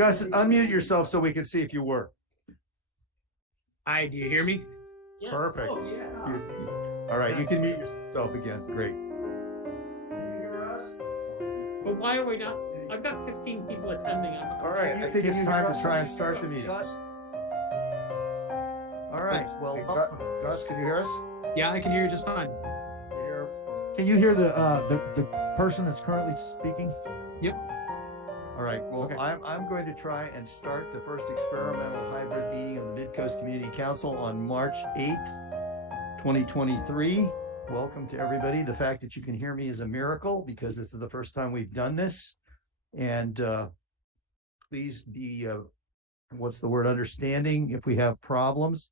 Gus, unmute yourself so we can see if you work. Hi, do you hear me? Yes. Perfect. Oh, yeah. All right, you can mute yourself again. Great. Can you hear us? But why are we not? I've got 15 people attending. All right, I think it's time to try and start the meeting. Gus? All right, Hey, well, Gus, can you hear us? Yeah, I can hear you just fine. Can you hear the person that's currently speaking? Yep. all right, well, Okay. I'm going to try and start the first experimental hybrid meeting of the Midcoast Community Council on March 8th, 2023. Welcome to everybody. The fact that you can hear me is a miracle because this is the first time we've done this. And please be, understanding if we have problems.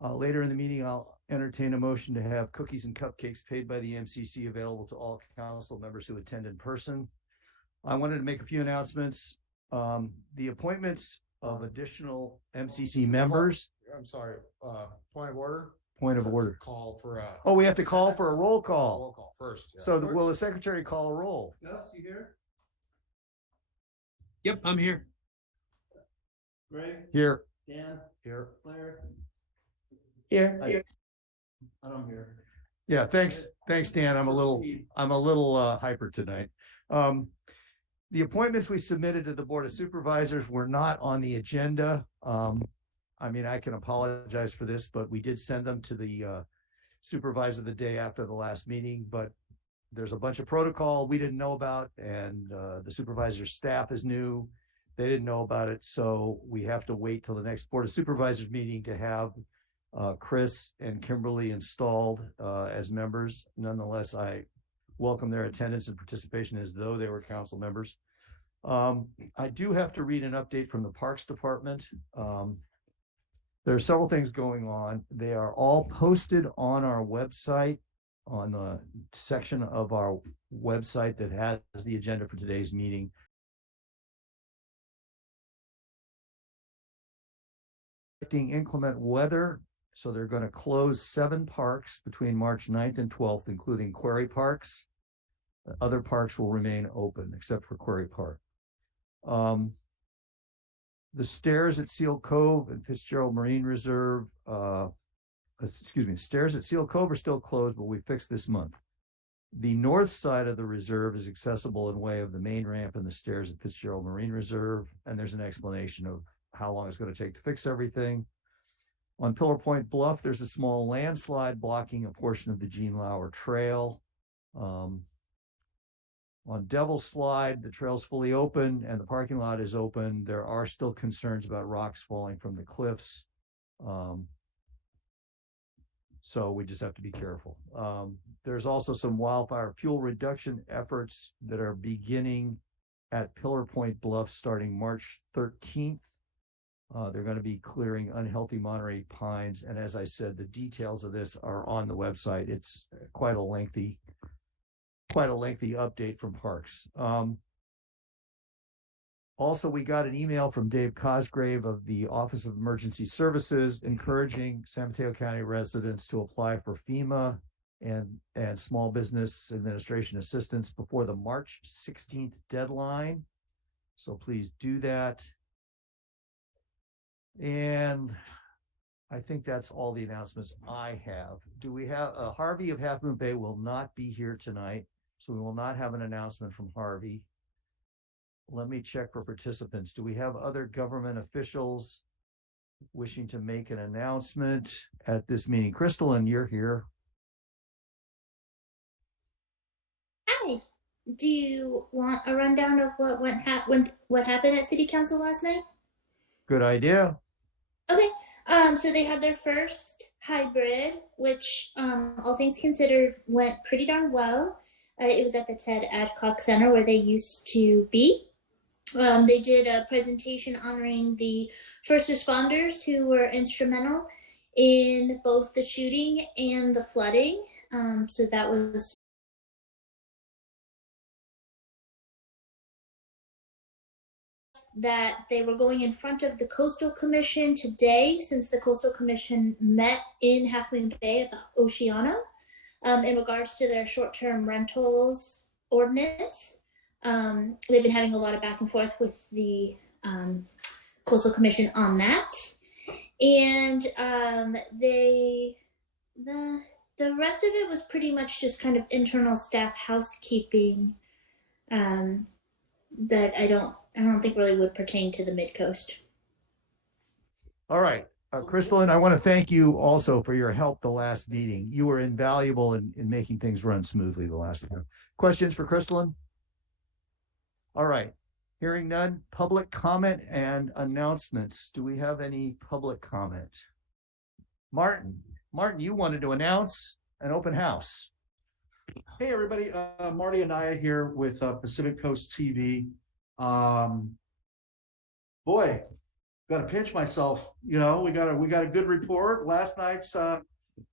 Later in the meeting, I'll entertain a motion to have cookies and cupcakes paid by the MCC available to all council members who attend in person. I wanted to make a few announcements. The appointments of additional MCC members. I'm sorry, point of order? Point of order. Call for Oh, we have to call for a roll call. Roll call first. Yeah. So will the secretary call a roll? Gus, you here? Yep, I'm here. Greg? Here. Dan? Here. Claire? Here. I'm here. Yeah, thanks, Dan. I'm a little hyper tonight. The appointments we submitted to the Board of Supervisors were not on the agenda. I mean, I can apologize for this, but we did send them to the supervisor the day after the last meeting, but there's a bunch of protocol we didn't know about, and the supervisor's staff is new. They didn't know about it, so we have to wait till the next Board of Supervisors meeting to have Chris and Kimberly installed as members. Nonetheless, I welcome their attendance and participation as though they were council members. I do have to read an update from the Parks Department. There are several things going on. They are all posted on our website, on the section of our website that has the agenda for today's meeting. Inclement weather, so they're going to close 7 parks between March 9th and 12th, including Quarry Parks. Other parks will remain open except for Quarry Park. The stairs at Seal Cove and Fitzgerald Marine Reserve, stairs at Seal Cove are still closed, but we fixed this month. The north side of the reserve is accessible in way of the main ramp and the stairs at Fitzgerald Marine Reserve, and there's an explanation of how long it's going to take to fix everything. On Pillar Point Bluff, there's a small landslide blocking a portion of the Gene Lauer Trail. On Devil's Slide, the trail's fully open and the parking lot is open. There are still concerns about rocks falling from the cliffs. So we just have to be careful. There's also some wildfire fuel reduction efforts that are beginning at Pillar Point Bluff starting March 13th. They're going to be clearing unhealthy Monterey pines. And as I said, the details of this are on the website. It's quite a lengthy update from Parks. Also, we got an email from Dave Cosgrave of the Office of Emergency Services encouraging San Mateo County residents to apply for FEMA and Small Business Administration assistance before the March 16th deadline. So please do that. And I think that's all the announcements I have. Do we have Harvey of Half Moon Bay will not be here tonight, so we will not have an announcement from Harvey. Let me check for participants. Do we have other government officials wishing to make an announcement at this meeting? Crystal, and you're here. Hi. Do you want a rundown of what happened at City Council last night? Good idea. Okay. So they had their first hybrid, which, all things considered, went pretty darn well. It was at the Ted Adcock Center where they used to be. They did a presentation honoring the first responders who were instrumental in both the shooting and the flooding. So that was that they were going in front of the Coastal Commission today, since the Coastal Commission met in Half Moon Bay at the Oceana in regards to their short-term rentals ordinance. They've been having a lot of back and forth with the Coastal Commission on that. And the rest of it was pretty much just kind of internal staff housekeeping that I don't think really would pertain to the Midcoast. All right. Crystalline, I want to thank you also for your help the last meeting. You were invaluable in making things run smoothly the last time. Questions for Crystalline? All right. Hearing none, public comment and announcements. Do we have any public comment? Martin, you wanted to announce an open house. Hey, everybody. Marty and I are here with Pacific Coast TV. Boy, got to pinch myself. You know, we got a good report. Last night's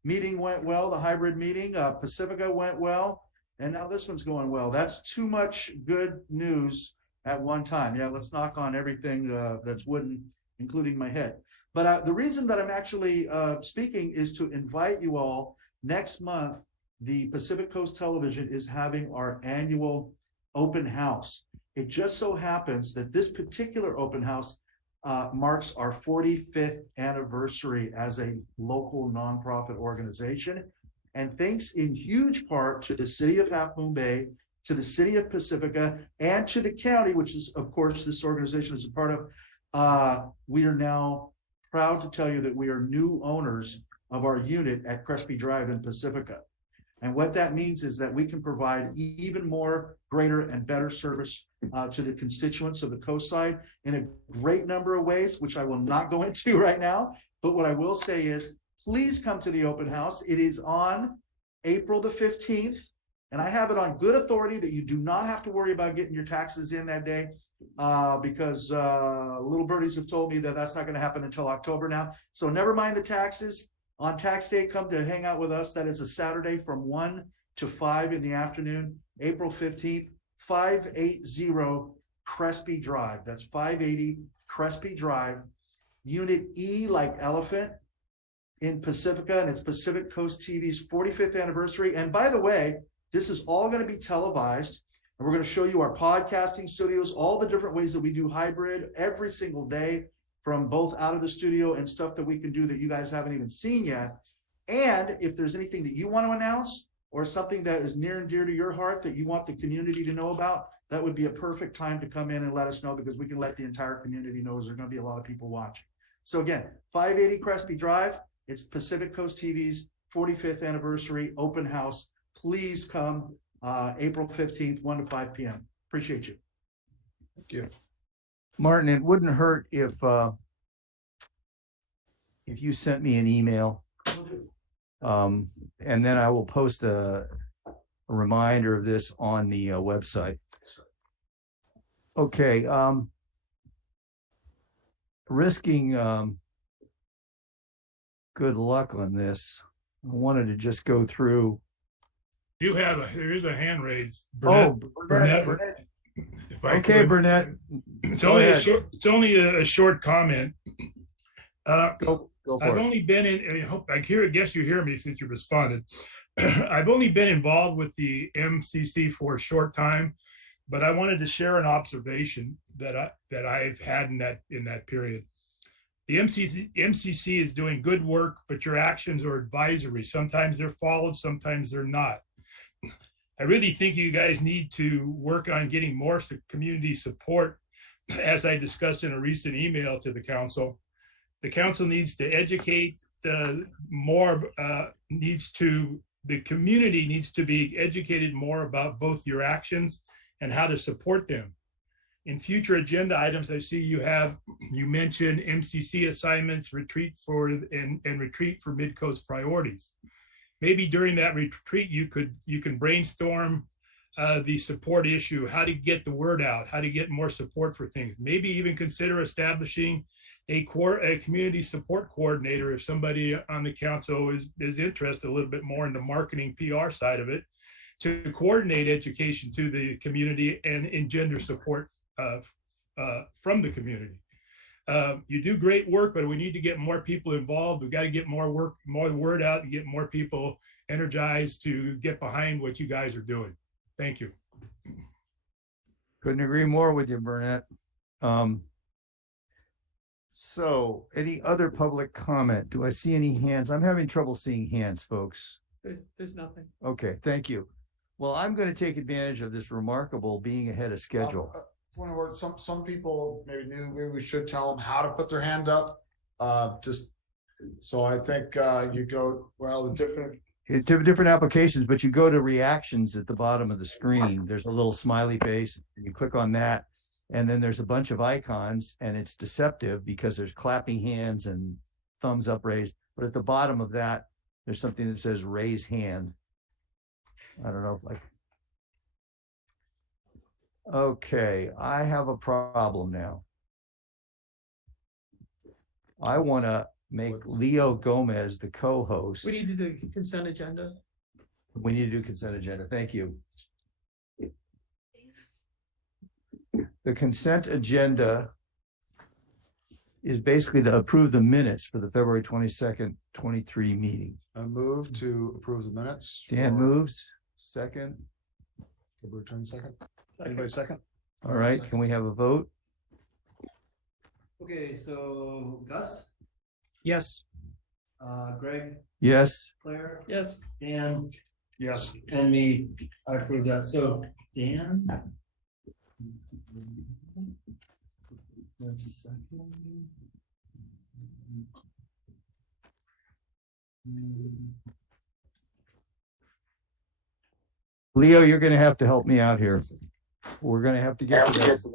meeting went well. The hybrid meeting, Pacifica went well, and now this one's going well. That's too much good news at one time. Yeah, let's knock on everything that's wooden, including my head. But the reason that I'm actually speaking is to invite you all. Next month, the Pacific Coast Television is having our annual open house. It just so happens that this particular open house marks our 45th anniversary as a local nonprofit organization. And thanks in huge part to the city of Half Moon Bay, to the city of Pacifica, and to the county, which is, of course, this organization is a part of, we are now proud to tell you that we are new owners of our unit at Crespi Drive in Pacifica. And what that means is that we can provide even more greater and better service to the constituents of the coast side in a great number of ways, which I will not go into right now. But what I will say is, please come to the open house. It is on April the 15th. And I have it on good authority that you do not have to worry about getting your taxes in that day because little birdies have told me that that's not going to happen until October now. So never mind the taxes. On tax day, come to hang out with us. That is a Saturday from 1 to 5 in the afternoon, April 15th, 580 Crespi Drive. That's 580 Crespi Drive, Unit E like elephant in Pacifica, and it's Pacific Coast TV's 45th anniversary. And by the way, this is all going to be televised, and we're going to show you our podcasting studios, all the different ways that we do hybrid every single day, from both out of the studio and stuff that we can do that you guys haven't even seen yet. And if there's anything that you want to announce or something that is near and dear to your heart that you want the community to know about, that would be a perfect time to come in and let us know, because we can let the entire community know there's going to be a lot of people watching. So again, 580 Crespi Drive, it's Pacific Coast TV's 45th anniversary open house. Please come April 15th, 1 to 5 p.m. Appreciate you. Thank you. Martin, it wouldn't hurt if you sent me an email, and then I will post a reminder of this on the website. Okay. Risking good luck on this, I wanted to just go through. There is a hand raised. Burnett. Burnett. Okay, Burnett. It's only a short comment. Go for I've it. only been in. I guess you hear me since you responded. I've only been involved with the MCC for a short time, but I wanted to share an observation that I've had in that period. The MCC is doing good work, but your actions are advisory. Sometimes they're followed, sometimes they're not. I really think you guys need to work on getting more community support. As I discussed in a recent email to the council needs to educate the community needs to be educated more about both your actions and how to support them. In future agenda items, I see you mentioned MCC assignments, retreat for Midcoast priorities. Maybe during that retreat, you can brainstorm the support issue, how to get the word out, how to get more support for things. Maybe even consider establishing a community support coordinator if somebody on the council is interested a little bit more in the marketing PR side of it, to coordinate education to the community and engender support from the community. You do great work, but we need to get more people involved. We've got to get more word out and get more people energized to get behind what you guys are doing. Thank you. Couldn't agree more with you, Burnett. So any other public comment? Do I see any hands? I'm having trouble seeing hands, folks. There's nothing. Okay, thank you. Well, I'm going to take advantage of this remarkable being ahead of schedule. Point of order, some people maybe knew, maybe we should tell them how to put their hand up. Just, so I think, you go, well, the different, Different applications, but you go to reactions at the bottom of the screen. There's a little smiley face, and you click on that. And then there's a bunch of icons, and it's deceptive because there's clapping hands and thumbs up raised. But at the bottom of that, there's something that says raise hand. I don't know, like. Okay, I have a problem now. I want to make Leo Gomez the co-host. We need to do consent agenda. We need to do consent agenda. Thank you. The consent agenda is basically to approve the minutes for the February 22nd, 23 meeting. a move to approve the minutes. Dan for moves, second. February 22nd. Second. Anybody second? All right, can we have a vote? Okay, so Gus, Yes. Greg, Yes. Claire, Yes, Dan, Yes. and me, I approve that. So Dan. One second. Leo, you're gonna have to help me out here. We're gonna have to get to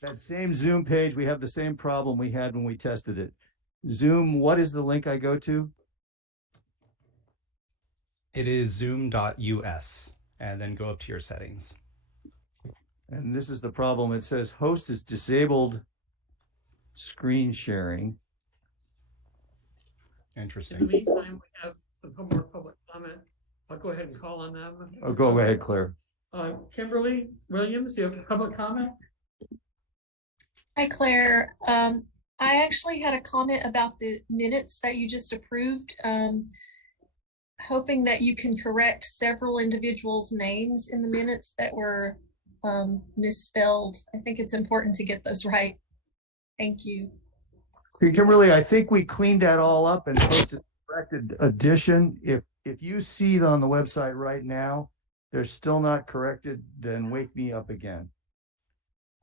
that same Zoom page. We have the same problem we had when we tested it. Zoom, what is the link I go to? It is zoom.us and then go up to your settings. And this is the problem. It says host is disabled screen sharing. in the Interesting. meantime, we have some more public comment. I'll go ahead and call on them. Oh, go ahead, Claire. Kimberly Williams, you have a public comment? Hi, Claire. I actually had a comment about the minutes that you just approved. Hoping that you can correct several individuals' names in the minutes that were misspelled. I think it's important to get those right. Thank you. Kimberly, I think we cleaned that all up and posted corrected addition. If you see it on the website right now, they're still not corrected, then wake me up again.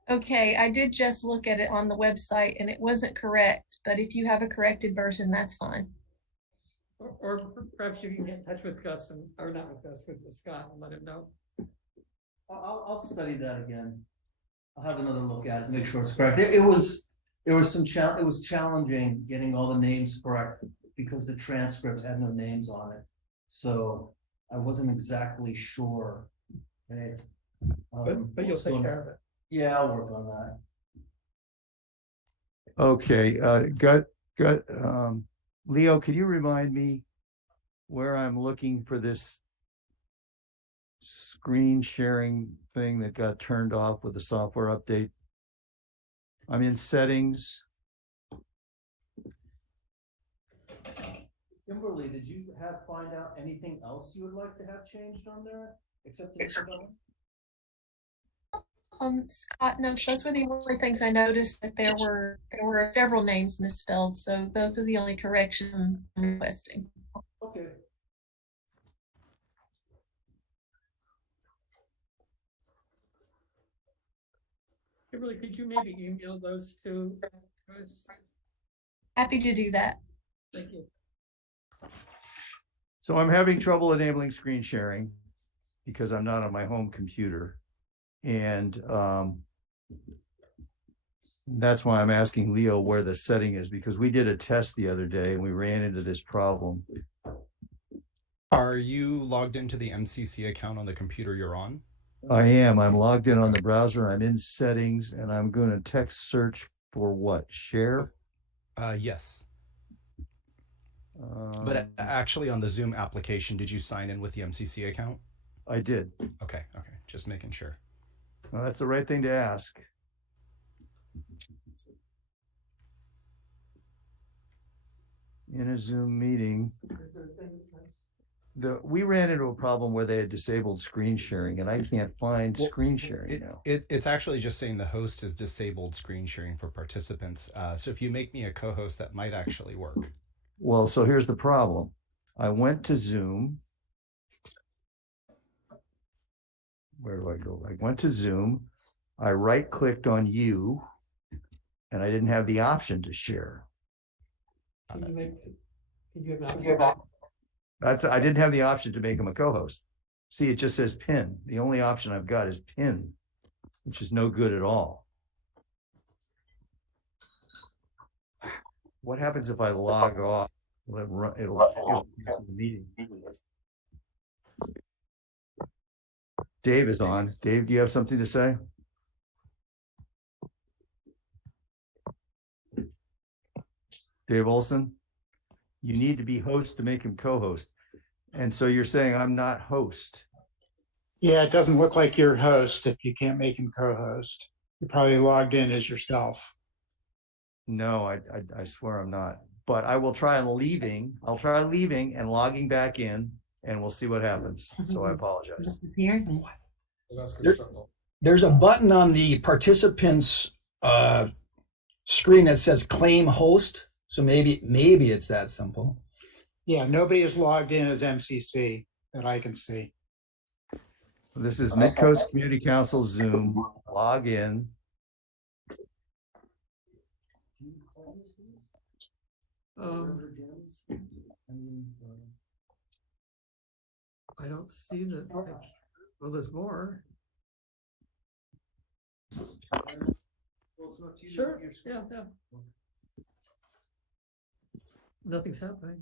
Okay, I did just look at it on the website and it wasn't correct, but if you have a corrected version, that's fine. Or perhaps you can get in touch with Gus and, or not with Gus, with Scott and let him know. I'll study that again. I'll have another look at it, make sure it's correct. It was challenging getting all the names correct because the transcript had no names on it. So I wasn't exactly sure. Okay. But you'll take care of it. Yeah, I'll work on that. Okay, Leo, can you remind me where I'm looking for this screen sharing thing that got turned off with the software update? I'm in settings. Kimberly, did you find out anything else you would like to have changed on there except the misspelling? Scott, no, those were the only things I noticed, that there were several names misspelled, so those are the only corrections I'm requesting. Okay. Kimberly, could you maybe email those to us? Happy to do that. Thank you. So I'm having trouble enabling screen sharing because I'm not on my home computer. And that's why I'm asking Leo where the setting is, because we did a test the other day and we ran into this problem. Are you logged into the MCC account on the computer you're on? I am. I'm logged in on the browser. I'm in settings and I'm going to text search for what? Share? Yes. But actually on the Zoom application, did you sign in with the MCC account? I did. Okay. Just making sure. Well, that's the right thing to ask. In a Zoom meeting. Is there things nice? we ran into a problem where they had disabled screen sharing and I can't find Well, screen sharing now. It's actually just saying the host has disabled screen sharing for participants. So if you make me a co-host, that might actually work. Well, so here's the problem. I went to Zoom. Where do I go? I went to Zoom. I right-clicked on you, and I didn't have the option to share. Can you have an option? I didn't have the option to make him a co-host. See, it just says pin. The only option I've got is pin, which is no good at all. What happens if I log off? It'll cancel the meeting. Dave is on. Dave, do you have something to say? Dave Olson, you need to be host to make him co-host. And so you're saying I'm not host. Yeah, it doesn't look like you're host if you can't make him co-host. You probably logged in as yourself. No, I swear I'm not. But I will try leaving. I'll try leaving and logging back in, and we'll see what happens. So I apologize. There's a button on the participants screen that says claim host. So maybe it's that simple. Yeah, nobody is logged in as MCC that I can see. This is Midcoast Community Council Zoom. Log in. I don't see that. Well, there's more. Sure, yeah. Nothing's happening.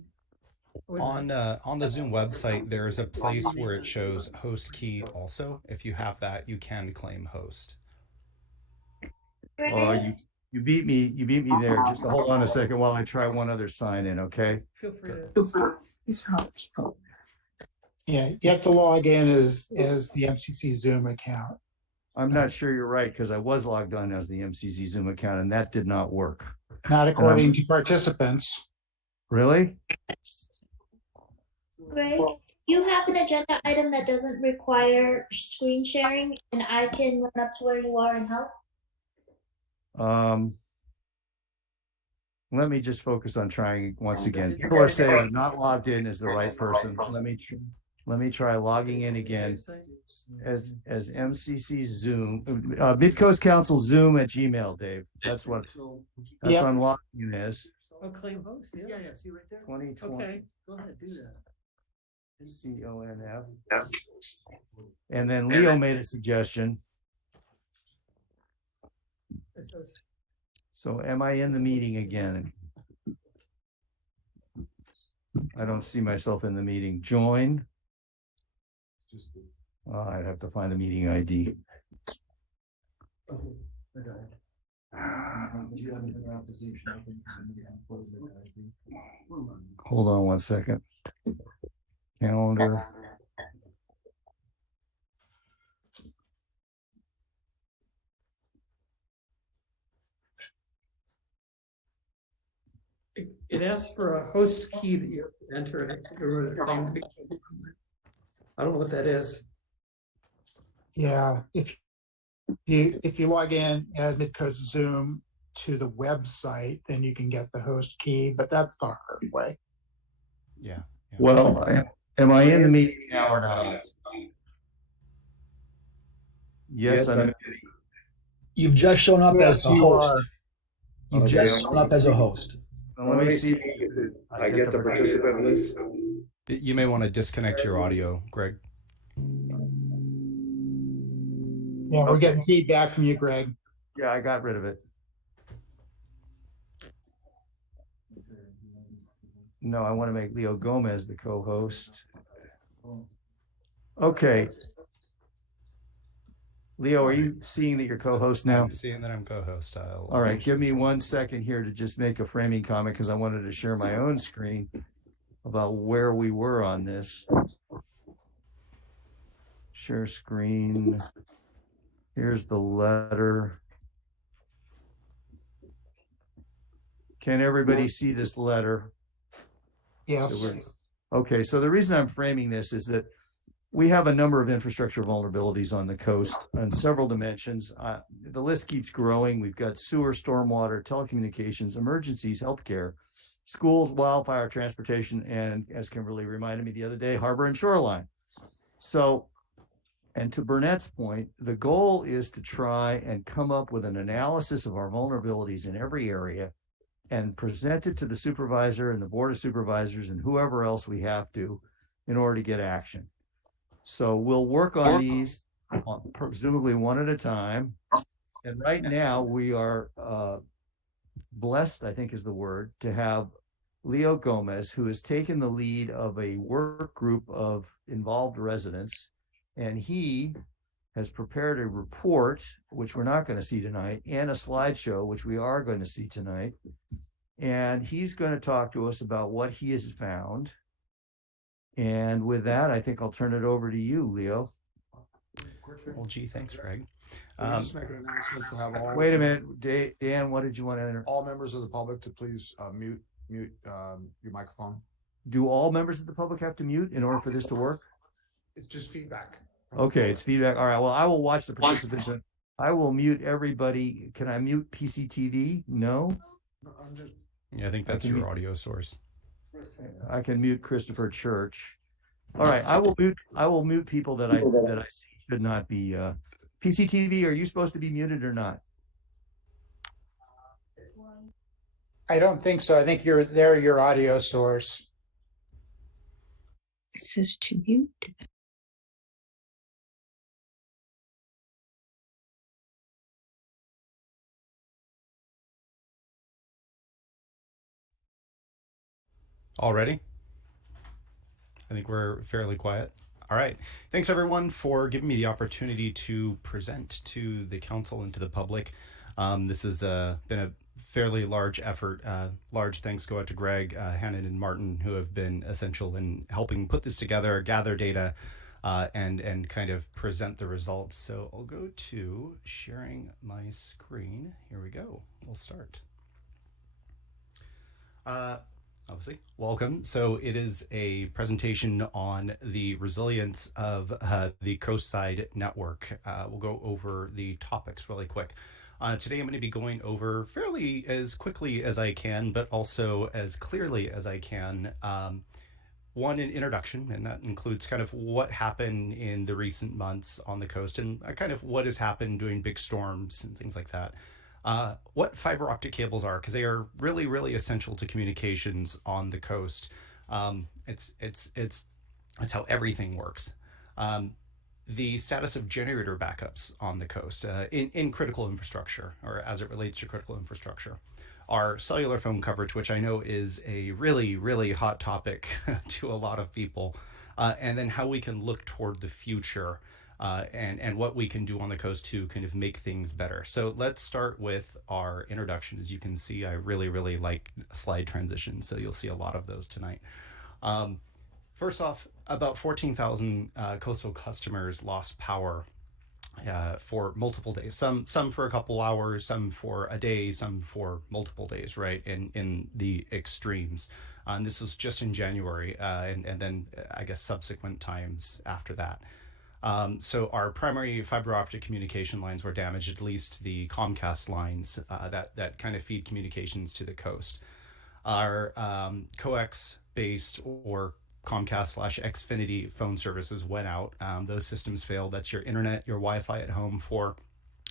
On the Zoom website, there's a place where it shows host key also. If you have that, you can claim host. Oh, you beat me there. Just hold on a second while I try one other sign in, okay? Feel free to. Yeah, you have to log in as the MCC Zoom account. I'm not sure you're right because I was logged on as the MCC Zoom account and that did not work. Not according to participants. Really? Greg, you have an agenda item that doesn't require screen sharing, and I can run up to where you are and help. Let me just focus on trying once again. People are saying not logged in is the right person. Let me try logging in again as MCC Zoom, Midcoast Council Zoom at Gmail, Dave. That's what I'm logging in as. Oh, claim host, yeah. Yeah, see right there. 2020. Okay. Go ahead, do that. CONF. And then Leo made a suggestion. It says, So am I in the meeting again? I don't see myself in the meeting. Join. I'd have to find the meeting ID. Hold on one second. Calendar. it asks for a host key that you enter. I don't know what that is. Yeah, if you log in as Midcoast Zoom to the website, then you can get the host key, but that's the hard way. Yeah. Well, am I in the meeting now or not? Yes, I'm. You've just shown up as a You host. are. You've just shown up as a host. Let me see. I get the participant list. You may want to disconnect your audio, Greg. Yeah, we're getting feedback from you, Greg. Yeah, I got rid of it. No, I want to make Leo Gomez the co-host. Okay. Leo, are you seeing that you're co-host now? I'm seeing that I'm co-host. All right, give me 1 second here to just make a framing comment because I wanted to share my own screen about where we were on this. Share screen. Here's the letter. Can everybody see this letter? Yes. So Okay, so the reason I'm framing this is that we have a number of infrastructure vulnerabilities on the coast on several dimensions. The list keeps growing. We've got sewer, stormwater, telecommunications, emergencies, healthcare, schools, wildfire, transportation, and as Kimberly reminded me the other day, harbor and shoreline. So, and to Burnett's point, the goal is to try and come up with an analysis of our vulnerabilities in every area and present it to the supervisor and the board of supervisors and whoever else we have to in order to get action. So we'll work on these presumably one at a time. And right now we are blessed, I think is the word, to have Leo Gomez, who has taken the lead of a work group of involved residents. And he has prepared a report, which we're not going to see tonight, and a slideshow, which we are going to see tonight. And he's going to talk to us about what he has found. And with that, I think I'll turn it over to you, Leo. Quick thing. Well, gee, thanks, Greg. Can we just make an announcement to have all. Wait a minute, Dan, what did you want to enter? All members of the public to please mute your microphone. Do all members of the public have to mute in order for this to work? It's just feedback. Okay, it's feedback. All right, well, I will watch the participants. I will mute everybody. Can I mute PCTV? No? I'm just. Yeah, I think that's your audio source. I can mute Christopher Church. All right, I will mute people that I see should not be PCTV. Are you supposed to be muted or not? I don't think so. I think they're your audio source. It says to mute. Already? I think we're fairly quiet. All right. Thanks, everyone, for giving me the opportunity to present to the council and to the public. This has been a fairly large effort. Large thanks go out to Greg, Hannon, and Martin, who have been essential in helping put this together, gather data, and kind of present the results. So I'll go to sharing my screen. Here we go. We'll start. Obviously, welcome. So it is a presentation on the resilience of the Coastside Network. We'll go over the topics really quick. Today I'm going to be going over fairly as quickly as I can, but also as clearly as I can. One, an introduction, and that includes kind of what happened in the recent months on the coast and kind of what has happened during big storms and things like that. What fiber optic cables are, because they are really, really essential to communications on the coast. It's how everything works. The status of generator backups on the coast in critical infrastructure, or as it relates to critical infrastructure. Our cellular phone coverage, which I know is a really, really hot topic to a lot of people, and then how we can look toward the future. And what we can do on the coast to kind of make things better. So let's start with our introduction. As you can see, I really, really like slide transitions, so you'll see a lot of those tonight. First off, about 14,000 coastal customers lost power for multiple days. Some for a couple hours, some for a day, some for multiple days, right, in the extremes. And this was just in January, and then I guess subsequent times after that. So our primary fiber optic communication lines were damaged, at least the Comcast lines that kind of feed communications to the coast. Our coax-based or Comcast/Xfinity phone services went out. Those systems failed. That's your internet, your Wi-Fi at home for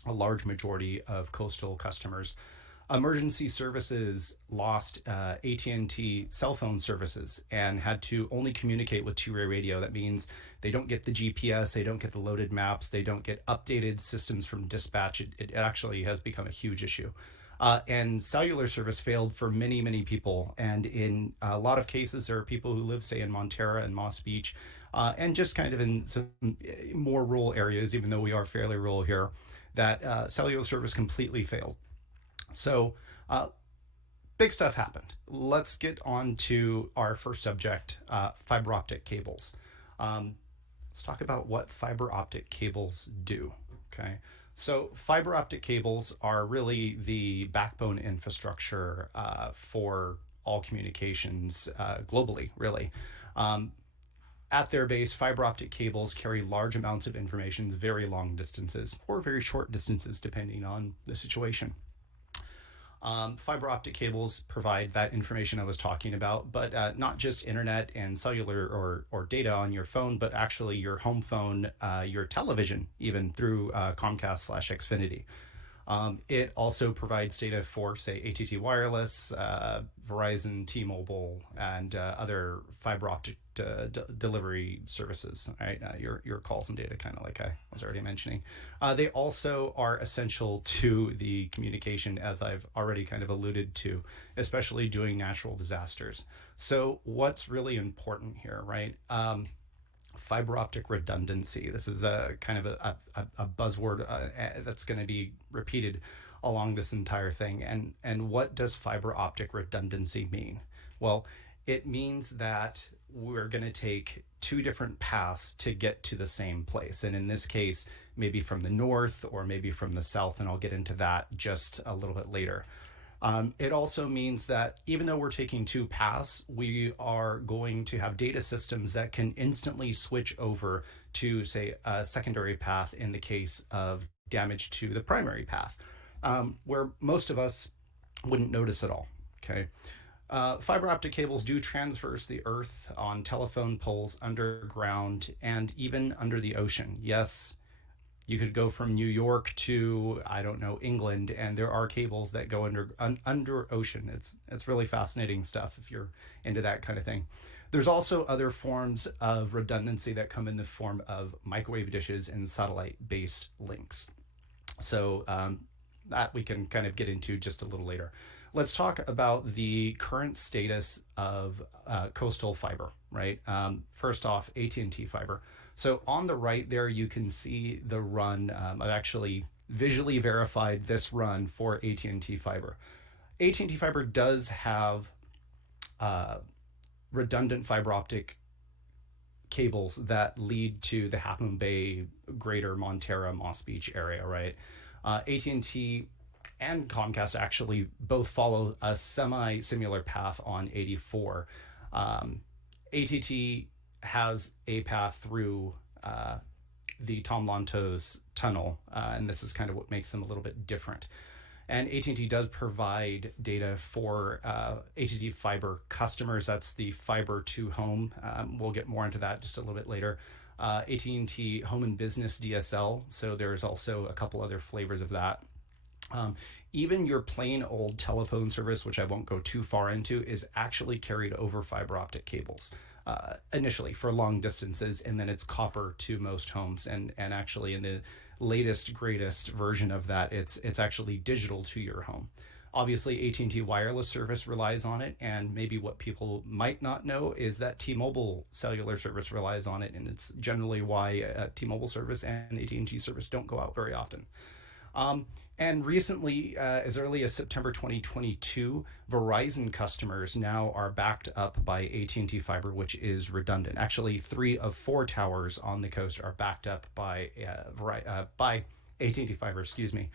a large majority of coastal customers. Emergency services lost AT&T cell phone services and had to only communicate with two-way radio. That means they don't get the GPS, they don't get the loaded maps, they don't get updated systems from dispatch. It actually has become a huge issue. And cellular service failed for many, many people. And in a lot of cases, there are people who live, say, in Montera and Moss Beach, and just kind of in some more rural areas, even though we are fairly rural here, that cellular service completely failed. So big stuff happened. Let's get on to our first subject, fiber optic cables. Let's talk about what fiber optic cables do, okay? So fiber optic cables are really the backbone infrastructure for all communications globally, really. At their base, fiber optic cables carry large amounts of information, very long distances or very short distances, depending on the situation. Fiber optic cables provide that information I was talking about, but not just internet and cellular or data on your phone, but actually your home phone, your television, even through Comcast/Xfinity. It also provides data for, say, AT&T Wireless, Verizon, T-Mobile, and other fiber optic delivery services, right? Your calls and data, kind of like I was already mentioning. They also are essential to the communication, as I've already kind of alluded to, especially during natural disasters. So what's really important here, right? Fiber optic redundancy. This is a kind of a buzzword that's going to be repeated along this entire thing. And what does fiber optic redundancy mean? Well, it means that we're going to take two different paths to get to the same place. And in this case, maybe from the north or maybe from the south, and I'll get into that just a little bit later. It also means that even though we're taking two paths, we are going to have data systems that can instantly switch over to, say, a secondary path in the case of damage to the primary path, where most of us wouldn't notice at all, okay? Fiber optic cables do transverse the earth on telephone poles, underground, and even under the ocean. Yes, you could go from New York to, I don't know, England, and there are cables that go under ocean. It's really fascinating stuff if you're into that kind of thing. There's also other forms of redundancy that come in the form of microwave dishes and satellite-based links. So that we can kind of get into just a little later. Let's talk about the current status of coastal fiber, right? First off, AT&T fiber. So on the right there, you can see the run. I've actually visually verified this run for AT&T fiber. AT&T fiber does have redundant fiber optic cables that lead to the Half Moon Bay, Greater Montara, Moss Beach area, right? AT&T and Comcast actually both follow a semi-similar path on 84. AT&T has a path through the Tom Lantos tunnel, and this is kind of what makes them a little bit different. And AT&T does provide data for AT&T fiber customers. That's the fiber to home. We'll get more into that just a little bit later. AT&T home and business DSL. So there's also a couple other flavors of that. Even your plain old telephone service, which I won't go too far into, is actually carried over fiber optic cables initially for long distances, and then it's copper to most homes. And actually in the latest, greatest version of that, it's actually digital to your home. Obviously, AT&T wireless service relies on it, and maybe what people might not know is that T-Mobile cellular service relies on it, and it's generally why T-Mobile service and AT&T service don't go out very often. And recently, as early as September 2022, Verizon customers now are backed up by AT&T fiber, which is redundant. Actually, 3 of 4 towers on the coast are backed up by AT&T fiber, excuse me.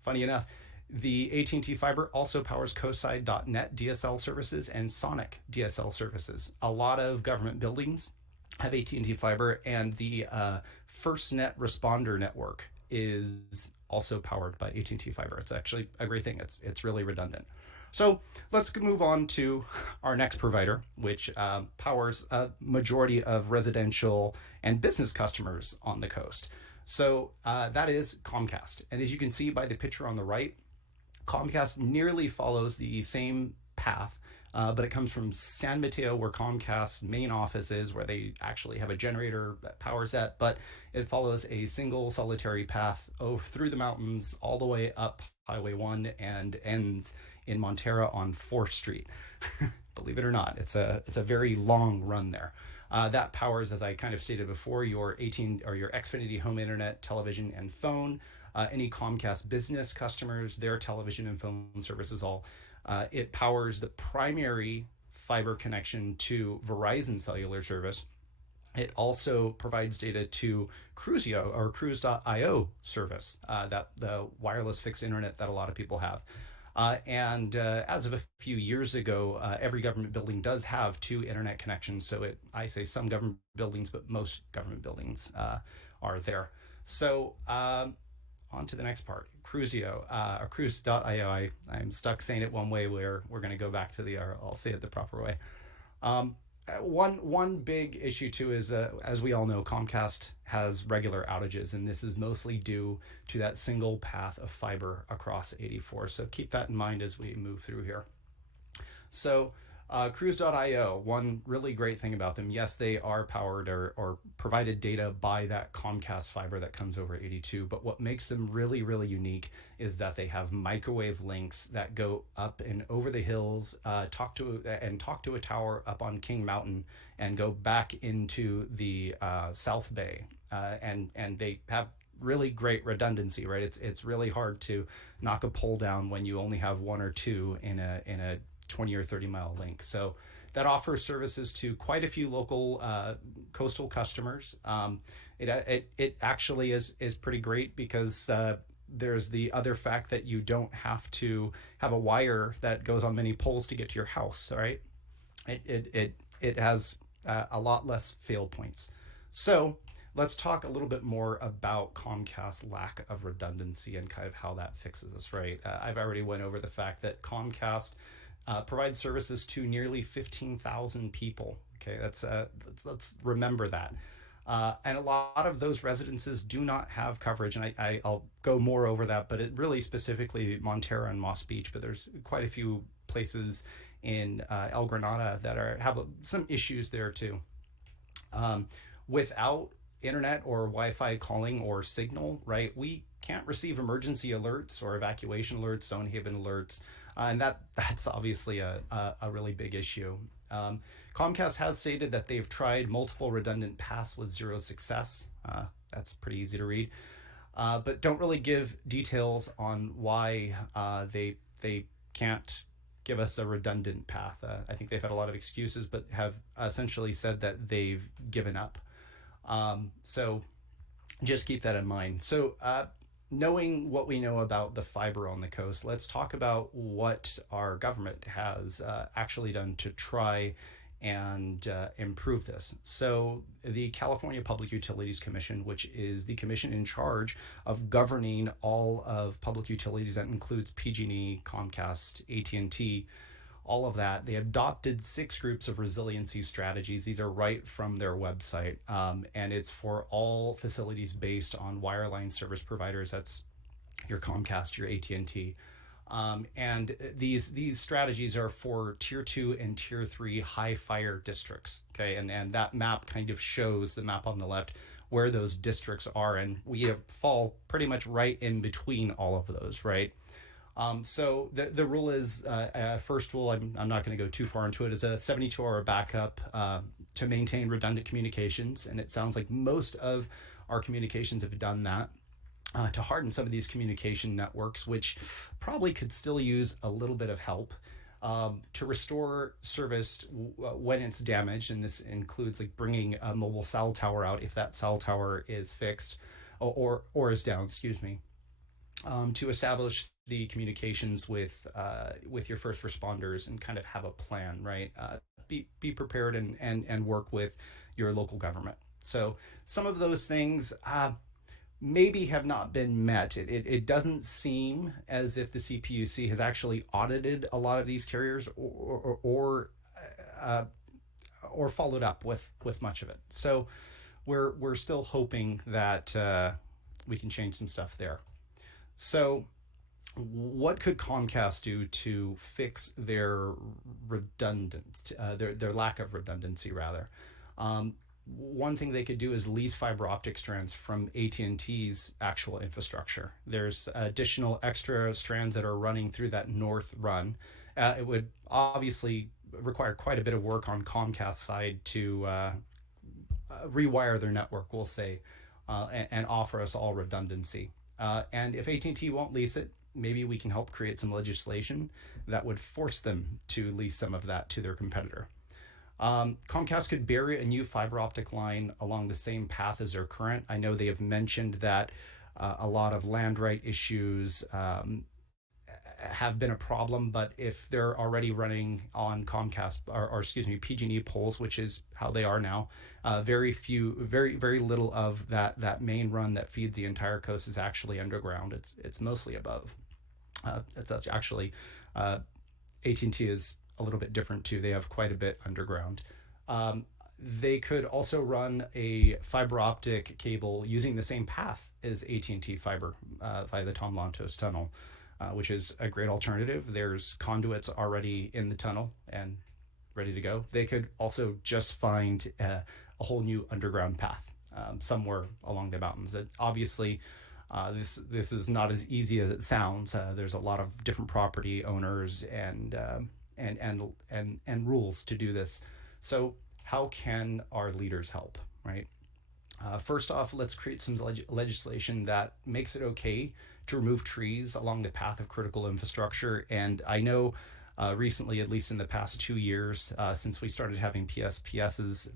Funny enough, the AT&T fiber also powers coastside.net DSL services and Sonic DSL services. A lot of government buildings have AT&T fiber, and the FirstNet responder network is also powered by AT&T fiber. It's actually a great thing. It's really redundant. So let's move on to our next provider, which powers a majority of residential and business customers on the coast. So that is Comcast. And as you can see by the picture on the right, Comcast nearly follows the same path, but it comes from San Mateo, where Comcast's main office is, where they actually have a generator that powers that, but it follows a single solitary path through the mountains all the way up Highway 1 and ends in Montara on 4th Street. Believe it or not, it's a very long run there. That powers, as I kind of stated before, your your Xfinity home internet, television, and phone. Any Comcast business customers, their television and phone services all. It powers the primary fiber connection to Verizon cellular service. It also provides data to Cruisio or Cruise.io service, that the wireless fixed internet that a lot of people have. And as of a few years ago, every government building does have 2 internet connections. So I say some government buildings, but most government buildings are there. So on to the next part, Cruisio, or Cruise.io. I'm stuck saying it one way where we're going to go back to I'll say it the proper way. One big issue too is, as we all know, Comcast has regular outages, and this is mostly due to that single path of fiber across 84. So keep that in mind as we move through here. So Cruise.io, one really great thing about them, yes, they are powered or provided data by that Comcast fiber that comes over 82, but what makes them really, really unique is that they have microwave links that go up and over the hills, talk to a tower up on King Mountain, and go back into the South Bay, and they have really great redundancy, right? It's really hard to knock a pole down when you only have 1 or 2 in a 20 or 30 mile link. So that offers services to quite a few local coastal customers. It actually is pretty great because there's the other fact that you don't have to have a wire that goes on many poles to get to your house, right? It has a lot less fail points. So let's talk a little bit more about Comcast's lack of redundancy and kind of how that fixes us, right? I've already went over the fact that Comcast provides services to nearly 15,000 people. Okay, let's remember that. And a lot of those residences do not have coverage, and I'll go more over that, but it really specifically Montera and Moss Beach, but there's quite a few places in El Granada that have some issues there too. Without internet or Wi-Fi calling or signal, right, we can't receive emergency alerts or evacuation alerts, zone haven alerts, and that's obviously a really big issue. Comcast has stated that they've tried multiple redundant paths with 0 success. That's pretty easy to read, but don't really give details on why they can't give us a redundant path. I think they've had a lot of excuses, but have essentially said that they've given up. So just keep that in mind. So knowing what we know about the fiber on the coast, let's talk about what our government has actually done to try and improve this. So the California Public Utilities Commission, which is the commission in charge of governing all of public utilities, that includes PG&E, Comcast, AT&T, all of that, they adopted 6 groups of resiliency strategies. These are right from their website, and it's for all facilities based on wireline service providers. That's your Comcast, your AT&T. And these strategies are for tier 2 and tier 3 high fire districts. Okay, and that map kind of shows, the map on the left, where those districts are, and we fall pretty much right in between all of those, right? So the rule is, first rule, I'm not going to go too far into it, is a 72-hour backup to maintain redundant communications. And it sounds like most of our communications have done that. To harden some of these communication networks, which probably could still use a little bit of help, to restore service when it's damaged. And this includes like bringing a mobile cell tower out if that cell tower is fixed or is down, excuse me, to establish the communications with your first responders and kind of have a plan, right? Be prepared and work with your local government. So some of those things maybe have not been met. It doesn't seem as if the CPUC has actually audited a lot of these carriers or followed up with much of it. So we're still hoping that we can change some stuff there. So what could Comcast do to fix their redundancy, their lack of redundancy rather? One thing they could do is lease fiber optic strands from AT&T's actual infrastructure. There's additional extra strands that are running through that north run. It would obviously require quite a bit of work on Comcast's side to rewire their network, we'll say, and offer us all redundancy. And if AT&T won't lease it, maybe we can help create some legislation that would force them to lease some of that to their competitor. Comcast could bury a new fiber optic line along the same path as their current. I know they have mentioned that a lot of land right issues have been a problem, but if they're already running on Comcast or excuse me, PG&E poles, which is how they are now, very little of that main run that feeds the entire coast is actually underground. It's mostly above. That's actually AT&T is a little bit different too. They have quite a bit underground. They could also run a fiber optic cable using the same path as AT&T fiber via the Tom Lantos tunnel, which is a great alternative. There's conduits already in the tunnel and ready to go. They could also just find a whole new underground path somewhere along the mountains. Obviously, this is not as easy as it sounds. There's a lot of different property owners and rules to do this. So how can our leaders help, right? First off, let's create some legislation that makes it okay to remove trees along the path of critical infrastructure. And I know recently, at least in the past 2 years, since we started having PSPSs,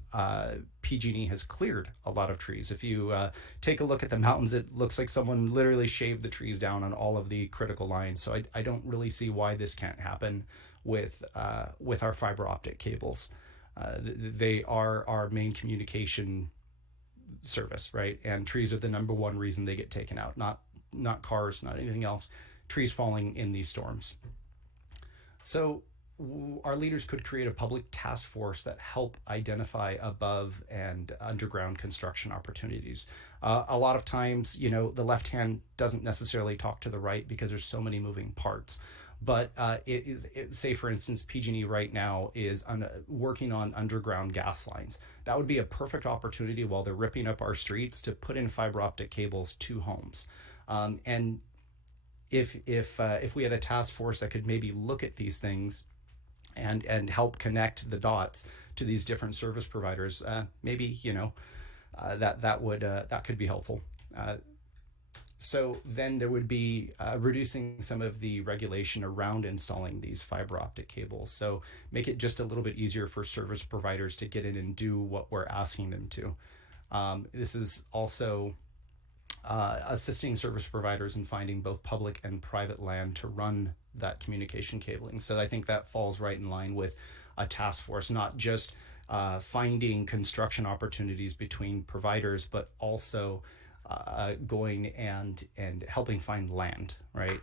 PG&E has cleared a lot of trees. If you take a look at the mountains, it looks like someone literally shaved the trees down on all of the critical lines. So I don't really see why this can't happen with our fiber optic cables. They are our main communication service, right? And trees are the number one reason they get taken out, not cars, not anything else. Trees falling in these storms. So our leaders could create a public task force that help identify above and underground construction opportunities. A lot of times, the left hand doesn't necessarily talk to the right because there's so many moving parts. But say, for instance, PG&E right now is working on underground gas lines. That would be a perfect opportunity while they're ripping up our streets to put in fiber optic cables to homes. And if we had a task force that could maybe look at these things and help connect the dots to these different service providers, maybe that could be helpful. So then there would be reducing some of the regulation around installing these fiber optic cables. So make it just a little bit easier for service providers to get in and do what we're asking them to. This is also assisting service providers in finding both public and private land to run that communication cabling. So I think that falls right in line with a task force, not just finding construction opportunities between providers, but also going and helping find land, right?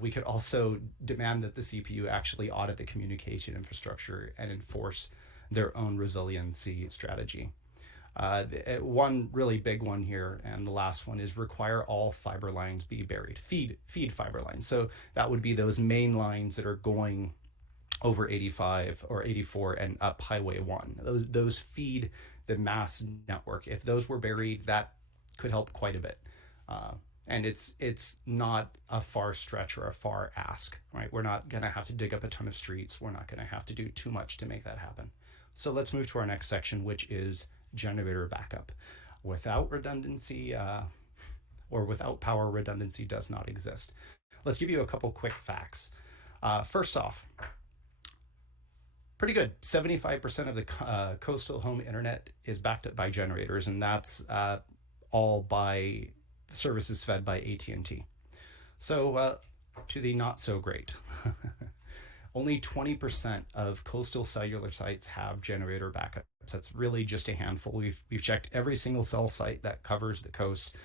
We could also demand that the CPU actually audit the communication infrastructure and enforce their own resiliency strategy. One really big one here, and the last one, is require all fiber lines be buried. Feed fiber lines. So that would be those main lines that are going over 85 or 84 and up Highway 1. Those feed the mass network. If those were buried, that could help quite a bit. And it's not a far stretch or a far ask, right? We're not going to have to dig up a ton of streets. We're not going to have to do too much to make that happen. So let's move to our next section, which is generator backup. Without redundancy or without power, redundancy does not exist. Let's give you a couple quick facts. First off, pretty good. 75% of the coastal home internet is backed up by generators, and that's all by services fed by AT&T. So to the not so great. Only 20% of coastal cellular sites have generator backups. That's really just a handful. We've checked every single cell site that covers the coast,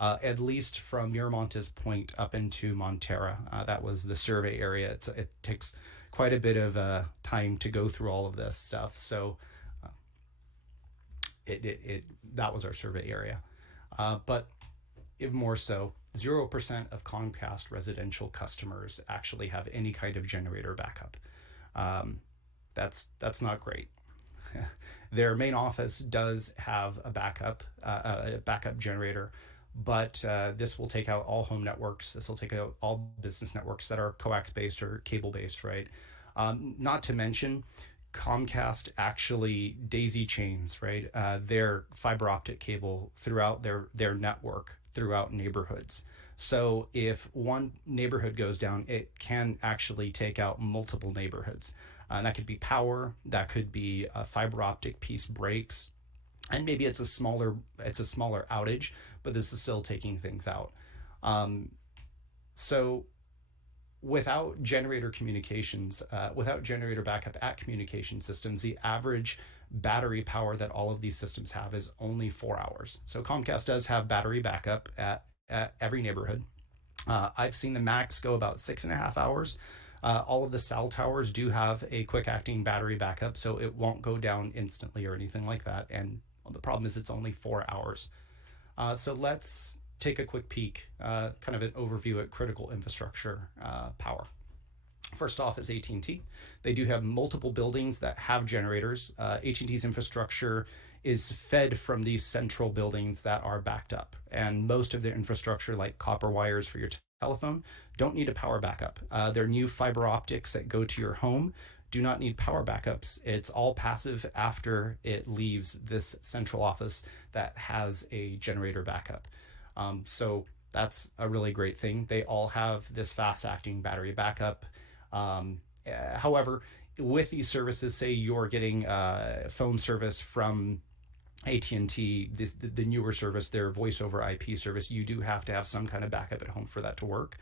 at least from Miramontes Point up into Montera. That was the survey area. It takes quite a bit of time to go through all of this stuff. So that was our survey area. But even more so, 0% of Comcast residential customers actually have any kind of generator backup. That's not great. Their main office does have a backup generator, but this will take out all home networks. This will take out all business networks that are coax based or cable based, right? Not to mention, Comcast actually daisy chains, right, their fiber optic cable throughout their network throughout neighborhoods. So if one neighborhood goes down, it can actually take out multiple neighborhoods. That could be power, that could be a fiber optic piece breaks, and maybe it's a smaller outage, but this is still taking things out. So without generator communications, without generator backup at communication systems, the average battery power that all of these systems have is only 4 hours. So Comcast does have battery backup at every neighborhood. I've seen the max go about 6.5 hours. All of the cell towers do have a quick acting battery backup, so it won't go down instantly or anything like that. And the problem is it's only 4 hours. So let's take a quick peek, kind of an overview at critical infrastructure power. First off is AT&T. They do have multiple buildings that have generators. AT&T's infrastructure is fed from these central buildings that are backed up. And most of their infrastructure, like copper wires for your telephone, don't need a power backup. Their new fiber optics that go to your home do not need power backups. It's all passive after it leaves this central office that has a generator backup. So that's a really great thing. They all have this fast acting battery backup. However, with these services, say you're getting phone service from AT&T, the newer service, their voice over IP service, you do have to have some kind of backup at home for that to work.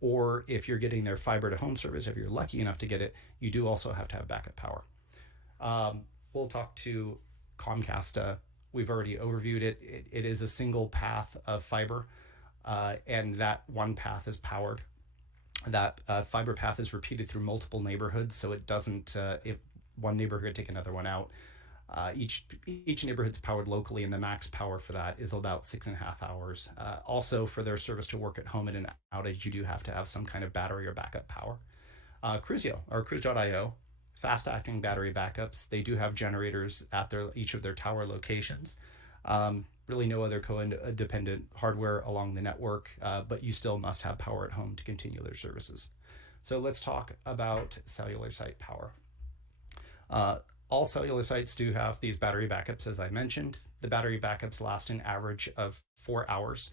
Or if you're getting their fiber to home service, if you're lucky enough to get it, you do also have to have backup power. We'll talk to Comcast. We've already overviewed it. It is a single path of fiber, and that one path is powered. That fiber path is repeated through multiple neighborhoods, so it doesn't, if one neighborhood take another one out. Each neighborhood's powered locally, and the max power for that is about 6.5 hours. Also, for their service to work at home in an outage, you do have to have some kind of battery or backup power. Cruisio, or Cruise.io, fast-acting battery backups. They do have generators at each of their tower locations. Really no other co-dependent hardware along the network, but you still must have power at home to continue their services. So let's talk about cellular site power. All cellular sites do have these battery backups, as I mentioned. The battery backups last an average of 4 hours.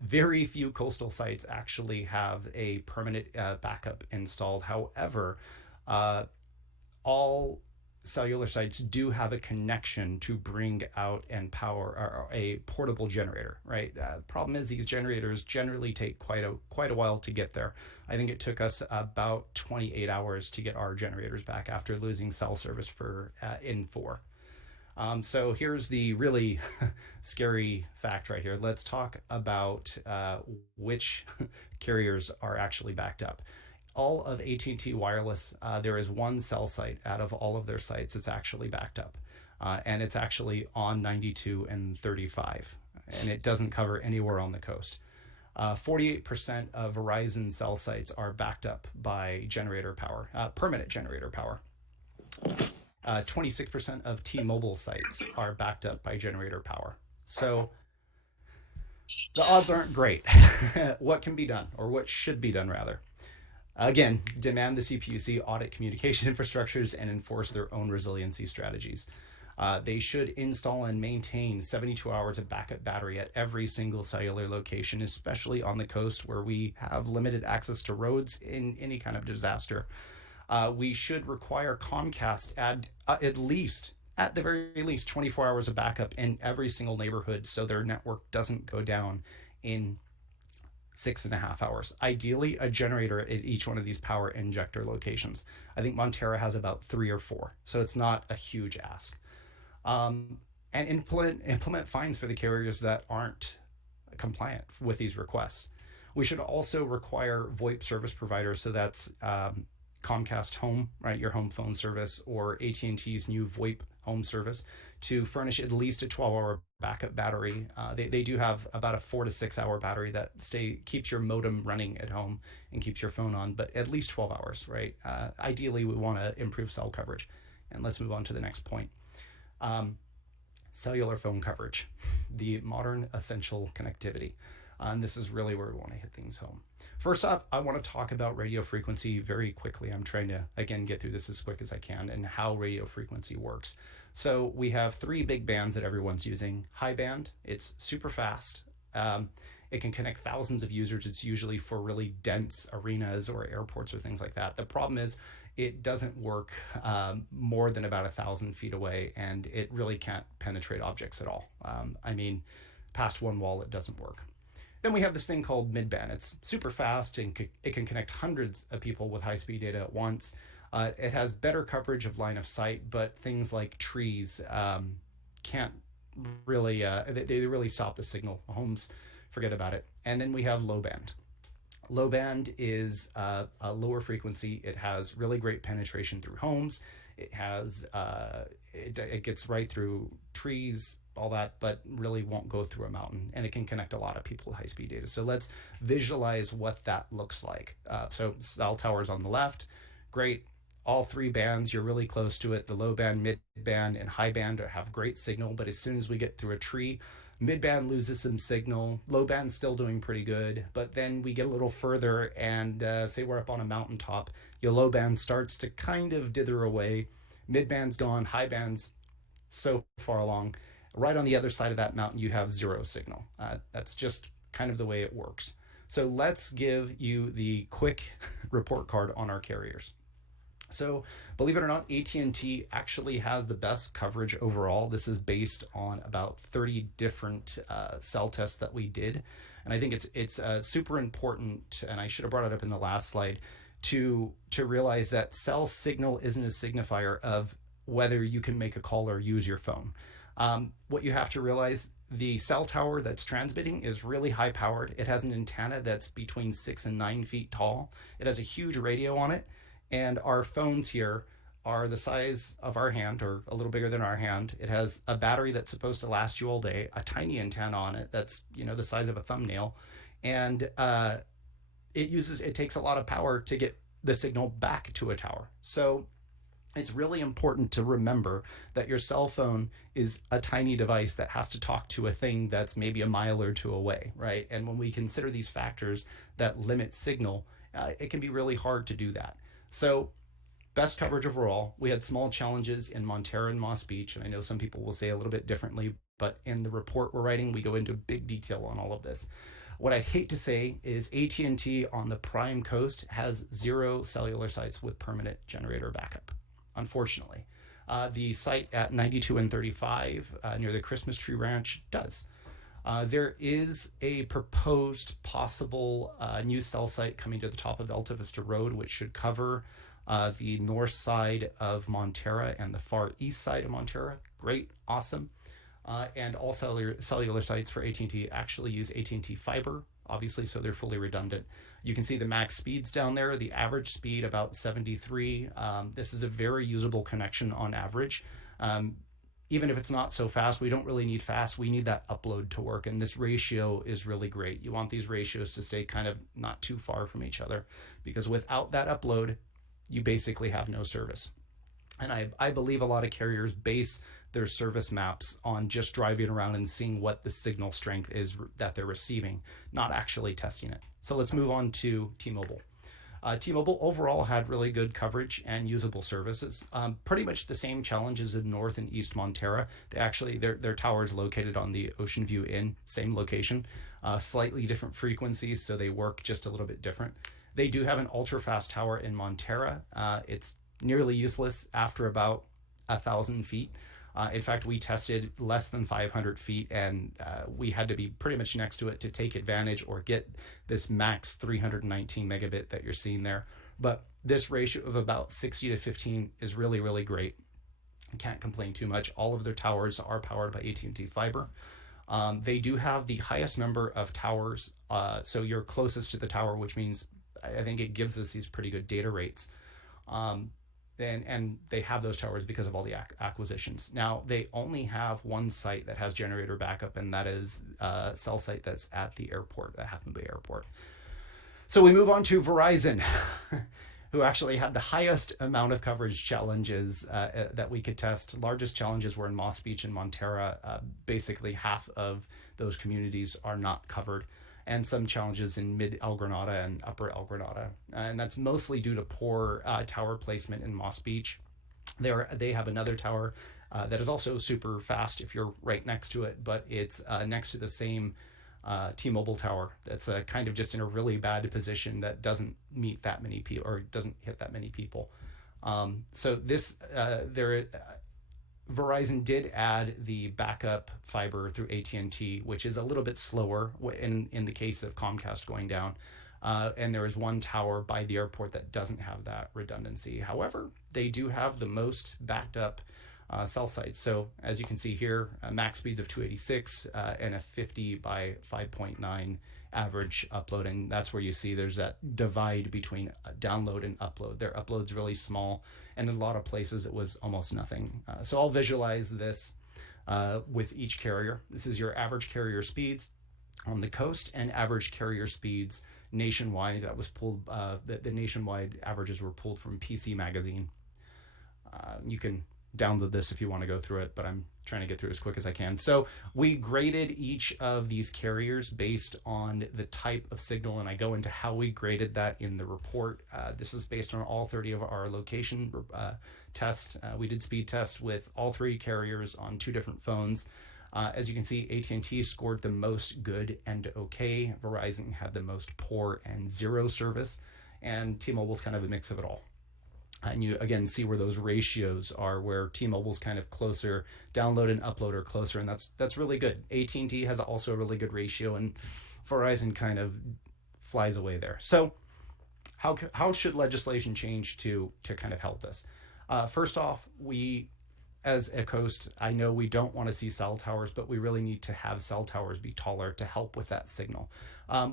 Very few coastal sites actually have a permanent backup installed. However, all cellular sites do have a connection to bring out and power a portable generator, right? The problem is these generators generally take quite a while to get there. I think it took us about 28 hours to get our generators back after losing cell service for N4. So here's the really scary fact right here. Let's talk about which carriers are actually backed up. All of AT&T Wireless, there is one cell site out of all of their sites that's actually backed up. And it's actually on 92 and 35. And it doesn't cover anywhere on the coast. 48% of Verizon cell sites are backed up by generator power, permanent generator power. 26% of T-Mobile sites are backed up by generator power. So the odds aren't great. What can be done, or what should be done rather? Again, demand the CPUC audit communication infrastructures and enforce their own resiliency strategies. They should install and maintain 72 hours of backup battery at every single cellular location, especially on the coast where we have limited access to roads in any kind of disaster. We should require Comcast add at the very least 24 hours of backup in every single neighborhood so their network doesn't go down in 6.5 hours. Ideally, a generator at each one of these power injector locations. I think Montera has about 3 or 4, so it's not a huge ask. And implement fines for the carriers that aren't compliant with these requests. We should also require VoIP service providers, so that's Comcast Home, right, your home phone service, or AT&T's new VoIP home service, to furnish at least a 12-hour backup battery. They do have about a 4 to 6 hour battery that keeps your modem running at home and keeps your phone on, but at least 12 hours, right? Ideally, we want to improve cell coverage. And let's move on to the next point. Cellular phone coverage, the modern essential connectivity. And this is really where we want to hit things home. First off, I want to talk about radio frequency very quickly. I'm trying to, again, get through this as quick as I can, and how radio frequency works. So we have 3 big bands that everyone's using. High band, it's super fast. It can connect thousands of users. It's usually for really dense arenas or airports or things like that. The problem is it doesn't work more than about 1,000 feet away, and it really can't penetrate objects at all. I mean, past one wall, it doesn't work. Then we have this thing called midband. It's super fast and it can connect hundreds of people with high-speed data at once. It has better coverage of line of sight, but things like trees can't really, they really stop the signal. Homes, forget about it. And then we have low band. Low band is a lower frequency. It has really great penetration through homes. It has, it gets right through trees, all that, but really won't go through a mountain, and it can connect a lot of people with high-speed data. So let's visualize what that looks like. So cell towers on the left, great. All three bands, you're really close to it. The low band, mid band, and high band have great signal, but as soon as we get through a tree, mid band loses some signal. Low band's still doing pretty good, but then we get a little further and say we're up on a mountaintop, your low band starts to kind of dither away. Mid band's gone, high band's so far along. Right on the other side of that mountain, you have zero signal. That's just kind of the way it works. So let's give you the quick report card on our carriers. So believe it or not, AT&T actually has the best coverage overall. This is based on about 30 different cell tests that we did. And I think it's super important, and I should have brought it up in the last slide, to realize that cell signal isn't a signifier of whether you can make a call or use your phone. What you have to realize, the cell tower that's transmitting is really high powered. It has an antenna that's between 6 and 9 feet tall. It has a huge radio on it. And our phones here are the size of our hand, or a little bigger than our hand. It has a battery that's supposed to last you all day, a tiny antenna on it that's, you know, the size of a thumbnail. And it takes a lot of power to get the signal back to a tower. So it's really important to remember that your cell phone is a tiny device that has to talk to a thing that's maybe a mile or two away, right? And when we consider these factors that limit signal, it can be really hard to do that. So best coverage overall. We had small challenges in Montara and Moss Beach, and I know some people will say a little bit differently, but in the report we're writing, we go into big detail on all of this. What I'd hate to say is AT&T on the Prime Coast has 0 cellular sites with permanent generator backup, unfortunately. The site at 92 and 35 near the Christmas Tree Ranch does. There is a proposed possible new cell site coming to the top of Alta Vista Road, which should cover the north side of Montara and the far east side of Montara. Great, awesome. And all cellular sites for AT&T actually use AT&T fiber, obviously, so they're fully redundant. You can see the max speeds down there, the average speed about 73. This is a very usable connection on average. Even if it's not so fast, we don't really need fast. We need that upload to work. And this ratio is really great. You want these ratios to stay kind of not too far from each other, because without that upload, you basically have no service. And I believe a lot of carriers base their service maps on just driving around and seeing what the signal strength is that they're receiving, not actually testing it. So let's move on to T-Mobile. T-Mobile overall had really good coverage and usable services. Pretty much the same challenges in North and East Montara. They actually, their tower is located on the Ocean View Inn, same location, slightly different frequencies, so they work just a little bit different. They do have an ultra-fast tower in Montara. It's nearly useless after about 1,000 feet. In fact, we tested less than 500 feet, and we had to be pretty much next to it to take advantage or get this max 319 megabit that you're seeing there. But this ratio of about 60 to 15 is really, really great. Can't complain too much. All of their towers are powered by AT&T fiber. They do have the highest number of towers, so you're closest to the tower, which means I think it gives us these pretty good data rates. And they have those towers because of all the acquisitions. Now, they only have one site that has generator backup, and that is a cell site that's at the airport, the Half Moon Bay Airport. So we move on to Verizon, who actually had the highest amount of coverage challenges that we could test. Largest challenges were in Moss Beach and Montara. Basically, half of those communities are not covered, and some challenges in mid El Granada and upper El Granada. And that's mostly due to poor tower placement in Moss Beach. They have another tower that is also super fast if you're right next to it, but it's next to the same T-Mobile tower that's kind of just in a really bad position that doesn't meet that many people or doesn't hit that many people. So this, Verizon did add the backup fiber through AT&T, which is a little bit slower in the case of Comcast going down. And there is one tower by the airport that doesn't have that redundancy. However, they do have the most backed up cell sites. So as you can see here, max speeds of 286 and a 50 by 5.9 average upload. And that's where you see there's that divide between download and upload. Their upload's really small, and in a lot of places it was almost nothing. So I'll visualize this with each carrier. This is your average carrier speeds on the coast and average carrier speeds nationwide. That was pulled, the nationwide averages were pulled from PC Magazine. You can download this if you want to go through it, but I'm trying to get through as quick as I can. So we graded each of these carriers based on the type of signal, and I go into how we graded that in the report. This is based on all 30 of our location tests. We did speed tests with all 3 carriers on 2 different phones. As you can see, AT&T scored the most good and okay. Verizon had the most poor and 0 service, and T-Mobile's kind of a mix of it all. And you again see where those ratios are, where T-Mobile's kind of closer, download and upload are closer, and that's really good. AT&T has also a really good ratio, and Verizon kind of flies away there. So how should legislation change to kind of help this? First off, we, as a coast, I know we don't want to see cell towers, but we really need to have cell towers be taller to help with that signal.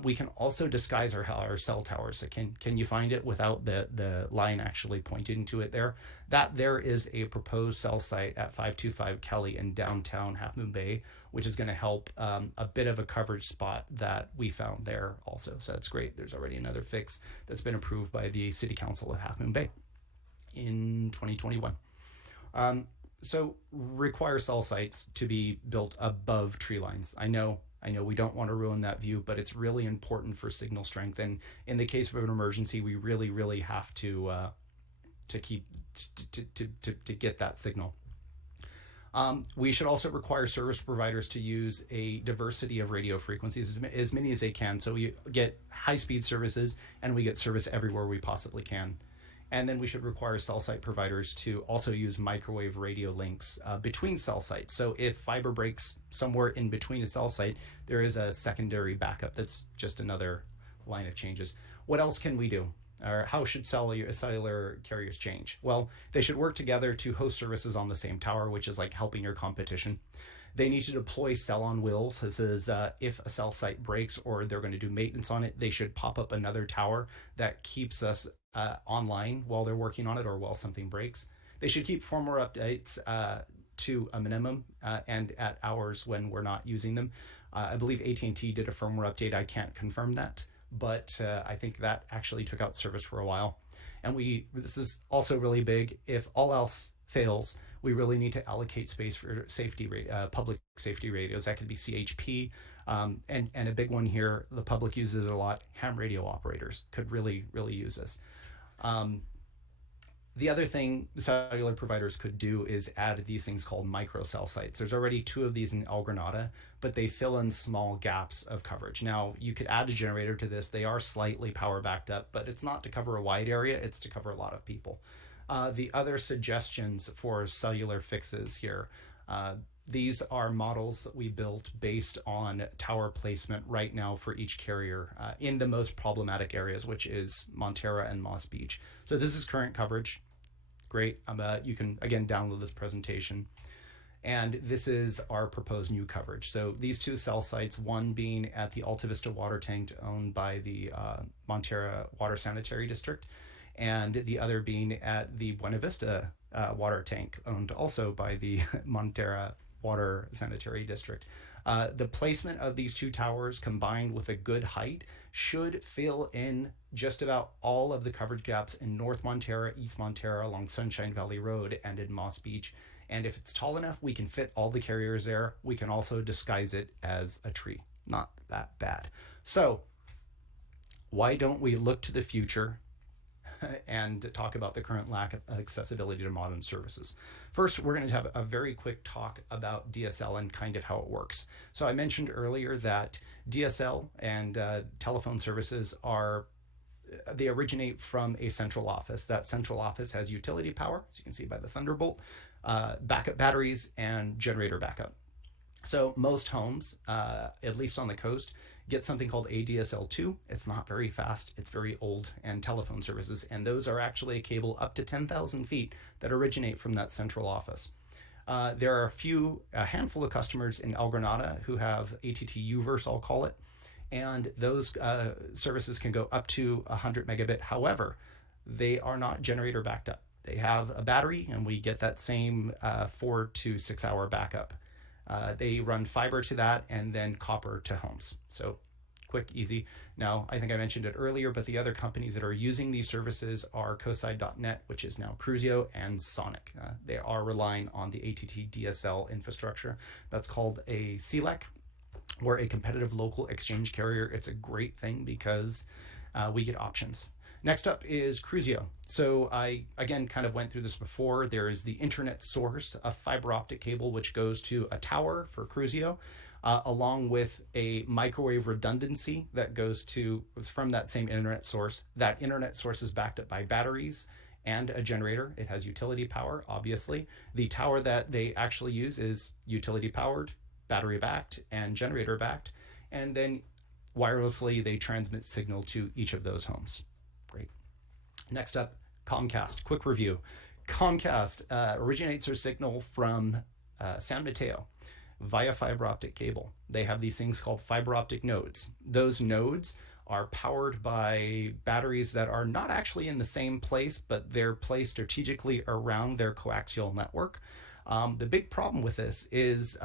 We can also disguise our cell towers. So can you find it without the line actually pointing to it there? That there is a proposed cell site at 525 Kelly in downtown Half Moon Bay, which is going to help a bit of a coverage spot that we found there also. So that's great. There's already another fix that's been approved by the City Council of Half Moon Bay in 2021. So require cell sites to be built above tree lines. I know we don't want to ruin that view, but it's really important for signal strength. And in the case of an emergency, we really have to get that signal. We should also require service providers to use a diversity of radio frequencies, as many as they can. So we get high-speed services and we get service everywhere we possibly can. And then we should require cell site providers to also use microwave radio links between cell sites. So if fiber breaks somewhere in between a cell site, there is a secondary backup. That's just another line of changes. What else can we do? Or how should cellular carriers change? Well, they should work together to host services on the same tower, which is like helping your competition. They need to deploy cell on wheels. This is if a cell site breaks or they're going to do maintenance on it, they should pop up another tower that keeps us online while they're working on it or while something breaks. They should keep firmware updates to a minimum and at hours when we're not using them. I believe AT&T did a firmware update. I can't confirm that, but I think that actually took out service for a while. And this is also really big. If all else fails, we really need to allocate space for public safety radios. That could be CHP. And a big one here, the public uses it a lot, ham radio operators could really use this. The other thing cellular providers could do is add these things called microcell sites. There's already 2 of these in El Granada, but they fill in small gaps of coverage. Now, you could add a generator to this. They are slightly power backed up, but it's not to cover a wide area. It's to cover a lot of people. The other suggestions for cellular fixes here, these are models that we built based on tower placement right now for each carrier in the most problematic areas, which is Montara and Moss Beach. So this is current coverage. Great. You can, again, download this presentation. And this is our proposed new coverage. So these 2 cell sites, one being at the Alta Vista water tank owned by the Montara Water Sanitary District, and the other being at the Buena Vista water tank owned also by the Montara Water Sanitary District. The placement of these 2 towers combined with a good height should fill in just about all of the coverage gaps in North Montara, East Montara, along Sunshine Valley Road, and in Moss Beach. And if it's tall enough, we can fit all the carriers there. We can also disguise it as a tree. Not that bad. So why don't we look to the future and talk about the current lack of accessibility to modern services? First, we're going to have a very quick talk about DSL and kind of how it works. So I mentioned earlier that DSL and telephone services they originate from a central office. That central office has utility power, as you can see by the Thunderbolt. backup batteries, and generator backup. So most homes, at least on the coast, get something called ADSL2. It's not very fast, it's very old, and telephone services. And those are actually a cable up to 10,000 feet that originate from that central office. There are a handful of customers in El Granada who have ATT UVerse, I'll call it. And those services can go up to 100 megabit. However, they are not generator backed up. They have a battery, and we get that same 4 to 6 hour backup. They run fiber to that and then copper to homes. So quick, easy. Now, I think I mentioned it earlier, but the other companies that are using these services are Coastside.net, which is now Cruisio, and Sonic. They are relying on the ATT DSL infrastructure. That's called a CLEC, or a competitive local exchange carrier. It's a great thing because we get options. Next up is Cruisio. So I, again, kind of went through this before. There is the internet source, a fiber optic cable, which goes to a tower for Cruisio, along with a microwave redundancy that goes from that same internet source. That internet source is backed up by batteries and a generator. It has utility power, obviously. The tower that they actually use is utility powered, battery backed, and generator backed. And then wirelessly, they transmit signal to each of those homes. Great. Next up, Comcast. Quick review. Comcast originates their signal from San Mateo via fiber optic cable. They have these things called fiber optic nodes. Those nodes are powered by batteries that are not actually in the same place, but they're placed strategically around their coaxial network. The big problem with this is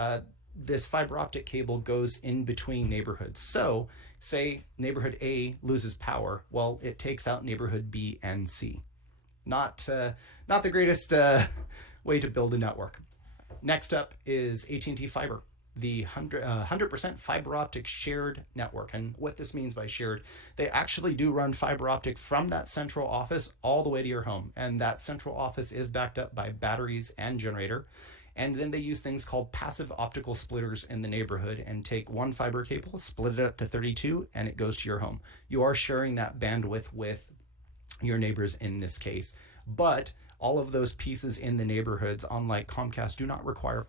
this fiber optic cable goes in between neighborhoods. So say neighborhood A loses power, well, it takes out neighborhood B and C. Not the greatest way to build a network. Next up is AT&T Fiber, the 100% fiber optic shared network. And what this means by shared, they actually do run fiber optic from that central office all the way to your home. And that central office is backed up by batteries and generator. And then they use things called passive optical splitters in the neighborhood and take one fiber cable, split it up to 32, and it goes to your home. You are sharing that bandwidth with your neighbors in this case. But all of those pieces in the neighborhoods, unlike Comcast, do not require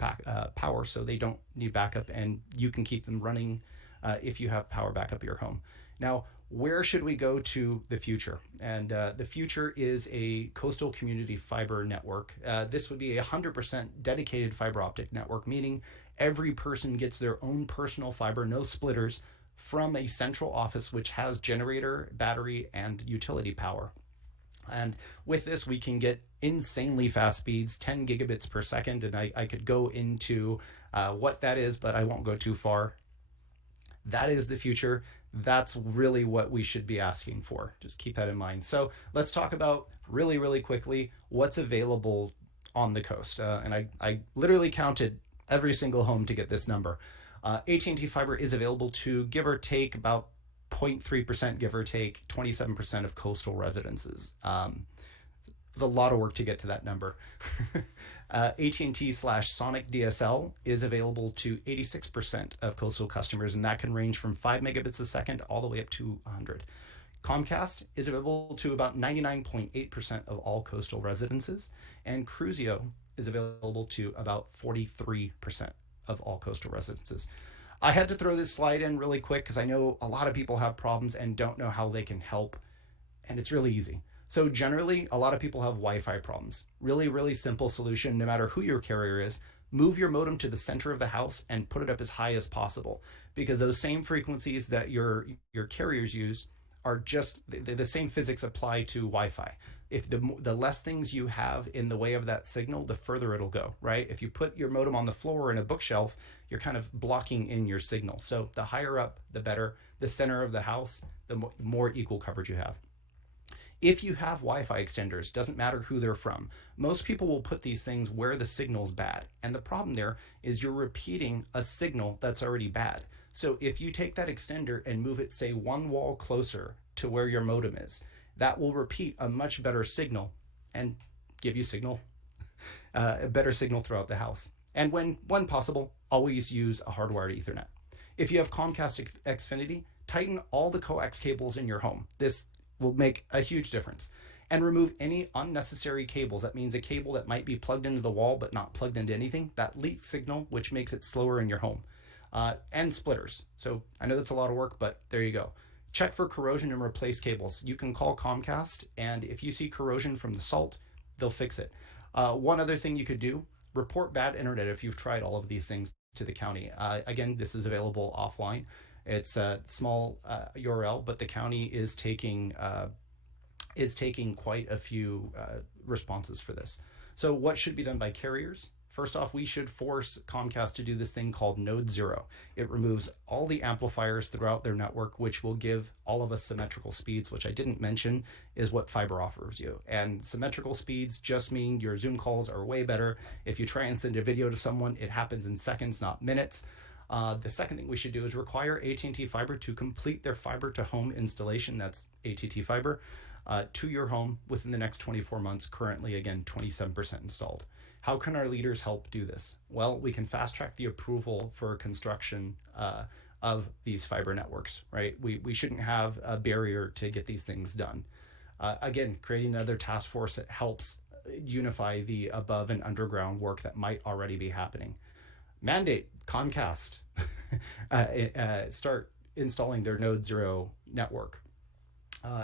power, so they don't need backup, and you can keep them running if you have power backup at your home. Now, where should we go to the future? And the future is a coastal community fiber network. This would be a 100% dedicated fiber optic network, meaning every person gets their own personal fiber, no splitters, from a central office which has generator, battery, and utility power. And with this, we can get insanely fast speeds, 10 gigabits per second. And I could go into what that is, but I won't go too far. That is the future. That's really what we should be asking for. Just keep that in mind. So let's talk about really, really quickly what's available on the coast. And I literally counted every single home to get this number. AT&T Fiber is available to give or take about 0.3%, give or take 27% of coastal residences. There's a lot of work to get to that number. AT&T/Sonic DSL is available to 86% of coastal customers, and that can range from 5 megabits a second all the way up to 100. Comcast is available to about 99.8% of all coastal residences, and Cruisio is available to about 43% of all coastal residences. I had to throw this slide in really quick because I know a lot of people have problems and don't know how they can help, and it's really easy. So generally, a lot of people have Wi-Fi problems. Really, really simple solution, no matter who your carrier is, move your modem to the center of the house and put it up as high as possible, because those same frequencies that your carriers use are just, the same physics apply to Wi-Fi. If the less things you have in the way of that signal, the further it'll go, right? If you put your modem on the floor in a bookshelf, you're kind of blocking in your signal. So the higher up, the better. The center of the house, the more equal coverage you have. If you have Wi-Fi extenders, doesn't matter who they're from, most people will put these things where the signal's bad. And the problem there is you're repeating a signal that's already bad. So if you take that extender and move it, say, one wall closer to where your modem is, that will repeat a much better signal and give you a better signal throughout the house. And when possible, always use a hardwired Ethernet. If you have Comcast Xfinity, tighten all the coax cables in your home. This will make a huge difference. and remove any unnecessary cables. That means a cable that might be plugged into the wall but not plugged into anything. That leaks signal, which makes it slower in your home. And splitters. So I know that's a lot of work, but there you go. Check for corrosion and replace cables. You can call Comcast, and if you see corrosion from the salt, they'll fix it. One other thing you could do, report bad internet if you've tried all of these things to the county. Again, this is available offline. It's a small URL, but the county is taking quite a few responses for this. So what should be done by carriers? First off, we should force Comcast to do this thing called Node Zero. It removes all the amplifiers throughout their network, which will give all of us symmetrical speeds, which I didn't mention is what fiber offers you. And symmetrical speeds just mean your Zoom calls are way better. If you try and send a video to someone, it happens in seconds, not minutes. The second thing we should do is require AT&T Fiber to complete their fiber to home installation. That's AT&T Fiber to your home within the next 24 months. Currently, again, 27% installed. How can our leaders help do this? Well, we can fast track the approval for construction of these fiber networks, right? We shouldn't have a barrier to get these things done. Again, creating another task force that helps unify the above and underground work that might already be happening. Mandate Comcast start installing their Node Zero network.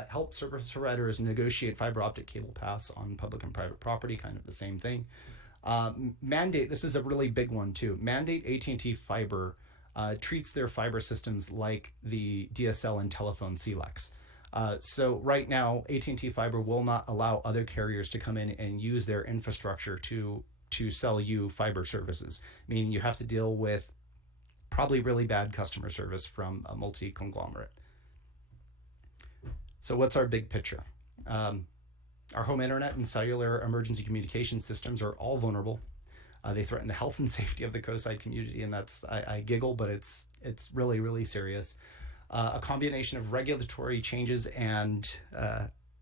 Help service providers negotiate fiber optic cable paths on public and private property, kind of the same thing. Mandate, this is a really big one too. Mandate AT&T Fiber treats their fiber systems like the DSL and telephone CLECs. So right now, AT&T Fiber will not allow other carriers to come in and use their infrastructure to sell you fiber services, meaning you have to deal with probably really bad customer service from a multi-conglomerate. So what's our big picture? Our home internet and cellular emergency communication systems are all vulnerable. They threaten the health and safety of the coastside community, and that's, I giggle, but it's really, really serious. A combination of regulatory changes and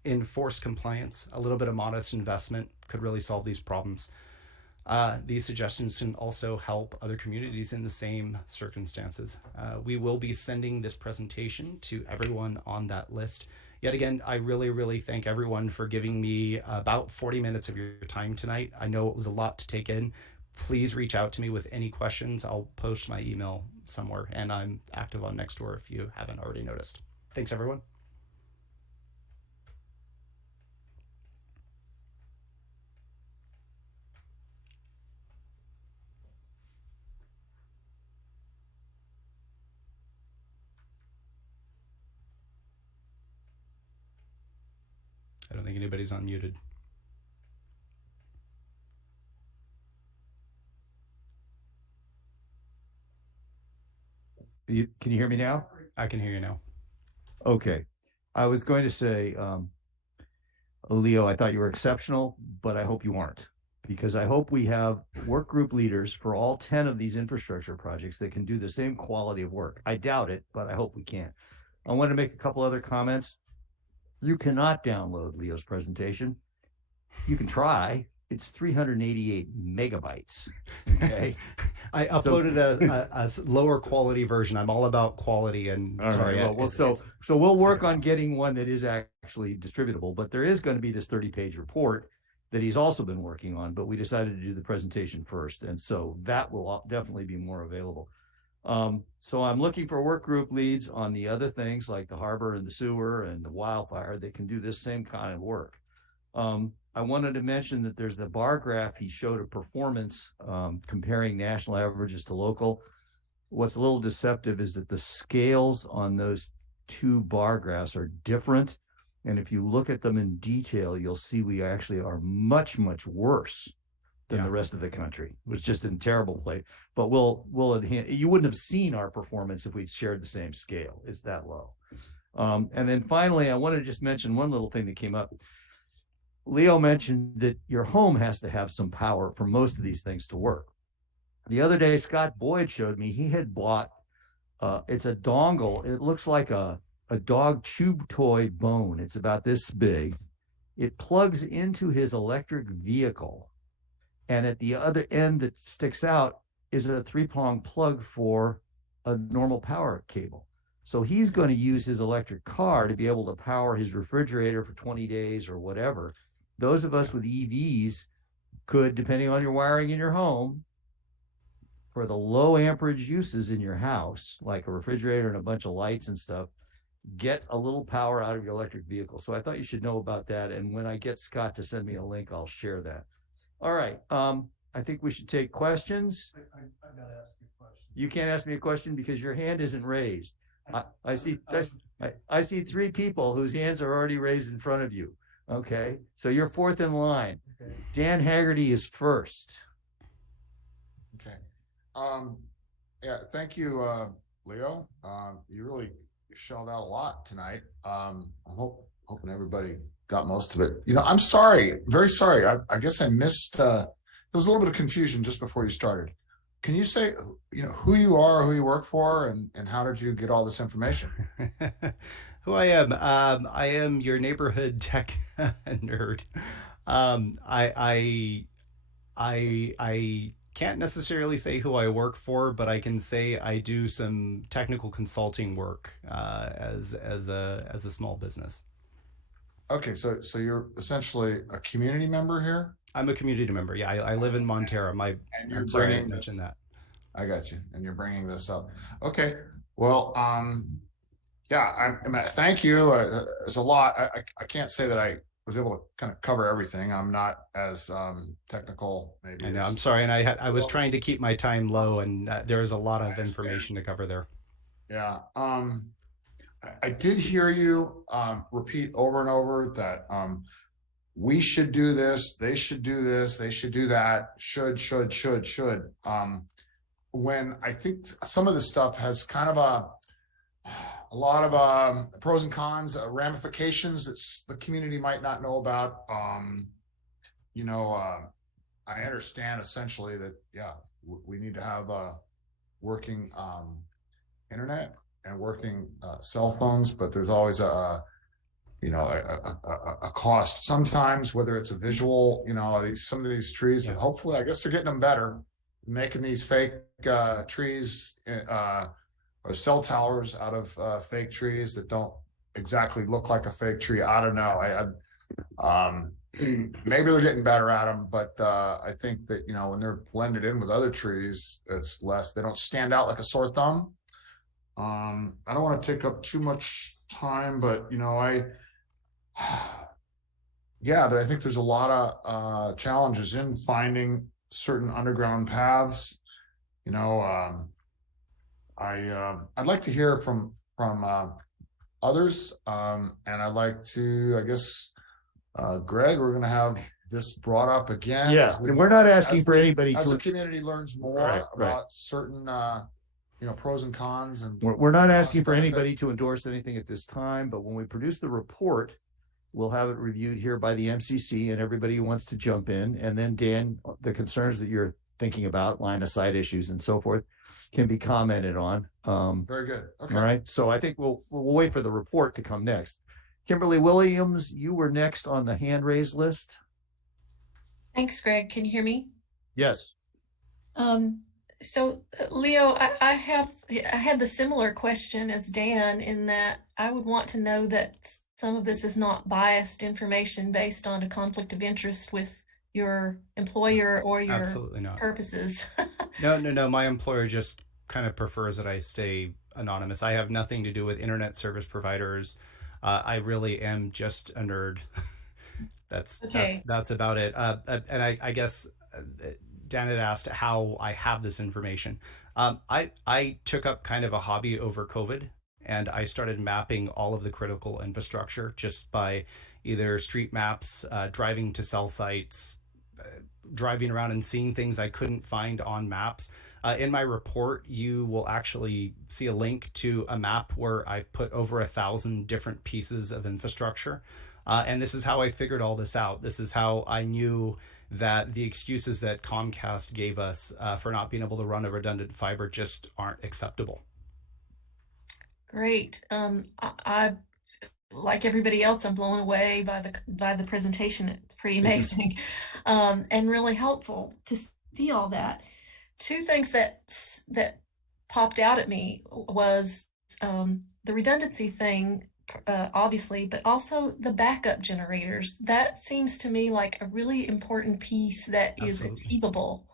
enforced compliance, a little bit of modest investment could really solve these problems. These suggestions can also help other communities in the same circumstances. We will be sending this presentation to everyone on that list. Yet again, I really, really thank everyone for giving me about 40 minutes of your time tonight. I know it was a lot to take in. Please reach out to me with any questions. I'll post my email somewhere, and I'm active on Nextdoor if you haven't already noticed. Thanks, everyone. I don't think anybody's unmuted. Can you hear me now? I can hear you now. Okay. I was going to say, Leo, I thought you were exceptional, but I hope you aren't, because I hope we have work group leaders for all 10 of these infrastructure projects that can do the same quality of work. I doubt it, but I hope we can. I want to make a couple other comments. You cannot download Leo's presentation. You can try. It's 388 megabytes. Okay. I uploaded a lower quality version. I'm all about quality, and all sorry. Right, well, so we'll work on getting one that is actually distributable, but there is going to be this 30-page report that he's also been working on, but we decided to do the presentation first. And so that will definitely be more available. So I'm looking for work group leads on the other things like the harbor and the sewer and the wildfire that can do this same kind of work. I wanted to mention that there's the bar graph he showed of performance, comparing national averages to local. What's a little deceptive is that the scales on those two bar graphs are different. And if you look at them in detail, you'll see we actually are much, much worse than the rest of the country. It was just in terrible place. But you wouldn't have seen our performance if we'd shared the same scale. It's that low. And then finally, I want to just mention one little thing that came up. Leo mentioned that your home has to have some power for most of these things to work. The other day, Scott Boyd showed me he had bought, it's a dongle. It looks like a dog chew toy bone. It's about this big. It plugs into his electric vehicle. And at the other end that sticks out is a 3-prong plug for a normal power cable. So he's going to use his electric car to be able to power his refrigerator for 20 days or whatever. Those of us with EVs could, depending on your wiring in your home, for the low amperage uses in your house, like a refrigerator and a bunch of lights and stuff, get a little power out of your electric vehicle. So I thought you should know about that. And when I get Scott to send me a link, I'll share that. All right. I think we should take questions. I've got to ask you a question. You can't ask me a question because your hand isn't raised. I see 3 people whose hands are already raised in front of you. Okay. So you're 4th in line. Okay. Dan Haggerty is first. Okay. Yeah, thank you, Leo. You really shelled out a lot tonight. I'm hoping everybody got most of it. I'm sorry, very sorry. I guess I missed, there was a little bit of confusion just before you started. Can you say, who you are, who you work for, and how did you get all this information? Who I am? I am your neighborhood tech nerd. I can't necessarily say who I work for, but I can say I do some technical consulting work as a small business. Okay, so you're essentially a community member here? I'm a community member. Yeah, I live in Montero. I'm sorry I didn't mention that. I got you, and you're bringing this up. Okay, well, yeah, thank you. There's a lot. I can't say that I was able to kind of cover everything. I'm not as technical. Maybe I know. I'm sorry, and I was trying to keep my time low, and there was a lot of information to cover there. Yeah. I did hear you repeat over and over that we should do this, they should do this, they should do that, should. When I think some of this stuff has kind of a lot of pros and cons, ramifications that the community might not know about. I understand essentially that, yeah, we need to have a working internet and working cell phones, but there's always a cost sometimes, whether it's a visual, some of these trees, Yeah. Hopefully, I guess they're getting them better, making these fake trees or cell towers out of fake trees that don't exactly look like a fake tree. I don't know. Maybe they're getting better at them, but I think that, when they're blended in with other trees, it's less, they don't stand out like a sore thumb. I don't want to take up too much time, but I think there's a lot of challenges in finding certain underground paths. I'd like to hear from others, and I'd like to, I guess, Greg, we're going to have this brought up again. Yeah, and we're not asking for anybody as to. the community learns more about certain pros and cons, and We're not asking for benefit. anybody to endorse anything at this time, but when we produce the report, we'll have it reviewed here by the MCC and everybody who wants to jump in. And then Dan, the concerns that you're thinking about, line of sight issues and so forth, can be commented on. Very good. Okay. All right. So I think we'll wait for the report to come next. Kimberly Williams, you were next on the hand raised list. Thanks, Greg. Can you hear me? Yes. So Leo, I had the similar question as Dan in that I would want to know that some of this is not biased information based on a conflict of interest with your employer or your Absolutely not. purposes. No. My employer just kind of prefers that I stay anonymous. I have nothing to do with internet service providers. I really am just a nerd. That's about it. And I guess Dan had asked how I have this information. I took up kind of a hobby over COVID, and I started mapping all of the critical infrastructure just by either street maps, driving to cell sites, driving around and seeing things I couldn't find on maps. In my report, you will actually see a link to a map where I've put over 1,000 different pieces of infrastructure. And this is how I figured all this out. This is how I knew that the excuses that Comcast gave us for not being able to run a redundant fiber just aren't acceptable. Great. I like everybody else, I'm blown away by the presentation. It's pretty amazing, and really helpful to see all that. Two things that popped out at me was the redundancy thing, obviously, but also the backup generators. That seems to me like a really important piece that is Absolutely. achievable.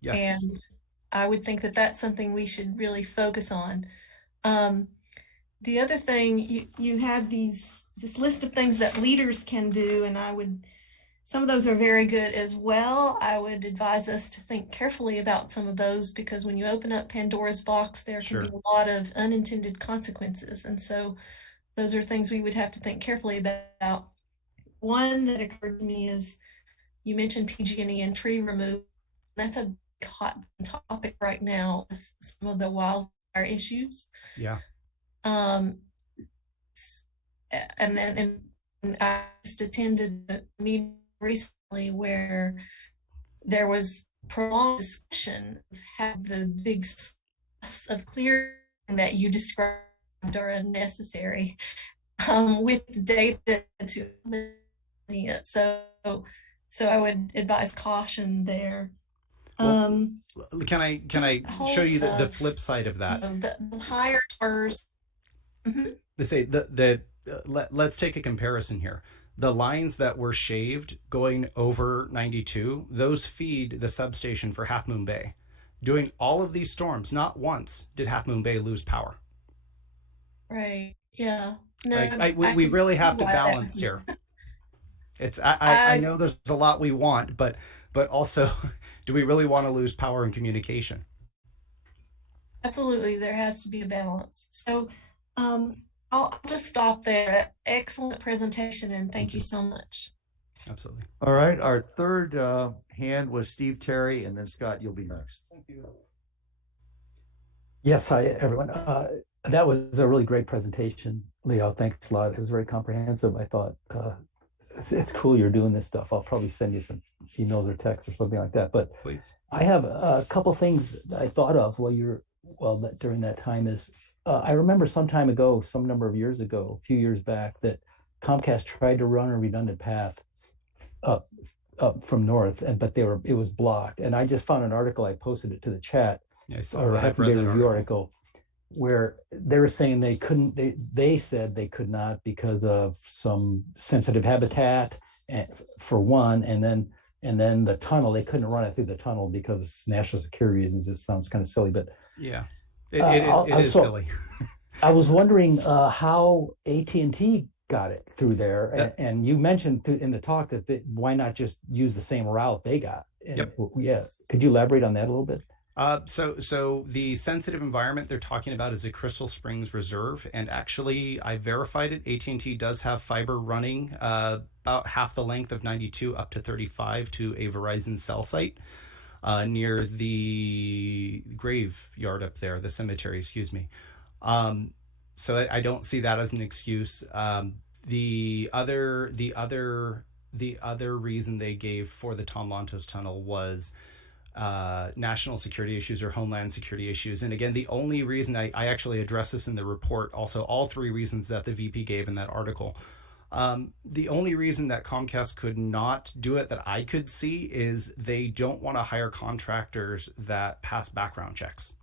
Yes. And I would think that that's something we should really focus on. The other thing, you had this list of things that leaders can do, and some of those are very good as well. I would advise us to think carefully about some of those, because when you open up Pandora's box, there can be Sure. a lot of unintended consequences. And so those are things we would have to think carefully about. One that occurred to me is you mentioned PG&E and tree removal. That's a hot topic right now with some of the wildfire issues. Yeah. And I just attended a meeting recently where there was prolonged discussion of how the big swaths of clearing that you described are unnecessary, with the data to it. So I would advise caution there. Well, can I just show you the hold flip side of that? the higher towers. They say let's take a comparison here. The lines that were shaved going over 92, those feed the substation for Half Moon Bay. Doing all of these storms, not once did Half Moon Bay lose power. Right. Yeah. No, Like, we really have to balance here. It's I know there's a lot we want, but also, do we really want to lose power and communication? Absolutely, there has to be a balance. So I'll just stop there. Excellent presentation, and thank you so much. Absolutely. All right, our third hand was Steve Terry, and then Scott, you'll be next. Thank you. Yes, hi, everyone. That was a really great presentation, Leo. Thanks a lot. It was very comprehensive. I thought it's cool you're doing this stuff. I'll probably send you some emails or texts or something like that. But please, I have a couple things I thought of during that time is I remember some time ago, some number of years ago, a few years back, that Comcast tried to run a redundant path up from north, but it was blocked. And I just found an article. I posted it to the chat, or a Happy Day Review article, where they were saying they couldn't. They said they could not because of some sensitive habitat, for one, and then the tunnel. They couldn't run it through the tunnel because national security reasons. It sounds kind of silly, but yeah, it is silly. I was wondering how AT&T got it through there, and you mentioned in the talk that why not just use the same route they got? Yep. Yeah, could you elaborate on that a little bit? So the sensitive environment they're talking about is a Crystal Springs Reserve, and actually I verified it. AT&T does have fiber running about half the length of 92 up to 35 to a Verizon cell site near the graveyard up there, the cemetery, excuse me. So I don't see that as an excuse. The other reason they gave for the Tom Lantos tunnel was national security issues or homeland security issues. And again, the only reason I actually address this in the report, also all three reasons that the VP gave in that article. The only reason that Comcast could not do it that I could see is they don't want to hire contractors that pass background checks.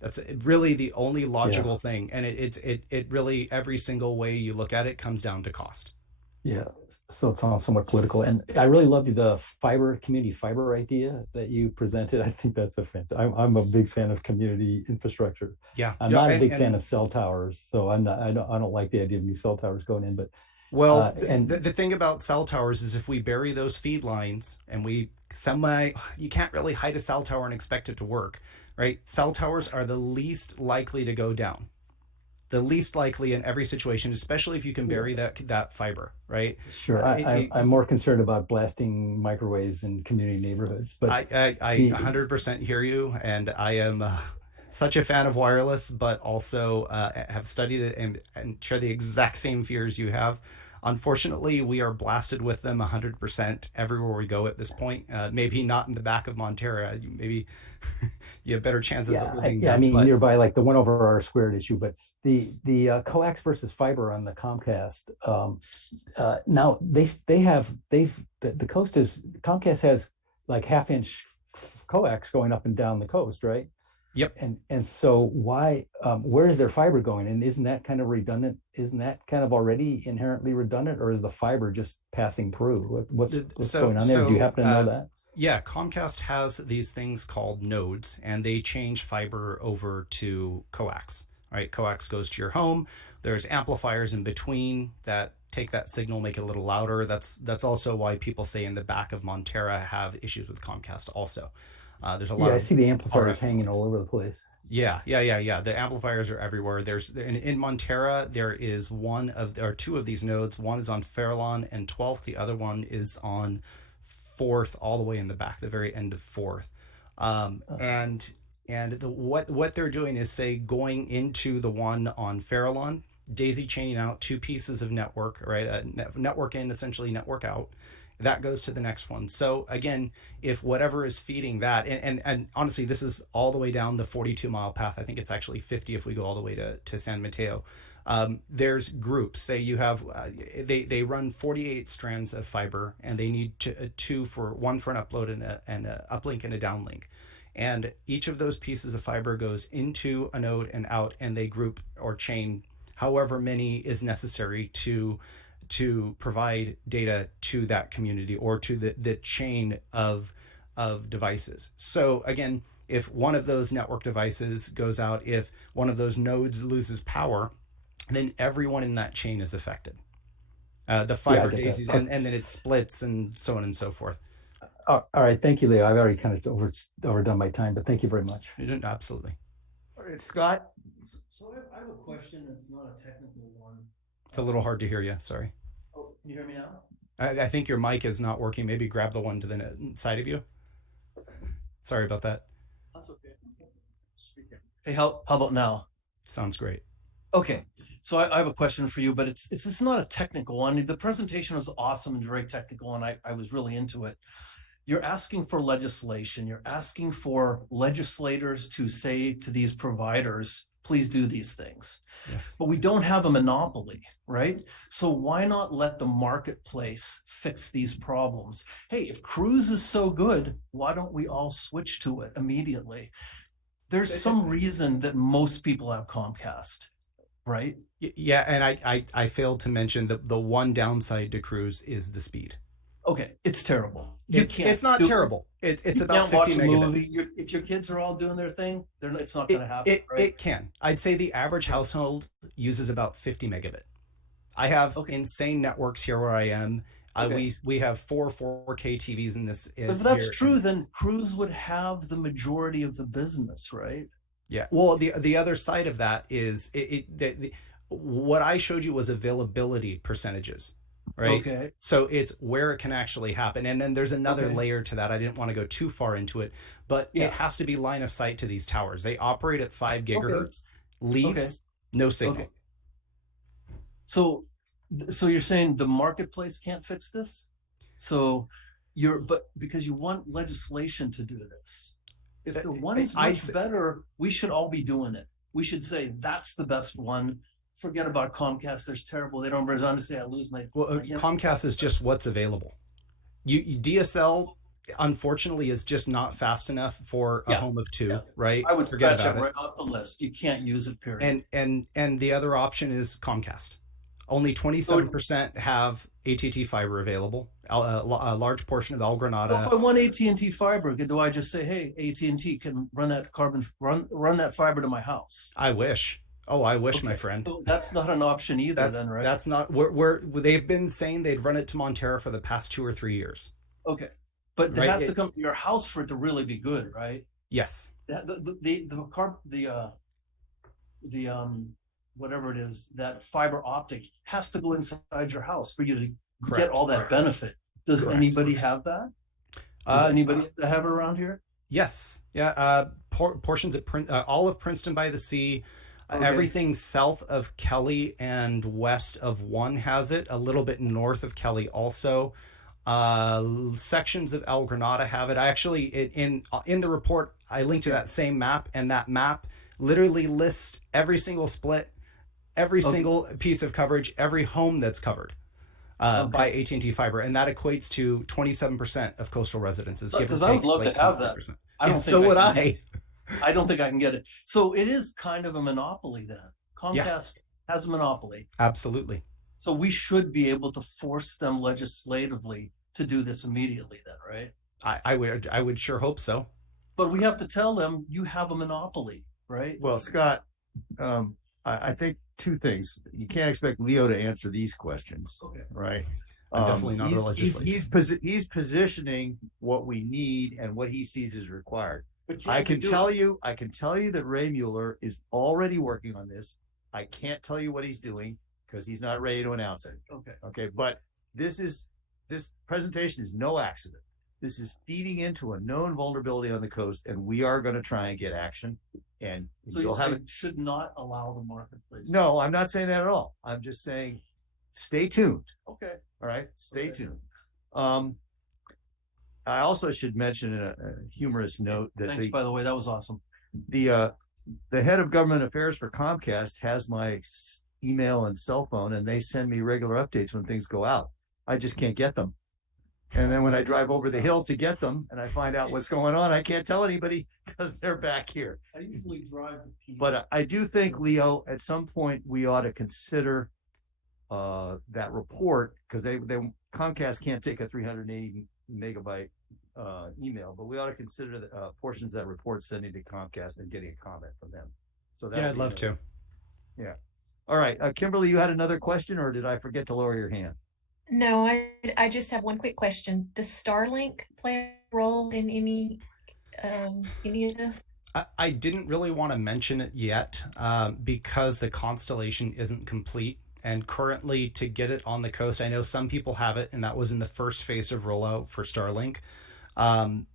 That's really the only logical thing. And it really, every single way you look at it comes down to cost. Yeah, so it sounds somewhat political. And I really loved the community fiber idea that you presented. I think that's I'm a big fan of community infrastructure. Yeah. I'm not a big fan of cell towers, so I don't like the idea of new cell towers going in, but well, and the thing about cell towers is if we bury those feed lines and you can't really hide a cell tower and expect it to work, right? Cell towers are the least likely to go down. The least likely in every situation, especially if you can bury that fiber, right? Sure. I'm more concerned about blasting microwaves in community neighborhoods. But I 100% hear you, and I am such a fan of wireless, but also have studied it and share the exact same fears you have. Unfortunately, we are blasted with them 100% everywhere we go at this point. Maybe not in the back of Montera. Maybe you have better chances of living there. I mean, nearby, like the 1 over R squared issue, but the coax versus fiber on the Comcast. Now the coast Comcast has like 1/2 inch coax going up and down the coast, right? Yep. And so why, where is their fiber going? And isn't that kind of redundant? Isn't that kind of already inherently redundant, or is the fiber just passing through? What's going on there? Do you happen to know that? Yeah, Comcast has these things called nodes, and they change fiber over to coax. Right, coax goes to your home. There's amplifiers in between that take that signal, make it a little louder. That's also why people say in the back of Montera have issues with Comcast. Also, there's a lot. Yeah, I of see the amplifiers RF hanging noise. all over the place. Yeah. The amplifiers are everywhere. There's in Montera, there is two of these nodes. One is on Fairlawn and 12th. The other one is on 4th, all the way in the back, the very end of 4th. What they're doing is, say, going into the one on Fairlawn, daisy chaining out two pieces of network, right? Network in, essentially network out. That goes to the next one. So again, if whatever is feeding that, and honestly, this is all the way down the 42-mile path. I think it's actually 50 if we go all the way to San Mateo. There's groups. Say you have, they run 48 strands of fiber, and they need one for an upload and a uplink and a downlink. And each of those pieces of fiber goes into a node and out, and they group or chain however many is necessary to provide data to that community or to the chain of devices. So again, if one of those network devices goes out, if one of those nodes loses power, then everyone in that chain is affected. The fiber daisies, and then it splits and so on and so forth. All right, thank you, Leo. I've already kind of overdone my time, but thank you very much. Absolutely. All right, Scott. So I have a question. It's not a technical one. It's a little hard to hear you. Sorry. Oh, can you hear me now? I think your mic is not working. Maybe grab the one to the side of you. Sorry about that. That's okay. Hey, how about now? Sounds great. Okay, so I have a question for you, but it's not a technical one. The presentation was awesome and very technical, and I was really into it. You're asking for legislation. You're asking for legislators to say to these providers, please do these things. Yes. But we don't have a monopoly, right? So why not let the marketplace fix these problems? Hey, if Cruise is so good, why don't we all switch to it immediately? There's some reason that most people have Comcast, right? Yeah, and I failed to mention that the one downside to Cruise is the speed. Okay, it's terrible. It's not terrible. It's about 50 watch a megabits. movie. If your kids are all doing their thing, it's not going to happen. Right? It can. I'd say the average household uses about 50 megabit. I have insane networks here where I am. We have 4K TVs in this. If that's true, then Cruise would have the majority of the business, right? Yeah. Well, the other side of that is what I showed you was availability percentages. Right. Okay. So it's where it can actually happen. And then there's another layer to that. I didn't want to go too far into it, but it has to be line of sight to these towers. They operate at 5 gigahertz, leaves no signal. Okay. So you're saying the marketplace can't fix this? Because you want legislation to do this. If the one is much better, we should all be doing it. We should say that's the best one. Forget about Comcast. There's terrible. They don't resign to say I lose my. Well, Comcast is just what's available. DSL, unfortunately, is just not fast enough for a home of 2, right? I would scratch it right off the list. You can't use it, period. And the other option is Comcast. Only 27% have AT&T fiber available. A large portion of El Granada. Well, if I want AT&T fiber, do I just say, hey, AT&T can run that fiber to my house? I wish. Oh, I wish, my friend. So that's not an option either, then, right? That's not. They've been saying they'd run it to Montera for the past 2 or 3 years. Okay, but it has to come to your house for it to really be good, right? Yes. Whatever it is, that fiber optic has to go inside your house for you to get all that benefit. Does anybody have that? Does anybody have it around here? Yes. Yeah. Portions of all of Princeton by the Sea. Everything south of Kelly and west of 1 has it. A little bit north of Kelly also. Sections of El Granada have it. I actually in the report I linked to that same map, and that map literally lists every single split, every single piece of coverage, every home that's covered by AT&T fiber, and that equates to 27% of coastal residences. Because I would love to have that. So would I. I don't think I can get it. So it is kind of a monopoly then. Yeah. Comcast has a monopoly. Absolutely. So we should be able to force them legislatively to do this immediately then, right? I would sure hope so. But we have to tell them you have a monopoly, right? Well, Scott, I think two things. You can't expect Leo to answer these questions, Okay. right? I'm definitely not a legislator. He's positioning what we need and what he sees as required. But you I have to can do tell it. you that Ray Mueller is already working on this. I can't tell you what he's doing because he's not ready to announce it. Okay. Okay, but this presentation is no accident. This is feeding into a known vulnerability on the coast, and we are going to try and get action. And So you'll you have say it. should not allow the marketplace. No, I'm not saying that at all. I'm just saying, stay tuned. Okay. All right, stay Okay. tuned. I also should mention a humorous note that Thanks, by the way, that was awesome. the head of government affairs for Comcast has my email and cell phone, and they send me regular updates when things go out. I just can't get them. And then when I drive over the hill to get them and I find out what's going on, I can't tell anybody because they're back here. I usually drive to Peace. But I do think, Leo, at some point we ought to consider that report, because they Comcast can't take a 380 megabyte email, but we ought to consider the portions of that report sending to Comcast and getting a comment from them. So that Yeah, I'd love to. Yeah. All right, Kimberly, you had another question, or did I forget to lower your hand? No, I just have one quick question. Does Starlink play a role in any of this? I didn't really want to mention it yet because the constellation isn't complete. And currently, to get it on the coast, I know some people have it, and that was in the first phase of rollout for Starlink. One,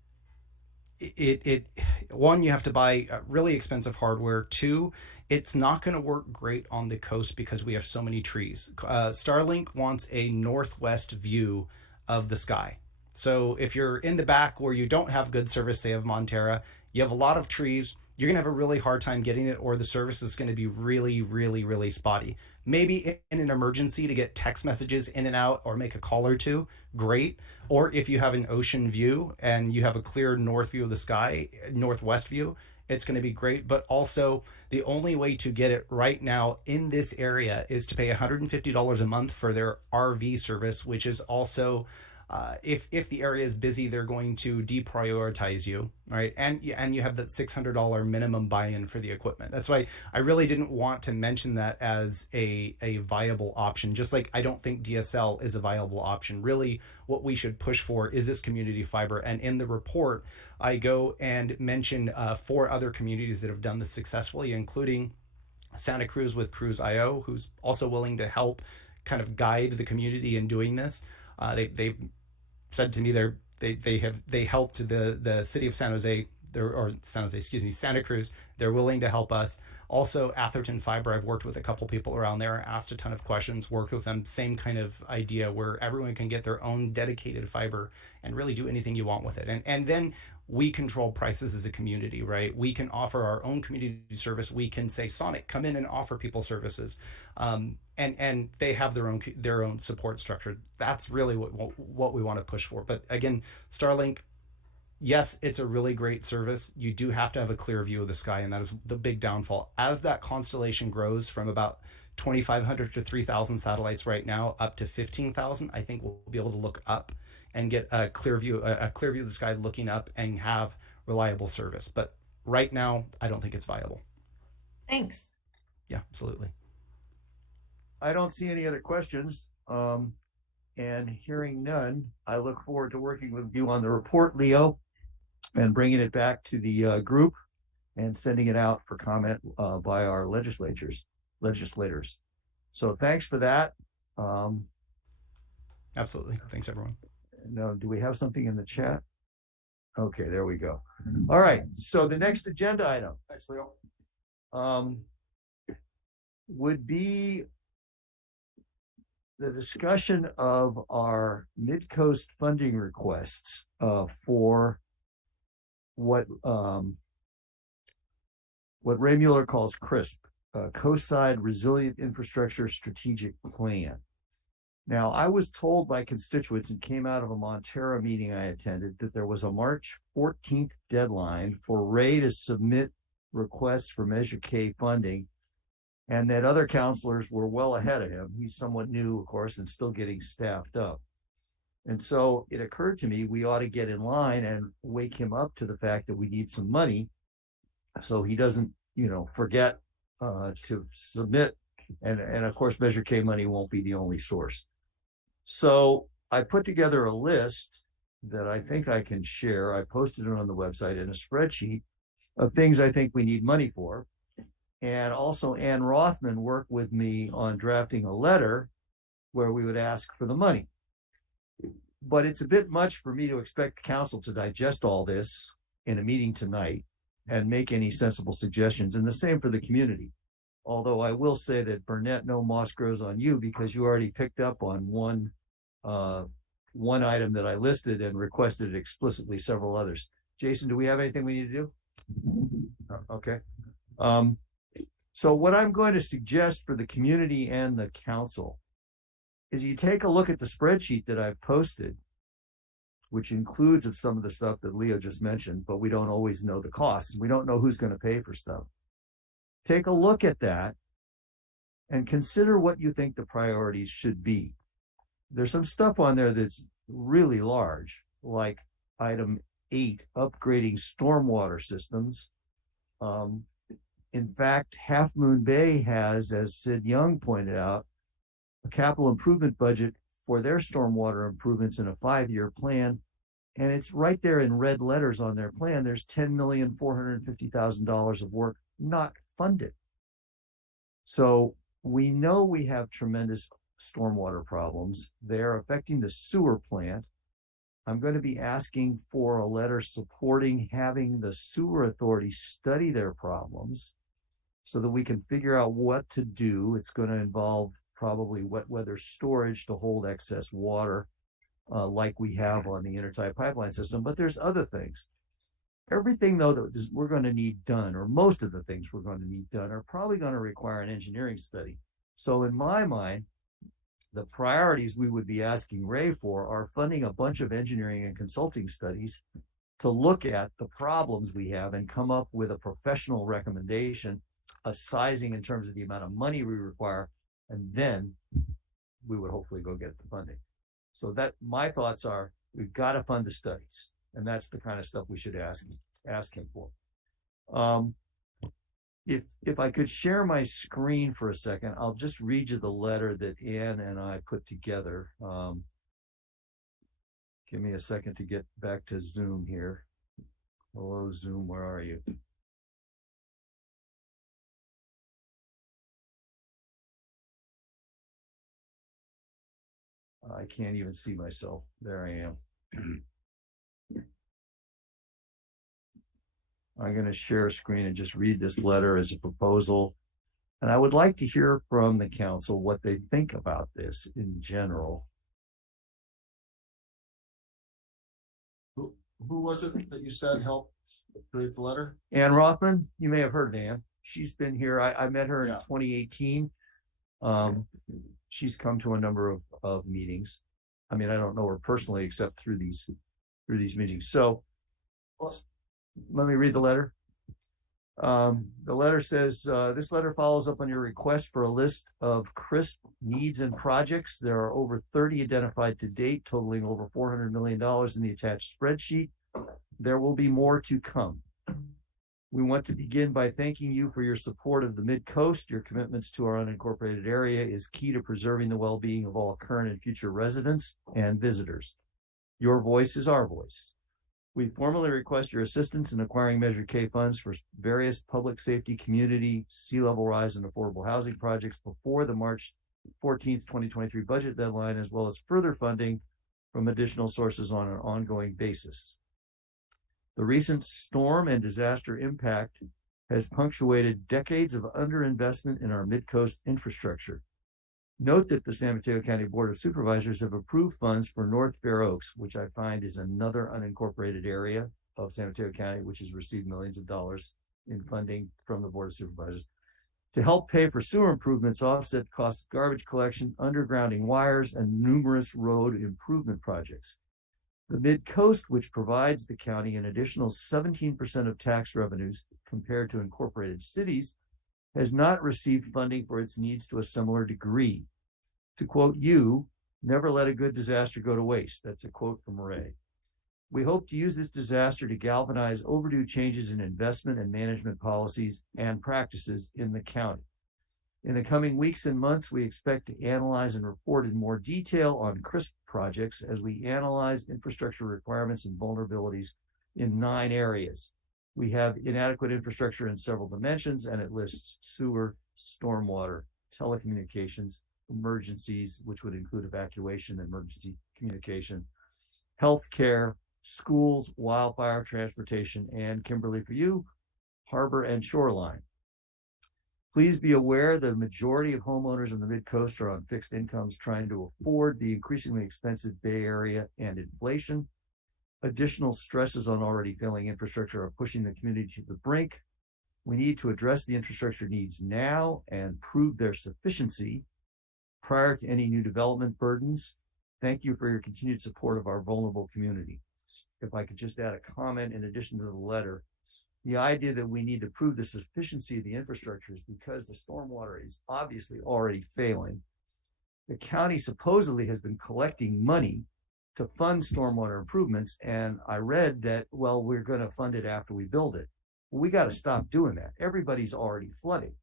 you have to buy really expensive hardware. Two, it's not going to work great on the coast because we have so many trees. Starlink wants a northwest view of the sky. So if you're in the back where you don't have good service, say of Montera, you have a lot of trees, you're going to have a really hard time getting it, or the service is going to be really, really, really spotty. Maybe in an emergency to get text messages in and out or make a call or two, great. Or if you have an ocean view and you have a clear north view of the sky, northwest view, it's going to be great. But also, the only way to get it right now in this area is to pay $150 a month for their RV service, which is also, if the area is busy, they're going to deprioritize you, right? And you have that $600 minimum buy-in for the equipment. That's why I really didn't want to mention that as a viable option. Just like I don't think DSL is a viable option. Really, what we should push for is this community fiber. And in the report, I go and mention 4 other communities that have done this successfully, including Santa Cruz with Cruise.io, who's also willing to help kind of guide the community in doing this. They've said to me they helped the city of San Jose, Santa Cruz. They're willing to help us. Also, Atherton Fiber, I've worked with a couple people around there, asked a ton of questions, worked with them. Same kind of idea where everyone can get their own dedicated fiber and really do anything you want with it. And then we control prices as a community, right? We can offer our own community service. We can say, Sonic, come in and offer people services. And they have their own support structure. That's really what we want to push for. But again, Starlink, yes, it's a really great service. You do have to have a clear view of the sky, and that is the big downfall. As that constellation grows from about 2,500 to 3,000 satellites right now up to 15,000, I think we'll be able to look up and get a clear view of the sky looking up and have reliable service. But right now, I don't think it's viable. Thanks. Yeah, absolutely. I don't see any other questions. And hearing none, I look forward to working with you on the report, Leo, and bringing it back to the group and sending it out for comment by our legislators. So thanks for that. Absolutely. Thanks, everyone. Now, do we have something in the chat? Okay, there we go. All right. So the next agenda item. Thanks, Leo. Would be the discussion of our Midcoast funding requests for what Ray Mueller calls CRISP, Coastside Resilient Infrastructure Strategic Plan. Now, I was told by constituents and came out of a Montera meeting I attended that there was a March 14th deadline for Ray to submit requests for Measure K funding, and that other counselors were well ahead of him. He's somewhat new, of course, and still getting staffed up. And so it occurred to me we ought to get in line and wake him up to the fact that we need some money so he doesn't, forget to submit. And of course, Measure K money won't be the only source. So I put together a list that I think I can share. I posted it on the website in a spreadsheet of things I think we need money for. And also Ann Rothman worked with me on drafting a letter where we would ask for the money. But it's a bit much for me to expect the council to digest all this in a meeting tonight and make any sensible suggestions, and the same for the community. Although I will say that Burnett, no moss grows on you, because you already picked up on one item that I listed and requested explicitly several others. Jason, do we have anything we need to do? Okay. So what I'm going to suggest for the community and the council is you take a look at the spreadsheet that I've posted, which includes of some of the stuff that Leo just mentioned, but we don't always know the costs. We don't know who's going to pay for stuff. Take a look at that and consider what you think the priorities should be. There's some stuff on there that's really large, like item 8, upgrading stormwater systems. In fact, Half Moon Bay has, as Sid Young pointed out, a capital improvement budget for their stormwater improvements in a 5-year plan. And it's right there in red letters on their plan. There's $10,450,000 of work not funded. So we know we have tremendous stormwater problems. They're affecting the sewer plant. I'm going to be asking for a letter supporting having the sewer authority study their problems so that we can figure out what to do. It's going to involve probably wet weather storage to hold excess water like we have on the intertie pipeline system, but there's other things. Everything, though, that we're going to need done, or most of the things we're going to need done, are probably going to require an engineering study. So in my mind, the priorities we would be asking Ray for are funding a bunch of engineering and consulting studies to look at the problems we have and come up with a professional recommendation, a sizing in terms of the amount of money we require, and then we would hopefully go get the funding. So that my thoughts are, we've got to fund the studies. And that's the kind of stuff we should ask him for. If I could share my screen for a second, I'll just read you the letter that Ann and I put together. Give me a second to get back to Zoom here. Hello, Zoom, where are you? I can't even see myself. There I am. I'm going to share a screen and just read this letter as a proposal. And I would like to hear from the council what they think about this in general. Who was it that you said helped create the letter? Ann Rothman, you may have heard of Ann. She's been here. I met her in 2018. She's come to a number of meetings. I mean, I don't know her personally except through these meetings. So let me read the letter. The letter says, this letter follows up on your request for a list of crisp needs and projects. There are over 30 identified to date, totaling over $400 million in the attached spreadsheet. There will be more to come. We want to begin by thanking you for your support of the Midcoast. Your commitments to our unincorporated area is key to preserving the well-being of all current and future residents and visitors. Your voice is our voice. We formally request your assistance in acquiring Measure K funds for various public safety, community, sea level rise, and affordable housing projects before the March 14th, 2023 budget deadline, as well as further funding from additional sources on an ongoing basis. The recent storm and disaster impact has punctuated decades of underinvestment in our Midcoast infrastructure. Note that the San Mateo County Board of Supervisors have approved funds for North Fair Oaks, which I find is another unincorporated area of San Mateo County, which has received millions of dollars in funding from the Board of Supervisors, to help pay for sewer improvements, offset cost of garbage collection, undergrounding wires, and numerous road improvement projects. The Midcoast, which provides the county an additional 17% of tax revenues compared to incorporated cities, has not received funding for its needs to a similar degree. To quote you, never let a good disaster go to waste. That's a quote from Ray. We hope to use this disaster to galvanize overdue changes in investment and management policies and practices in the county. In the coming weeks and months, we expect to analyze and report in more detail on CRISP projects as we analyze infrastructure requirements and vulnerabilities in 9 areas. We have inadequate infrastructure in several dimensions, and it lists sewer, stormwater, telecommunications, emergencies, which would include evacuation, emergency communication, healthcare, schools, wildfire, transportation, and Kimberly, for you, harbor and shoreline. Please be aware the majority of homeowners in the Midcoast are on fixed incomes trying to afford the increasingly expensive Bay Area and inflation. Additional stresses on already failing infrastructure are pushing the community to the brink. We need to address the infrastructure needs now and prove their sufficiency prior to any new development burdens. Thank you for your continued support of our vulnerable community. If I could just add a comment in addition to the letter, the idea that we need to prove the sufficiency of the infrastructure is because the stormwater is obviously already failing. The county supposedly has been collecting money to fund stormwater improvements, and I read that, well, we're going to fund it after we build it. Well, we got to stop doing that. Everybody's already flooding.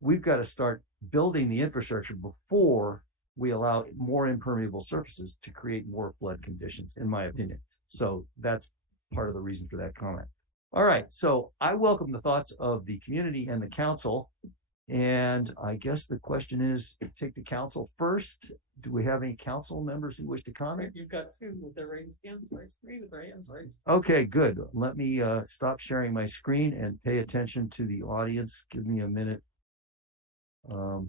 We've got to start building the infrastructure before we allow more impermeable surfaces to create more flood conditions, in my opinion. So that's part of the reason for that comment. All right, so I welcome the thoughts of the community and the council. And I guess the question is, take the council first. Do we have any council members who wish to comment? You've got 2 with their hands raised, 3 with their hands raised. Okay, good. Let me stop sharing my screen and pay attention to the audience. Give me a minute. I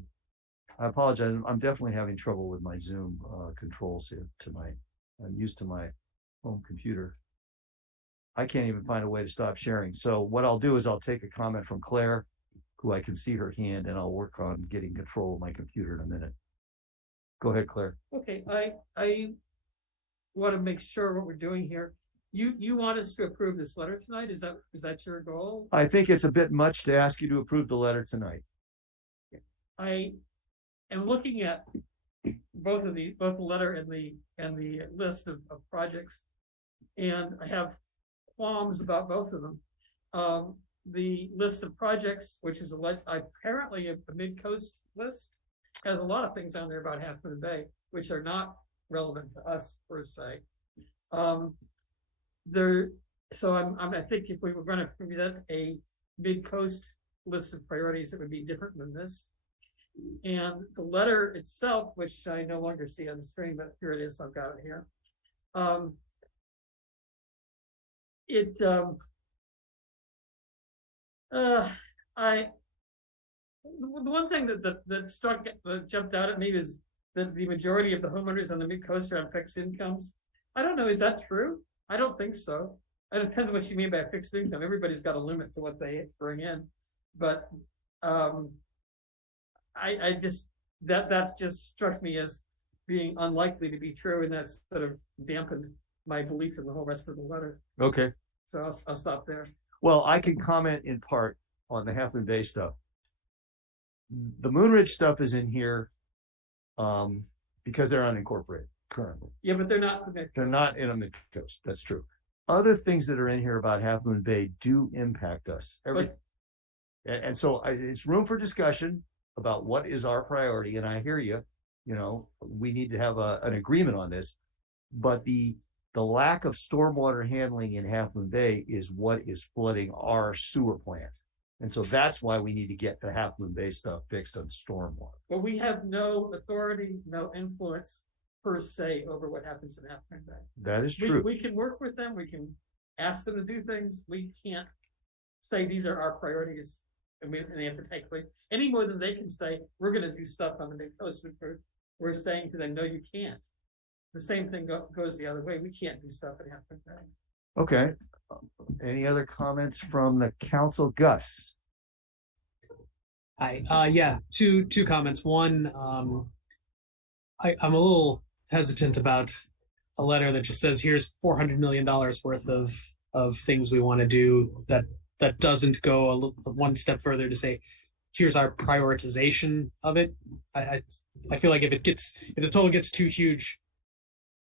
apologize. I'm definitely having trouble with my Zoom controls here tonight. I'm used to my home computer. I can't even find a way to stop sharing. So what I'll do is I'll take a comment from Claire, who I can see her hand, and I'll work on getting control of my computer in a minute. Go ahead, Claire. Okay, I want to make sure what we're doing here. You want us to approve this letter tonight? Is that your goal? I think it's a bit much to ask you to approve the letter tonight. I am looking at both the letter and the list of projects, and I have qualms about both of them. The list of projects, which is apparently a Midcoast list, has a lot of things on there about Half Moon Bay, which are not relevant to us per se. So I think if we were going to present a Midcoast list of priorities, it would be different than this. And the letter itself, which I no longer see on the screen, but here it is, I've got it here. The one thing that jumped out at me was that the majority of the homeowners on the Midcoast are on fixed incomes. I don't know, is that true? I don't think so. It depends on what you mean by fixed income. Everybody's got a limit to what they bring in, but I just that just struck me as being unlikely to be true, and that's sort of dampened my belief in the whole rest of the letter. Okay. So I'll stop there. Well, I can comment in part on the Half Moon Bay stuff. The Moonridge stuff is in here because they're unincorporated currently. Yeah, but they're not in a Midcoast. That's true. Other things that are in here about Half Moon Bay do impact us. And so it's room for discussion about what is our priority. And I hear you, we need to have an agreement on this, but the lack of stormwater handling in Half Moon Bay is what is flooding our sewer plant. And so that's why we need to get the Half Moon Bay stuff fixed on stormwater. But we have no authority, no influence per se over what happens in Half Moon Bay. That is true. We can work with them. We can ask them to do things. We can't say these are our priorities and they have to take place any more than they can say we're going to do stuff on the Midcoast. We're saying to them, no, you can't. The same thing goes the other way. We can't do stuff in Half Moon Bay. Okay. Any other comments from the council? Gus? Hi. Yeah, two comments. One, I'm a little hesitant about a letter that just says here's $400 million worth of things we want to do, that doesn't go one step further to say here's our prioritization of it. I feel like if the total gets too huge,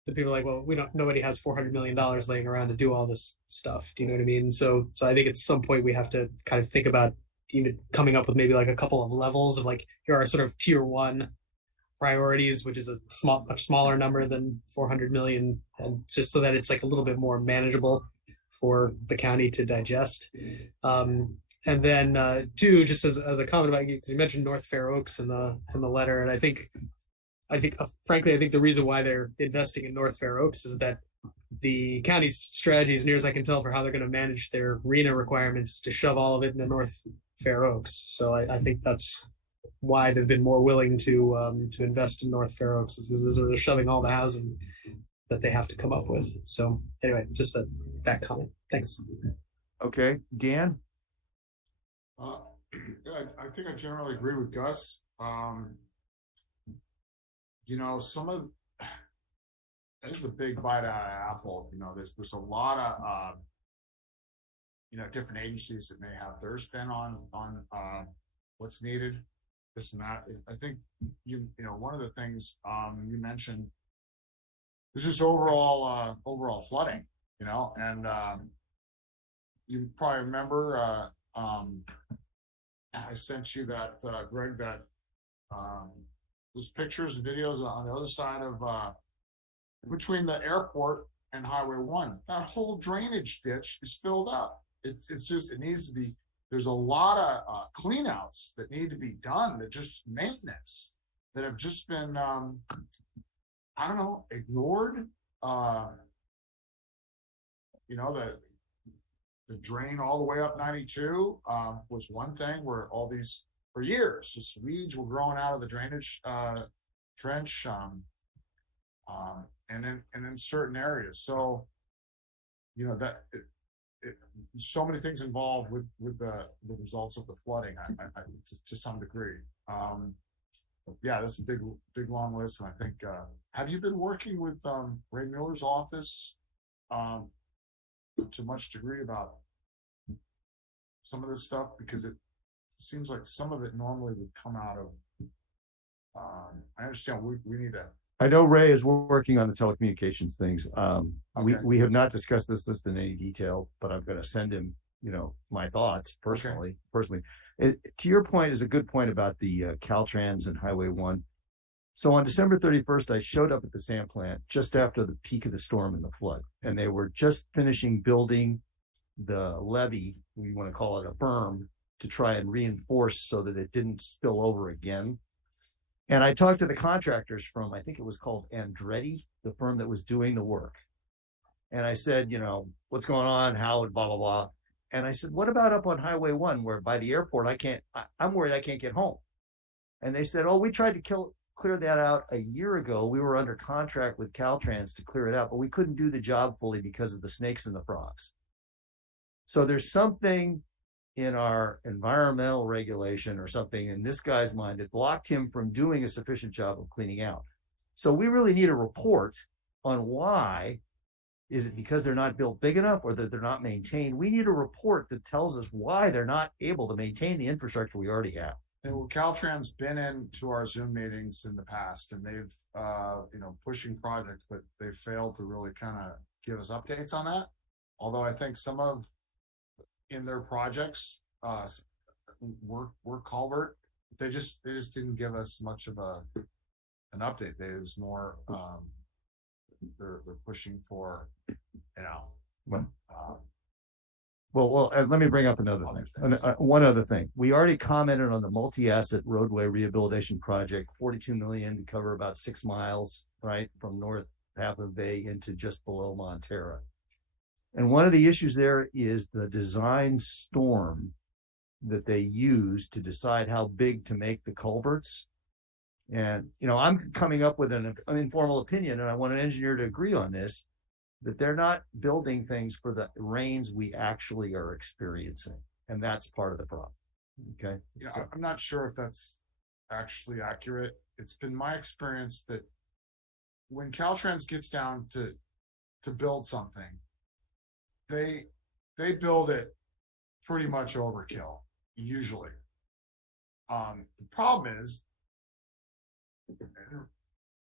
then people are like, well, nobody has $400 million laying around to do all this stuff. Do you know what I mean? So I think at some point we have to kind of think about even coming up with maybe like a couple of levels of like, here are sort of tier one priorities, which is a much smaller number than 400 million, and just so that it's like a little bit more manageable for the county to digest. And then two, just as a comment about you, because you mentioned North Fair Oaks in the letter, and I think frankly, I think the reason why they're investing in North Fair Oaks is that the county's strategy, as near as I can tell, for how they're going to manage their RENA requirements, to shove all of it into North Fair Oaks. So I think that's why they've been more willing to invest in North Fair Oaks, is because they're shoving all the housing that they have to come up with. So anyway, just that comment. Thanks. Okay, Dan. I think I generally agree with Gus. Some of this is a big bite out of apple. There's a lot of different agencies that may have their spin on what's needed, this and that. I think one of the things you mentioned is just overall flooding. And you probably remember I sent you that Greg, that those pictures and videos on the other side of between the airport and Highway 1. That whole drainage ditch is filled up. It's just, it needs to be, there's a lot of cleanouts that need to be done, that just maintenance that have just been ignored. The drain all the way up 92 was one thing, where all these, for years, just weeds were growing out of the drainage trench, and in certain areas. So, so many things involved with the results of the flooding, to some degree. Yeah, that's a big long list. And I think, have you been working with Ray Miller's office to much degree about some of this stuff? Because it seems like some of it normally would come out of, I understand we need to. I know Ray is working on the telecommunications things. Okay. We have not discussed this list in any detail, but I'm going to send him, my thoughts personally. To your point is a good point about the Caltrans and Highway 1. So on December 31st, I showed up at the sand plant just after the peak of the storm and the flood, and they were just finishing building the levee, we want to call it a berm, to try and reinforce so that it didn't spill over again. And I talked to the contractors from, I think it was called Andretti, the firm that was doing the work. And I said, what's going on? How, blah, blah, blah. And I said, what about up on Highway 1, where by the airport, I'm worried I can't get home. And they said, oh, we tried to clear that out a year ago. We were under contract with Caltrans to clear it out, but we couldn't do the job fully because of the snakes and the frogs. So there's something in our environmental regulation or something in this guy's mind that blocked him from doing a sufficient job of cleaning out. So we really need a report on why. Is it because they're not built big enough, or that they're not maintained? We need a report that tells us why they're not able to maintain the infrastructure we already have. And Caltrans been into our Zoom meetings in the past, and they've pushing projects, but they failed to really kind of give us updates on that. Although I think some of in their projects were culvert, they just didn't give us much of an update. It was more they're pushing for Well, let me bring up another thing. One other thing. We already commented on the multi-asset roadway rehabilitation project, 42 million to cover about 6 miles, right, from North Half Bay into just below Montera. And one of the issues there is the design storm that they use to decide how big to make the culverts. And, I'm coming up with an informal opinion, and I want an engineer to agree on this, that they're not building things for the rains we actually are experiencing. And that's part of the problem. Okay. Yeah, So- I'm not sure if that's actually accurate. It's been my experience that when Caltrans gets down to build something, they build it pretty much overkill, usually. The problem is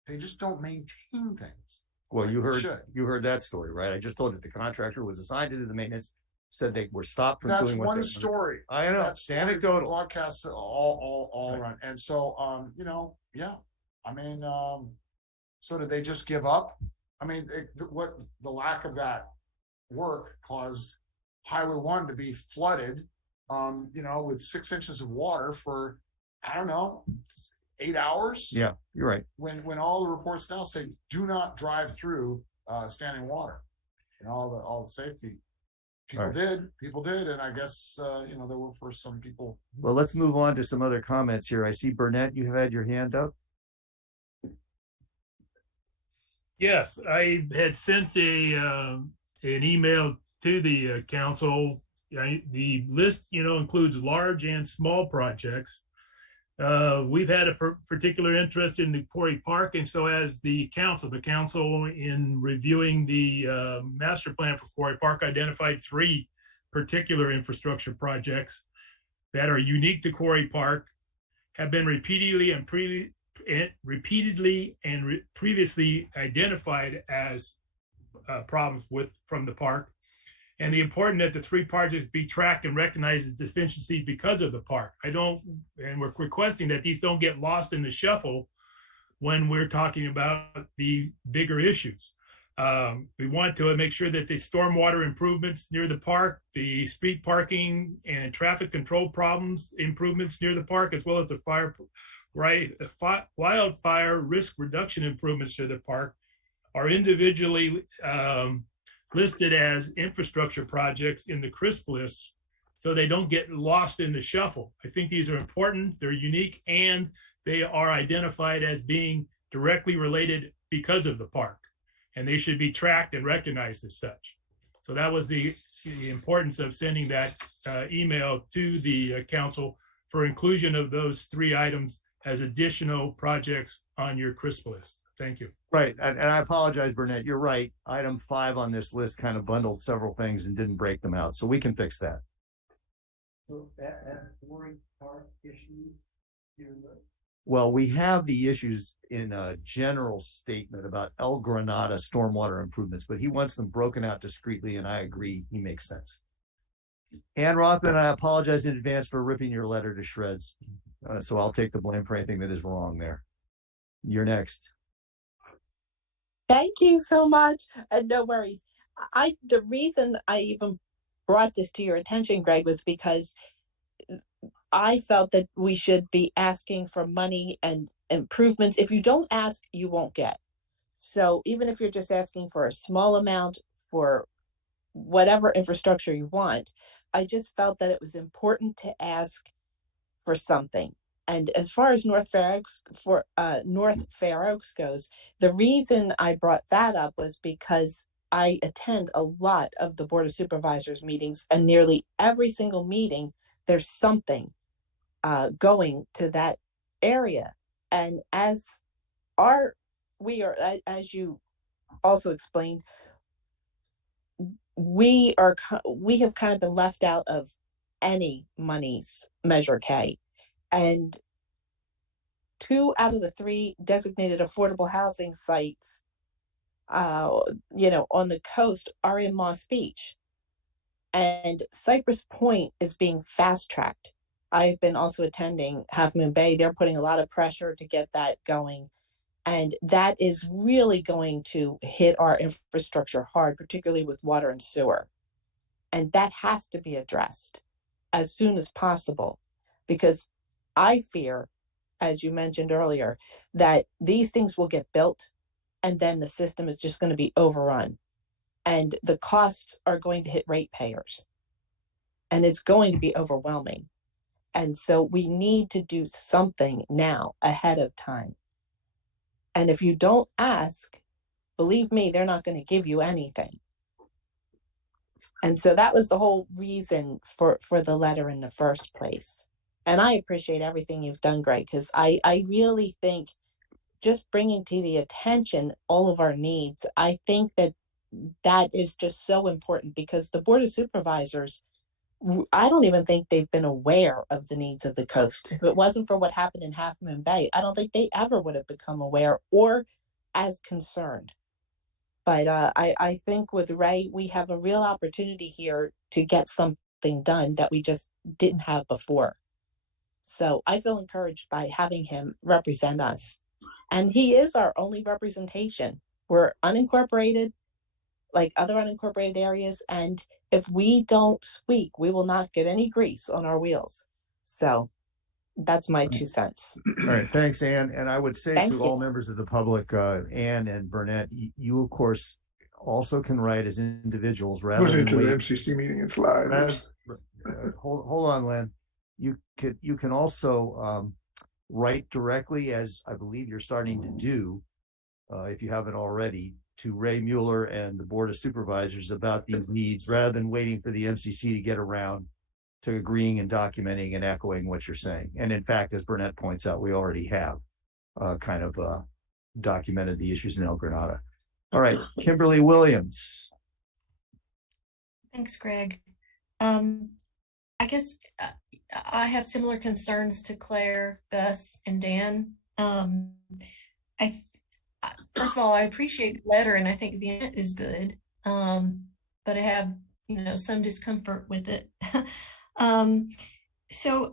they just don't maintain things. Well, like you they heard, should. you heard that story, right? I just told you the contractor was assigned to do the maintenance, said they were stopped from That's doing what one they. story. I know, That it's story anecdotal. broadcasts all Right. run. And so, you know, yeah, I mean, so did they just give up? I mean, what the lack of that work caused Highway 1 to be flooded, you know, with 6 inches of water for, I don't know, 8 hours. Yeah, you're right. When all the reports now say do not drive through standing water, and all the safety people Right. people did, and I guess you know, there were for some people. Well, let's move on to some other comments here. I see Burnett, you have had your hand up. Yes, I had sent an email to the council. The list, includes large and small projects. We've had a particular interest in the Quarry Park, and so as the council in reviewing the master plan for Quarry Park identified 3 particular infrastructure projects that are unique to Quarry Park, have been repeatedly and previously identified as problems from the park, and the important that the 3 projects be tracked and recognized as deficiencies because of the park. And we're requesting that these don't get lost in the shuffle when we're talking about the bigger issues. We want to make sure that the stormwater improvements near the park, the street parking and traffic control problems improvements near the park, as well as the wildfire risk reduction improvements to the park are individually listed as infrastructure projects in the CRISP list, so they don't get lost in the shuffle. I think these are important, they're unique, and they are identified as being directly related because of the park, and they should be tracked and recognized as such. So that was the importance of sending that email to the council for inclusion of those 3 items as additional projects on your CRISP list. Thank you. Right, and I apologize, Burnett, you're right. Item 5 on this list kind of bundled several things and didn't break them out, so we can fix that. So that Quarry Park issue. Well, we have the issues in a general statement about El Granada stormwater improvements, but he wants them broken out discreetly, and I agree, he makes sense. Ann Rothman, I apologize in advance for ripping your letter to shreds, so I'll take the blame for anything that is wrong there. You're next. Thank you so much. No worries. The reason I even brought this to your attention, Greg, was because I felt that we should be asking for money and improvements. If you don't ask, you won't get. So even if you're just asking for a small amount for whatever infrastructure you want, I just felt that it was important to ask for something. And as far as North Fair Oaks goes, the reason I brought that up was because I attend a lot of the Board of Supervisors meetings, and nearly every single meeting, there's something going to that area. And as you also explained, we have kind of been left out of any monies Measure K. And 2 out of the 3 designated affordable housing sites, on the coast are in Moss Beach. And Cypress Point is being fast-tracked. I've been also attending Half Moon Bay. They're putting a lot of pressure to get that going. And that is really going to hit our infrastructure hard, particularly with water and sewer. And that has to be addressed as soon as possible, because I fear, as you mentioned earlier, that these things will get built and then the system is just going to be overrun. And the costs are going to hit ratepayers. And it's going to be overwhelming. And so we need to do something now ahead of time. And if you don't ask, believe me, they're not going to give you anything. And so that was the whole reason for the letter in the first place. And I appreciate everything you've done, Greg, because I really think just bringing to the attention all of our needs, I think that is just so important, because the Board of Supervisors, I don't even think they've been aware of the needs of the coast. If it wasn't for what happened in Half Moon Bay, I don't think they ever would have become aware or as concerned. But I think with Ray, we have a real opportunity here to get something done that we just didn't have before. So I feel encouraged by having him represent us. And he is our only representation. We're unincorporated, like other unincorporated areas. And if we don't speak, we will not get any grease on our wheels. So that's my 2 cents. All right, thanks, Ann. And I would say Thank to you. all members of the public, Ann and Burnett, you of course also can write as individuals rather Listen than to the wait. MCC meeting, it's live. Hold on, Len. You can also write directly, as I believe you're starting to do, if you haven't already, to Ray Mueller and the Board of Supervisors about these needs, rather than waiting for the MCC to get around to agreeing and documenting and echoing what you're saying. And in fact, as Burnett points out, we already have kind of documented the issues in El Granada. All right, Kimberly Williams. Thanks, Greg. I guess I have similar concerns to Claire, Gus, and Dan. First of all, I appreciate the letter, and I think the intent is good, but I have, some discomfort with it. So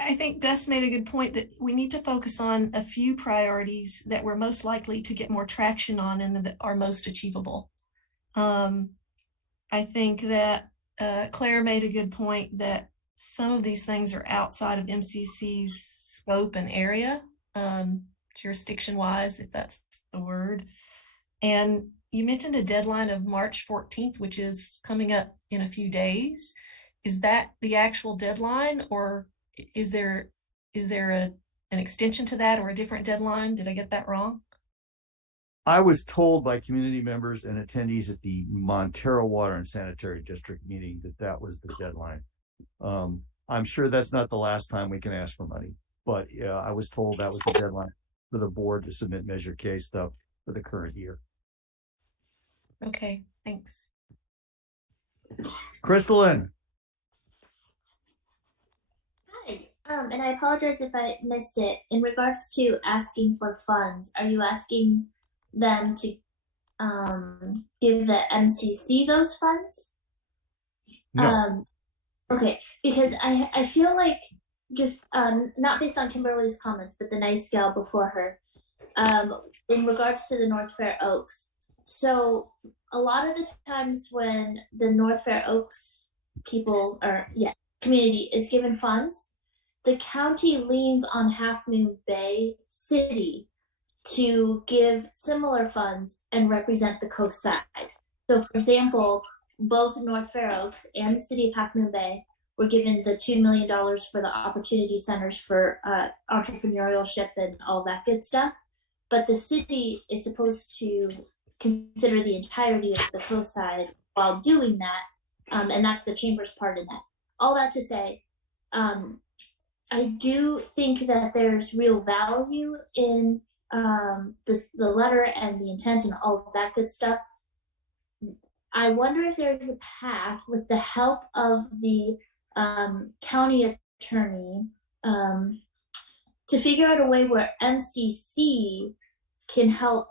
I think Gus made a good point that we need to focus on a few priorities that we're most likely to get more traction on and that are most achievable. I think that Claire made a good point that some of these things are outside of MCC's scope and area, jurisdiction-wise, if that's the word. And you mentioned a deadline of March 14th, which is coming up in a few days. Is that the actual deadline, or is there an extension to that or a different deadline? Did I get that wrong? I was told by community members and attendees at the Montero Water and Sanitary District meeting that was the deadline. I'm sure that's not the last time we can ask for money, but I was told that was the deadline for the board to submit Measure K stuff for the current year. Okay, thanks. Crystalline. Hi, and I apologize if I missed it. In regards to asking for funds, are you asking them to give the MCC those funds? No. Okay, because I feel like, just not based on Kimberly's comments, but the nice gal before her, in regards to the North Fair Oaks. So a lot of the times when the North Fair Oaks people, community is given funds, the county leans on Half Moon Bay City to give similar funds and represent the coast side. So for example, both North Fair Oaks and the city of Half Moon Bay were given the $2 million for the opportunity centers for entrepreneurship and all that good stuff. But the city is supposed to consider the entirety of the coast side while doing that. And that's the chamber's part in that. All that to say, I do think that there's real value in the letter and the intent and all of that good stuff. I wonder if there's a path with the help of the county attorney to figure out a way where MCC can help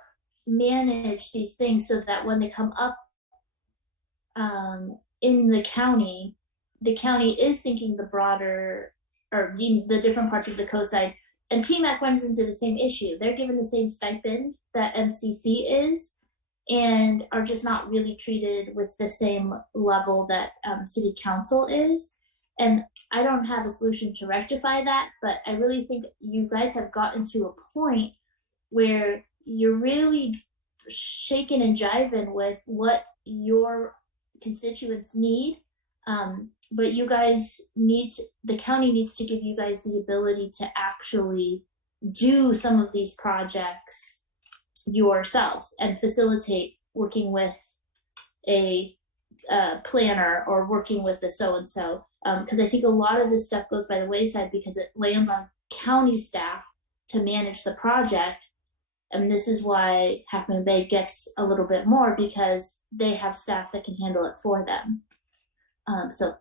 manage these things so that when they come up in the county is thinking the broader, or the different parts of the coast side. And PMAC runs into the same issue. They're given the same stipend that MCC is, and are just not really treated with the same level that city council is. And I don't have a solution to rectify that, but I really think you guys have gotten to a point where you're really shaking and jiving with what your constituents need. But you guys the county needs to give you guys the ability to actually do some of these projects yourselves and facilitate working with a planner or working with the so-and-so. Because I think a lot of this stuff goes by the wayside because it lands on county staff to manage the project. And this is why Half Moon Bay gets a little bit more because they have staff that can handle it for them. So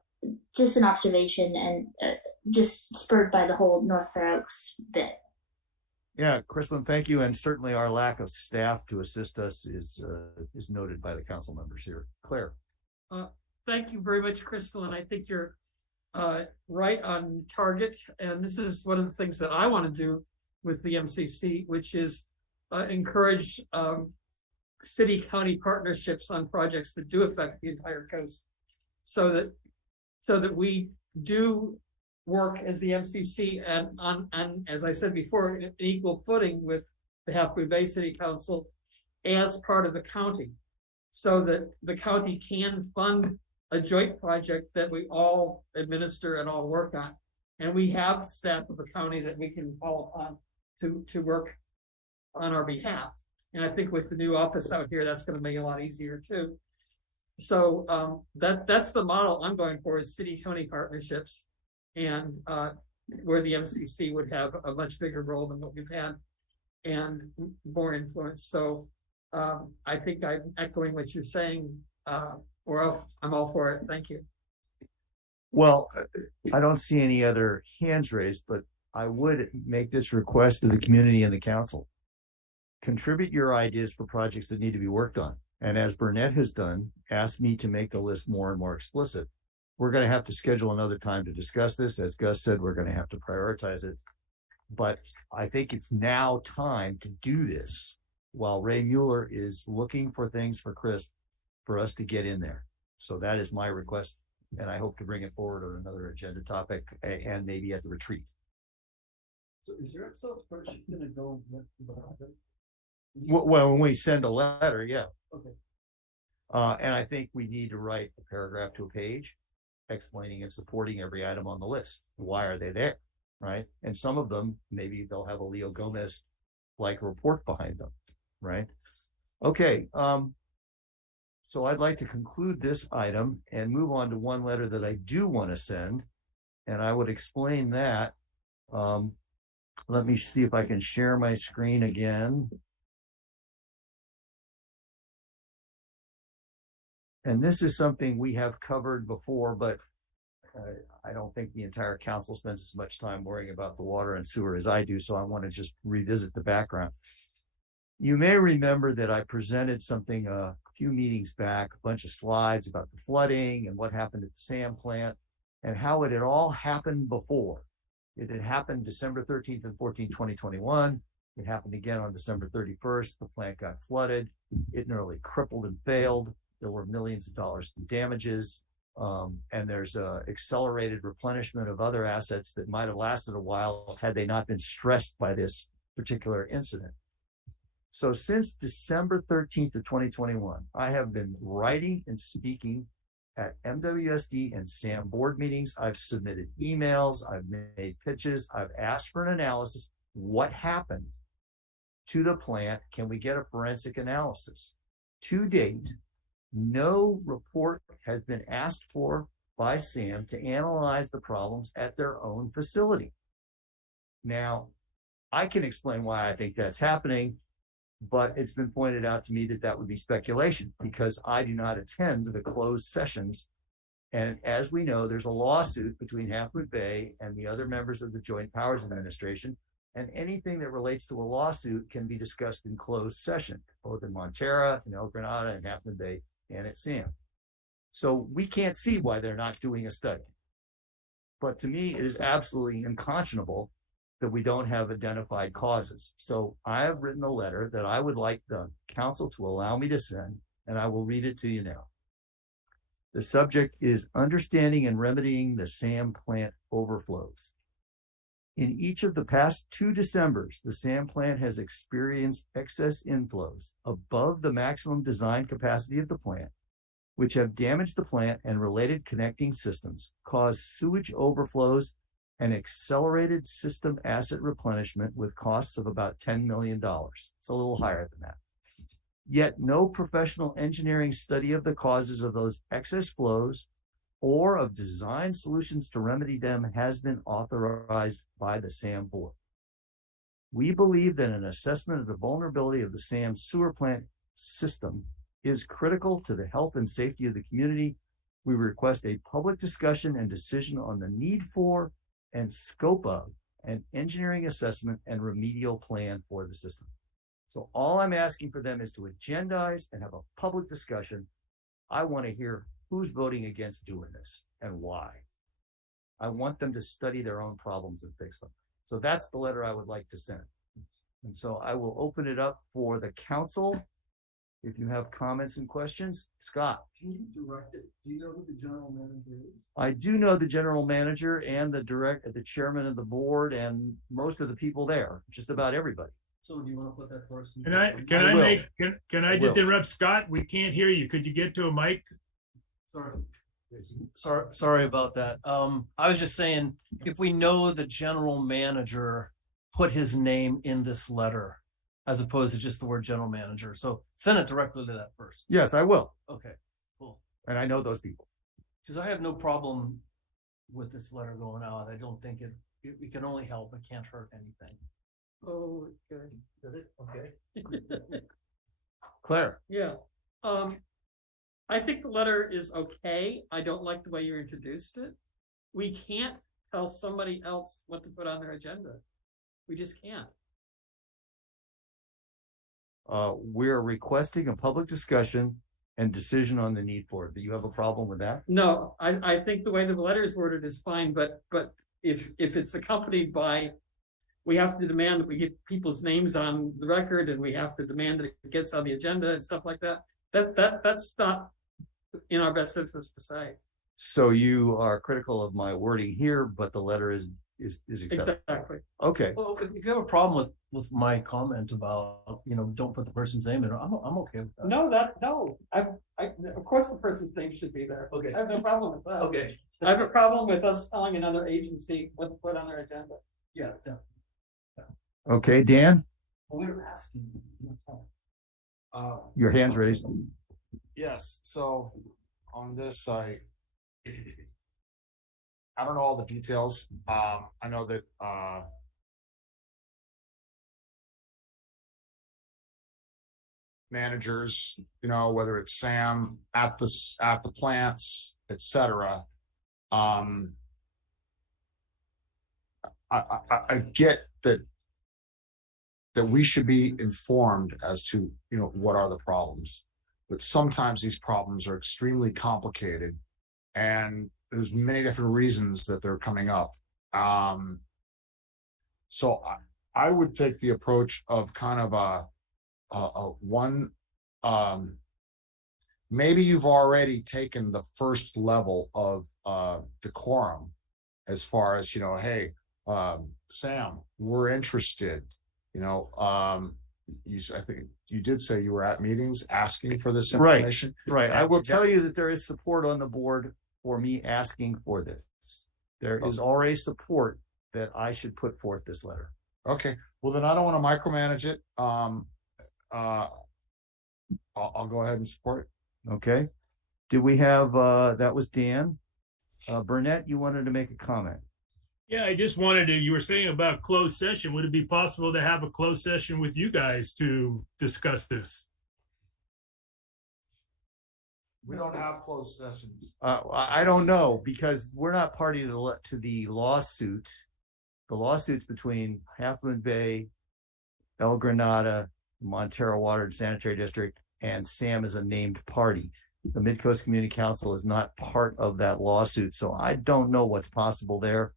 just an observation and just spurred by the whole North Fair Oaks bit. Yeah, Crystal, thank you. And certainly our lack of staff to assist us is noted by the council members here. Claire. Thank you very much, Crystal. And I think you're right on target. And this is one of the things that I want to do with the MCC, which is encourage city-county partnerships on projects that do affect the entire coast, so that we do work as the MCC and as I said before, an equal footing with the Half Moon Bay City Council as part of the county, so that the county can fund a joint project that we all administer and all work on. And we have staff of the county that we can call upon to work on our behalf. And I think with the new office out here, that's going to make it a lot easier too. So that's the model I'm going for, is city-county partnerships, and where the MCC would have a much bigger role than what we've had and more influence. So I think I'm echoing what you're saying, or I'm all for it. Thank you. Well, I don't see any other hands raised, but I would make this request to the community and the council. Contribute your ideas for projects that need to be worked on. And as Burnett has done, ask me to make the list more and more explicit. We're going to have to schedule another time to discuss this. As Gus said, we're going to have to prioritize it. But I think it's now time to do this while Ray Mueller is looking for things for Chris, for us to get in there. So that is my request. And I hope to bring it forward on another agenda topic and maybe at the retreat. So is your Excel spreadsheet going to go with the Well, when we send a letter, yeah. Okay. And I think we need to write a paragraph to a page explaining and supporting every item on the list. Why are they there? Right. And some of them, maybe they'll have a Leo Gomez like report behind them. Right. Okay. So I'd like to conclude this item and move on to one letter that I do want to send. And I would explain that. Let me see if I can share my screen again. And this is something we have covered before, but I don't think the entire council spends as much time worrying about the water and sewer as I do. So I want to just revisit the background. You may remember that I presented something a few meetings back, a bunch of slides about the flooding and what happened at the SAM plant and how it had all happened before. It had happened December 13th and 14th, 2021. It happened again on December 31st. The plant got flooded. It nearly crippled and failed. There were millions of dollars in damages. And there's accelerated replenishment of other assets that might have lasted a while had they not been stressed by this particular incident. So since December 13th of 2021, I have been writing and speaking at MWSD and SAM board meetings. I've submitted emails, I've made pitches, I've asked for an analysis. What happened to the plant? Can we get a forensic analysis? To date, no report has been asked for by SAM to analyze the problems at their own facility. Now, I can explain why I think that's happening, but it's been pointed out to me that that would be speculation because I do not attend the closed sessions. And as we know, there's a lawsuit between Half Moon Bay and the other members of the Joint Powers Administration. And anything that relates to a lawsuit can be discussed in closed session, both in Montera, in El Granada, and Half Moon Bay, and at SAM. So we can't see why they're not doing a study. But to me, it is absolutely unconscionable that we don't have identified causes. So I have written a letter that I would like the council to allow me to send, and I will read it to you now. The subject is understanding and remedying the SAM plant overflows. In each of the past 2 Decembers, the SAM plant has experienced excess inflows above the maximum design capacity of the plant, which have damaged the plant and related connecting systems, caused sewage overflows, and accelerated system asset replenishment with costs of about $10 million. It's a little higher than that. Yet no professional engineering study of the causes of those excess flows or of design solutions to remedy them has been authorized by the SAM board. We believe that an assessment of the vulnerability of the SAM sewer plant system is critical to the health and safety of the community. We request a public discussion and decision on the need for and scope of an engineering assessment and remedial plan for the system. So all I'm asking for them is to agendize and have a public discussion. I want to hear who's voting against doing this and why. I want them to study their own problems and fix them. So that's the letter I would like to send. And so I will open it up for the council. If you have comments and questions, Scott. Can you direct it? Do you know who the general manager is? I do know the general manager and the chairman of the board and most of the people there, just about everybody. So do you want to put that first? Can I just interrupt, Scott? We can't hear you. Could you get to a mic? Sorry about that. I was just saying, if we know the general manager put his name in this letter, as opposed to just the word general manager. So send it directly to that person. Yes, I will. Okay, cool. And I know those people. Because I have no problem with this letter going out. I don't think it can only help. It can't hurt anything. Oh, good. Did it? Okay. Claire. Yeah. I think the letter is okay. I don't like the way you introduced it. We can't tell somebody else what to put on their agenda. We just can't. We're requesting a public discussion and decision on the need for it. Do you have a problem with that? No, I think the way the letter is worded is fine, but if it's accompanied by, we have to demand that we get people's names on the record, and we have to demand that it gets on the agenda and stuff like that. That's not in our best interest to say. So you are critical of my wording here, but the letter is acceptable. Exactly. Okay. Well, if you have a problem with my comment about, don't put the person's name in, I'm okay with that. No, of course the person's name should be there. Okay. I have no problem with that. Okay. I have a problem with us telling another agency what to put on their agenda. Yeah, definitely. Okay, Dan, We were asking. your hand's raised. Yes, so on this, I don't know all the details. I know that managers, whether it's Sam at the plants, etc. I get that we should be informed as to what are the problems, but sometimes these problems are extremely complicated, and there's many different reasons that they're coming up. So I would take the approach of kind of a one. Maybe you've already taken the first level of decorum, as far as hey, Sam, we're interested. I think you did say you were at meetings asking for this information. Right. I will tell you that there is support on the board for me asking for this. There is already support that I should put forth this letter. Okay. Well, then I don't want to micromanage it. I'll go ahead and support it. Okay. Did we have, that was Dan. Burnett, you wanted to make a comment. Yeah, I just wanted to, you were saying about closed session. Would it be possible to have a closed session with you guys to discuss this? We don't have closed sessions. I don't know, because we're not party to the lawsuit. The lawsuit's between Half Moon Bay, El Granada, Montero Water and Sanitary District, and Sam is a named party. The Midcoast Community Council is not part of that lawsuit, so I don't know what's possible there.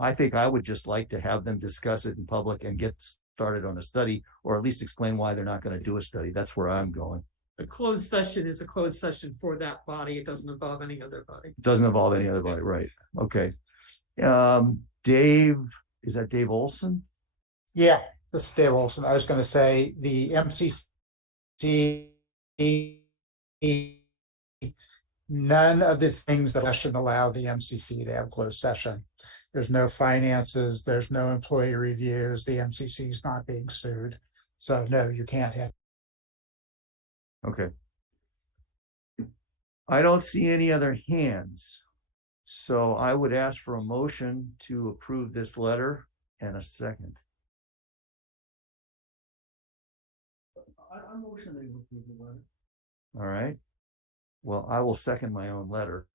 I think I would just like to have them discuss it in public and get started on a study, or at least explain why they're not going to do a study. That's where I'm going. A closed session is a closed session for that body. It doesn't involve any other body. It doesn't involve any other body, right? Okay. Dave, is that Dave Olson? Yeah, this is Dave Olson. I was going to say the MCC, none of the things that I should allow the MCC to have closed session. There's no finances, there's no employee reviews, the MCC is not being sued. So no, you can't have Okay. I don't see any other hands. So I would ask for a motion to approve this letter and a second. I'm motioning to approve the letter. All right. Well, I will second my own letter.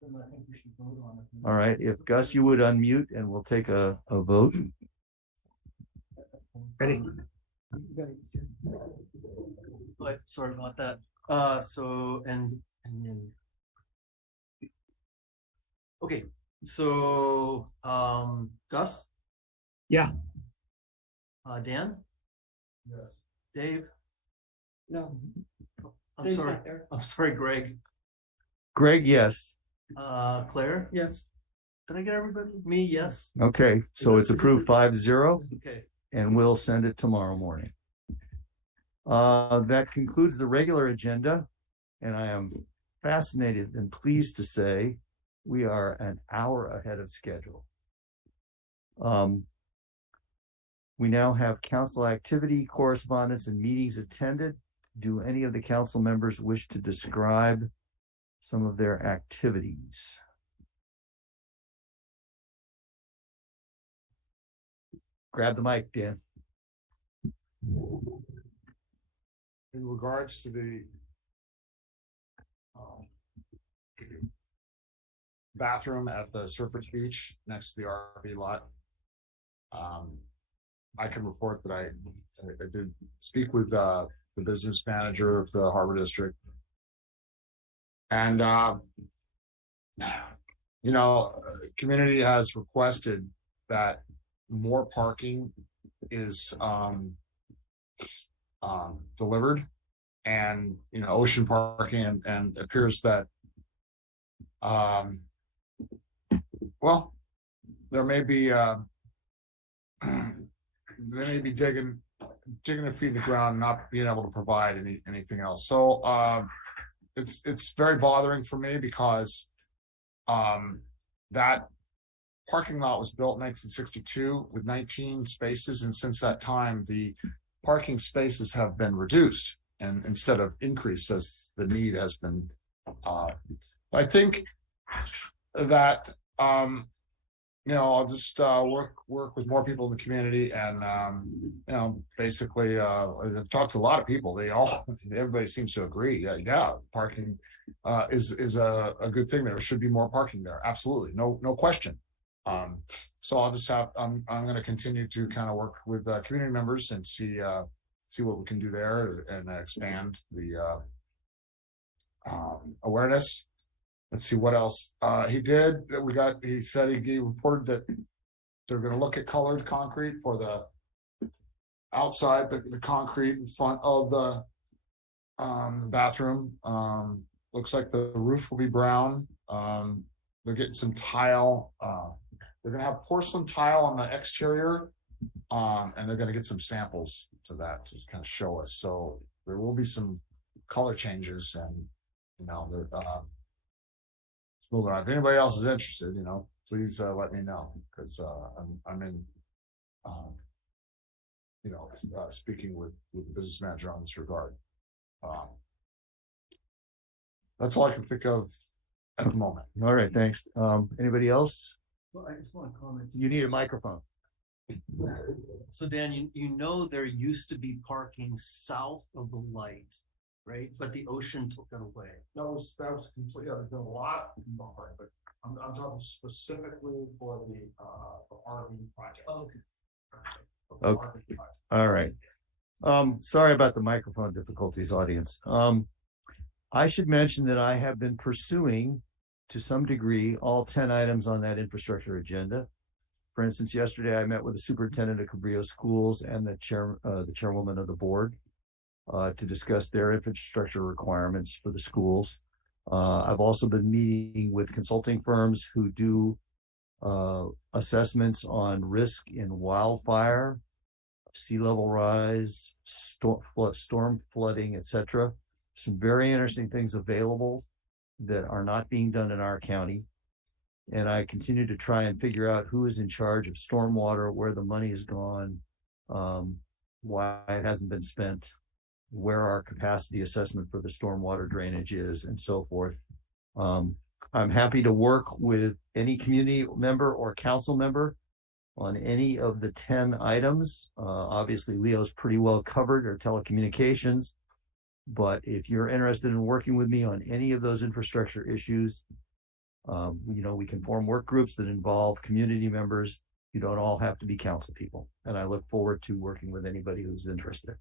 Then I think we should vote on it. All right. If Gus, you would unmute and we'll take a vote. Ready? But sorry about that. So and then. Okay, so Gus? Yeah. Dan? Yes. Dave? No. I'm Dave's sorry. not there. I'm sorry, Greg. Greg, yes. Claire? Yes. Did I get everybody? Me, yes. Okay. So it's approved 5-0 Okay. and we'll send it tomorrow morning. That concludes the regular agenda. And I am fascinated and pleased to say we are an hour ahead of schedule. We now have council activity, correspondence, and meetings attended. Do any of the council members wish to describe some of their activities? Grab the mic, Dan. In regards to the bathroom at the Surfers Beach next to the RV lot, I can report that I did speak with the business manager of the Harbor District, and community has requested that more parking is delivered, and ocean parking, and appears that well, there may be they may be digging their feet in the ground, not being able to provide anything else. So it's very bothering for me because that parking lot was built in 1962 with 19 spaces, and since that time the parking spaces have been reduced and instead of increased as the need has been. I think that I'll just work with more people in the community, and basically I've talked to a lot of people. Everybody seems to agree. Yeah, parking is a good thing. There should be more parking there. Absolutely, no question. So I'll just I'm going to continue to kind of work with community members and see what we can do there and expand the awareness. Let's see what else he did. He said he reported that they're going to look at colored concrete for the outside, the concrete in front of the bathroom. Looks like the roof will be brown. They're getting some tile. They're going to have porcelain tile on the exterior, and they're going to get some samples to that to kind of show us. So there will be some color changes, and they're moving on. If anybody else is interested, please let me know, because I'm in speaking with the business manager on this regard. That's all I can think of at the moment. All right, thanks. Anybody else? Well, I just want to comment. You need a microphone. So Dan, there used to be parking south of the light, right? But the ocean took that away. That was completely. There's been a lot of buffering, but I'm talking specifically for the RV project. Okay. All right. Sorry about the microphone difficulties, audience. I should mention that I have been pursuing, to some degree, all 10 items on that infrastructure agenda. For instance, yesterday I met with the superintendent of Cabrillo Schools and the chairwoman of the board to discuss their infrastructure requirements for the schools. I've also been meeting with consulting firms who do assessments on risk in wildfire, sea level rise, storm flooding, etc. Some very interesting things available that are not being done in our county. And I continue to try and figure out who is in charge of stormwater, where the money is gone, why it hasn't been spent. where our capacity assessment for the stormwater drainage is and so forth. I'm happy to work with any community member or council member on any of the 10 items. Obviously, Leo's pretty well covered, or telecommunications. But if you're interested in working with me on any of those infrastructure issues, we can form work groups that involve community members. You don't all have to be council people. And I look forward to working with anybody who's interested.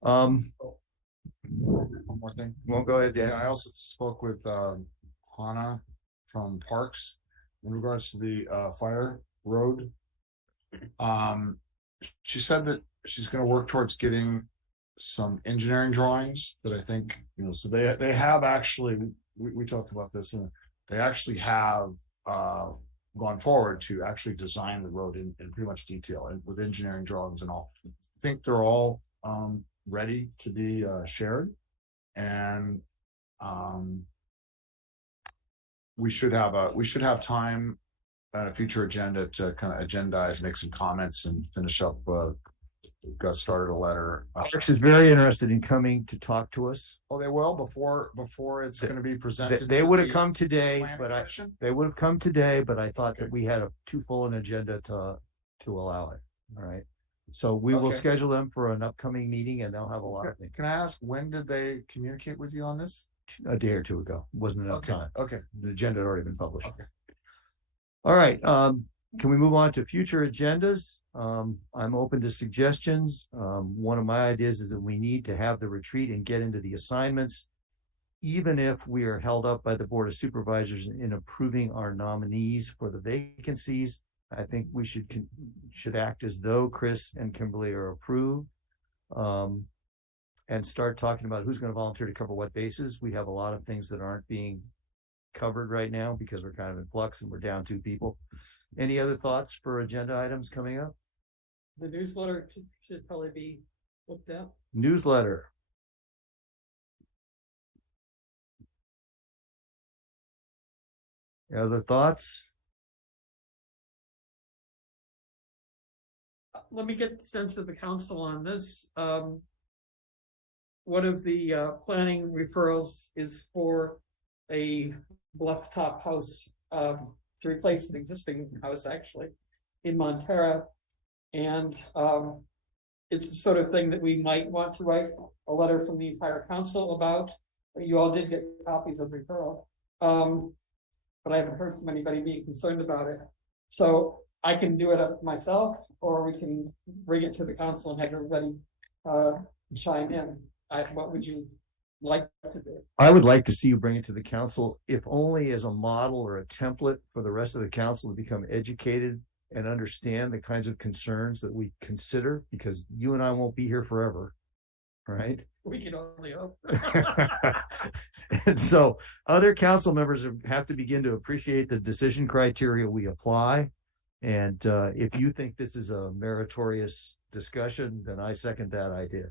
One more thing. Well, go ahead, Dan. Yeah, I also spoke with Hannah from Parks in regards to the fire road. She said that she's going to work towards getting some engineering drawings that I think, so they have actually, we talked about this, and they actually have gone forward to actually design the road in pretty much detail and with engineering drawings and all. I think they're all ready to be shared, and we should have time at a future agenda to kind of agendize, make some comments, and finish up. Got started a letter. Parks is very interested in coming to talk to us. Oh, they will before it's going to be presented. They would have come today, but I thought that we had too full an agenda to allow it. All right. So we will schedule them for an upcoming meeting, and they'll have a lot of things. Can I ask, when did they communicate with you on this? A day or two ago. Wasn't enough time. Okay. The agenda had already been published. Okay. All right. Can we move on to future agendas? I'm open to suggestions. One of my ideas is that we need to have the retreat and get into the assignments, even if we are held up by the Board of Supervisors in approving our nominees for the vacancies. I think we should act as though Chris and Kimberly are approved, and start talking about who's going to volunteer to cover what bases. We have a lot of things that aren't being covered right now because we're kind of in flux and we're down 2 people. Any other thoughts for agenda items coming up? The newsletter should probably be looked at. Newsletter. Other thoughts? Let me get the sense of the council on this. One of the planning referrals is for a bluff top house to replace an existing house, actually, in Montera. And it's the sort of thing that we might want to write a letter from the entire council about. You all did get copies of the referral, but I haven't heard from anybody being concerned about it. So I can do it up myself, or we can bring it to the council and have everybody chime in. What would you like to do? I would like to see you bring it to the council, if only as a model or a template for the rest of the council to become educated and understand the kinds of concerns that we consider, because you and I won't be here forever, right? We can only hope. And so other council members have to begin to appreciate the decision criteria we apply. And if you think this is a meritorious discussion, then I second that idea.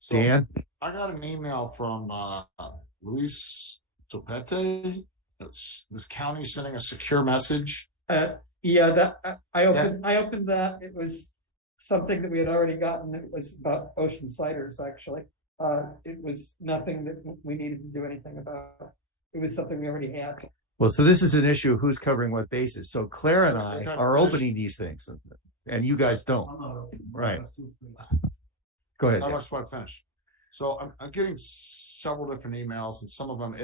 So Dan? I got an email from Luis Topete. This county sending a secure message. Yeah, that I opened that. It was something that we had already gotten. It was about ocean ciders, actually. It was nothing that we needed to do anything about. It was something we already had. Well, so this is an issue of who's covering what bases. So Claire and I are opening these things, and you guys don't. Right. Go ahead. How much do I finish? So I'm getting several different emails, and some of them,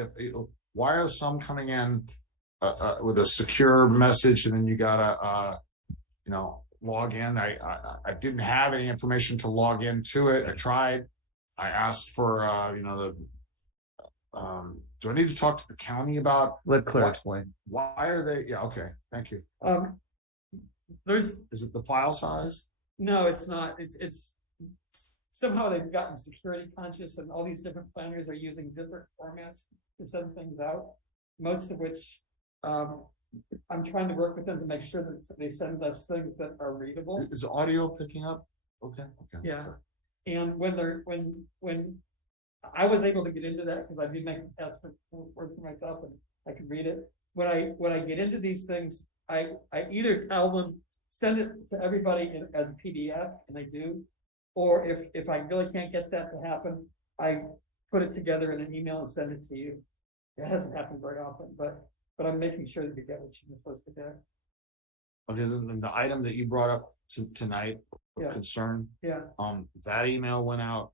why are some coming in with a secure message, and then you gotta log in? I didn't have any information to log into it. I tried. I asked for do I need to talk to the county about? Let Claire explain. Why are they? Yeah, okay, thank you. Is it the file size? No, it's not. It's somehow they've gotten security conscious, and all these different planners are using different formats to send things out. Most of which I'm trying to work with them to make sure that they send us things that are readable. Is audio picking up? Okay. Yeah. Sorry. And when I was able to get into that because I did make the test for myself and I could read it. When I get into these things, I either tell them send it to everybody as a PDF, and I do. Or if I really can't get that to happen, I put it together in an email and send it to you. It hasn't happened very often, but I'm making sure that you get what you're supposed to get. Okay, then the item that you brought up tonight, Yeah. concern, Yeah, that email went out.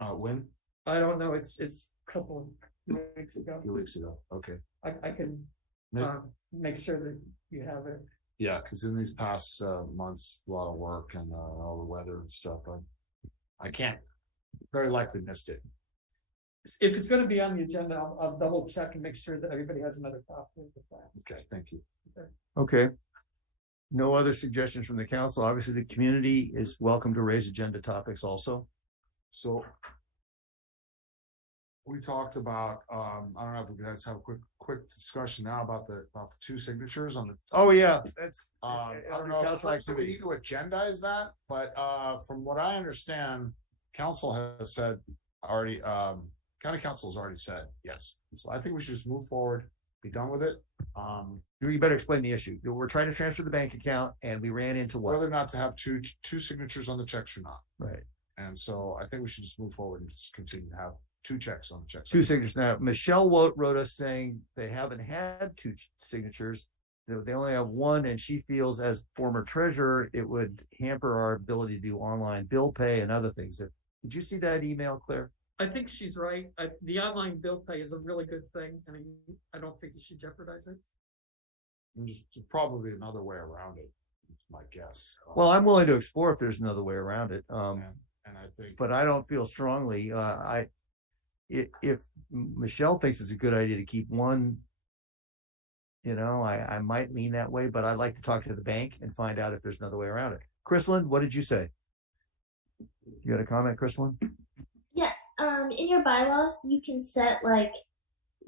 When? I don't know, it's a couple of weeks A ago. few weeks ago, okay. I can, Maybe- make sure that you have it. Yeah, because in these past months, a lot of work and all the weather and stuff, I can't, very likely missed it. If it's gonna be on the agenda, I'll double check and make sure that everybody has another copy of the plans. Okay, thank you. Okay. No other suggestions from the council. Obviously, the community is welcome to raise agenda topics also. So we talked about, I don't know if we guys have a quick discussion now about the two signatures on the. Oh, yeah, that's. I don't know Council if we activities. need to agendize that, but from what I understand, council has said already, county council has already said yes. So I think we should just move forward, be done with it. You better explain the issue. We're trying to transfer the bank account and we ran into what? Whether or not to have two signatures on the checks or not. Right. And so I think we should just move forward and just continue to have two checks on the checks. Two signatures. Now, Michelle wrote us saying they haven't had two signatures. They only have one, and she feels as former treasurer, it would hamper our ability to do online bill pay and other things. Did you see that email, Claire? I think she's right. The online bill pay is a really good thing, and I don't think you should jeopardize it. There's probably another way around it, my guess. Well, I'm willing to explore if there's another way around it. And I think. But I don't feel strongly. If Michelle thinks it's a good idea to keep one, I might lean that way, but I'd like to talk to the bank and find out if there's another way around it. Chrislyn, what did you say? You got a comment, Chrislyn? Yeah. In your bylaws, you can set like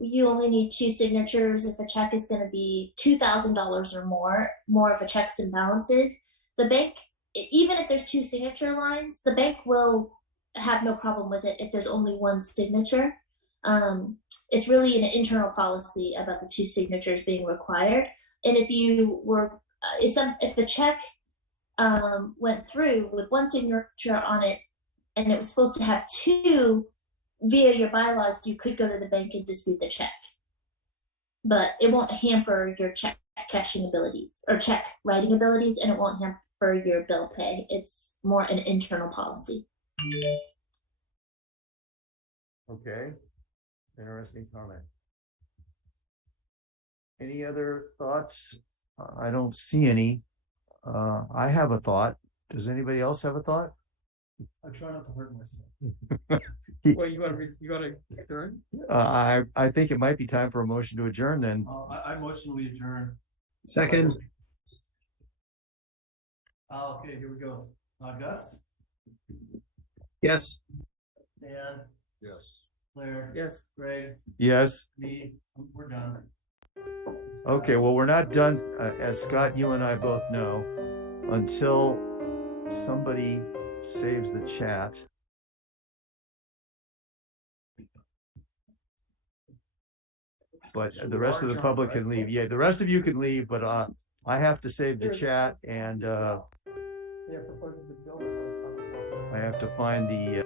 you only need two signatures if a check is going to be $2,000 or more of a checks and balances. The bank, even if there's two signature lines, the bank will have no problem with it if there's only one signature. It's really an internal policy about the two signatures being required. And if you were, if the check went through with one signature on it, and it was supposed to have two via your bylaws, you could go to the bank and dispute the check. But it won't hamper your check cashing abilities or check writing abilities, and it won't hamper your bill pay. It's more an internal policy. Okay. Interesting comment. Any other thoughts? I don't see any. I have a thought. Does anybody else have a thought? I try not to hurt myself. Well, you want to adjourn? I think it might be time for a motion to adjourn then. I motion we adjourn. Second. Okay, here we go. Gus? Yes. Dan? Yes. Claire? Yes. Greg? Yes. Me? We're done. Okay, well, we're not done, as Scott, you and I both know, until somebody saves the chat. But the rest of the public can leave. Yeah, the rest of you can leave, but I have to save the chat and I have to find the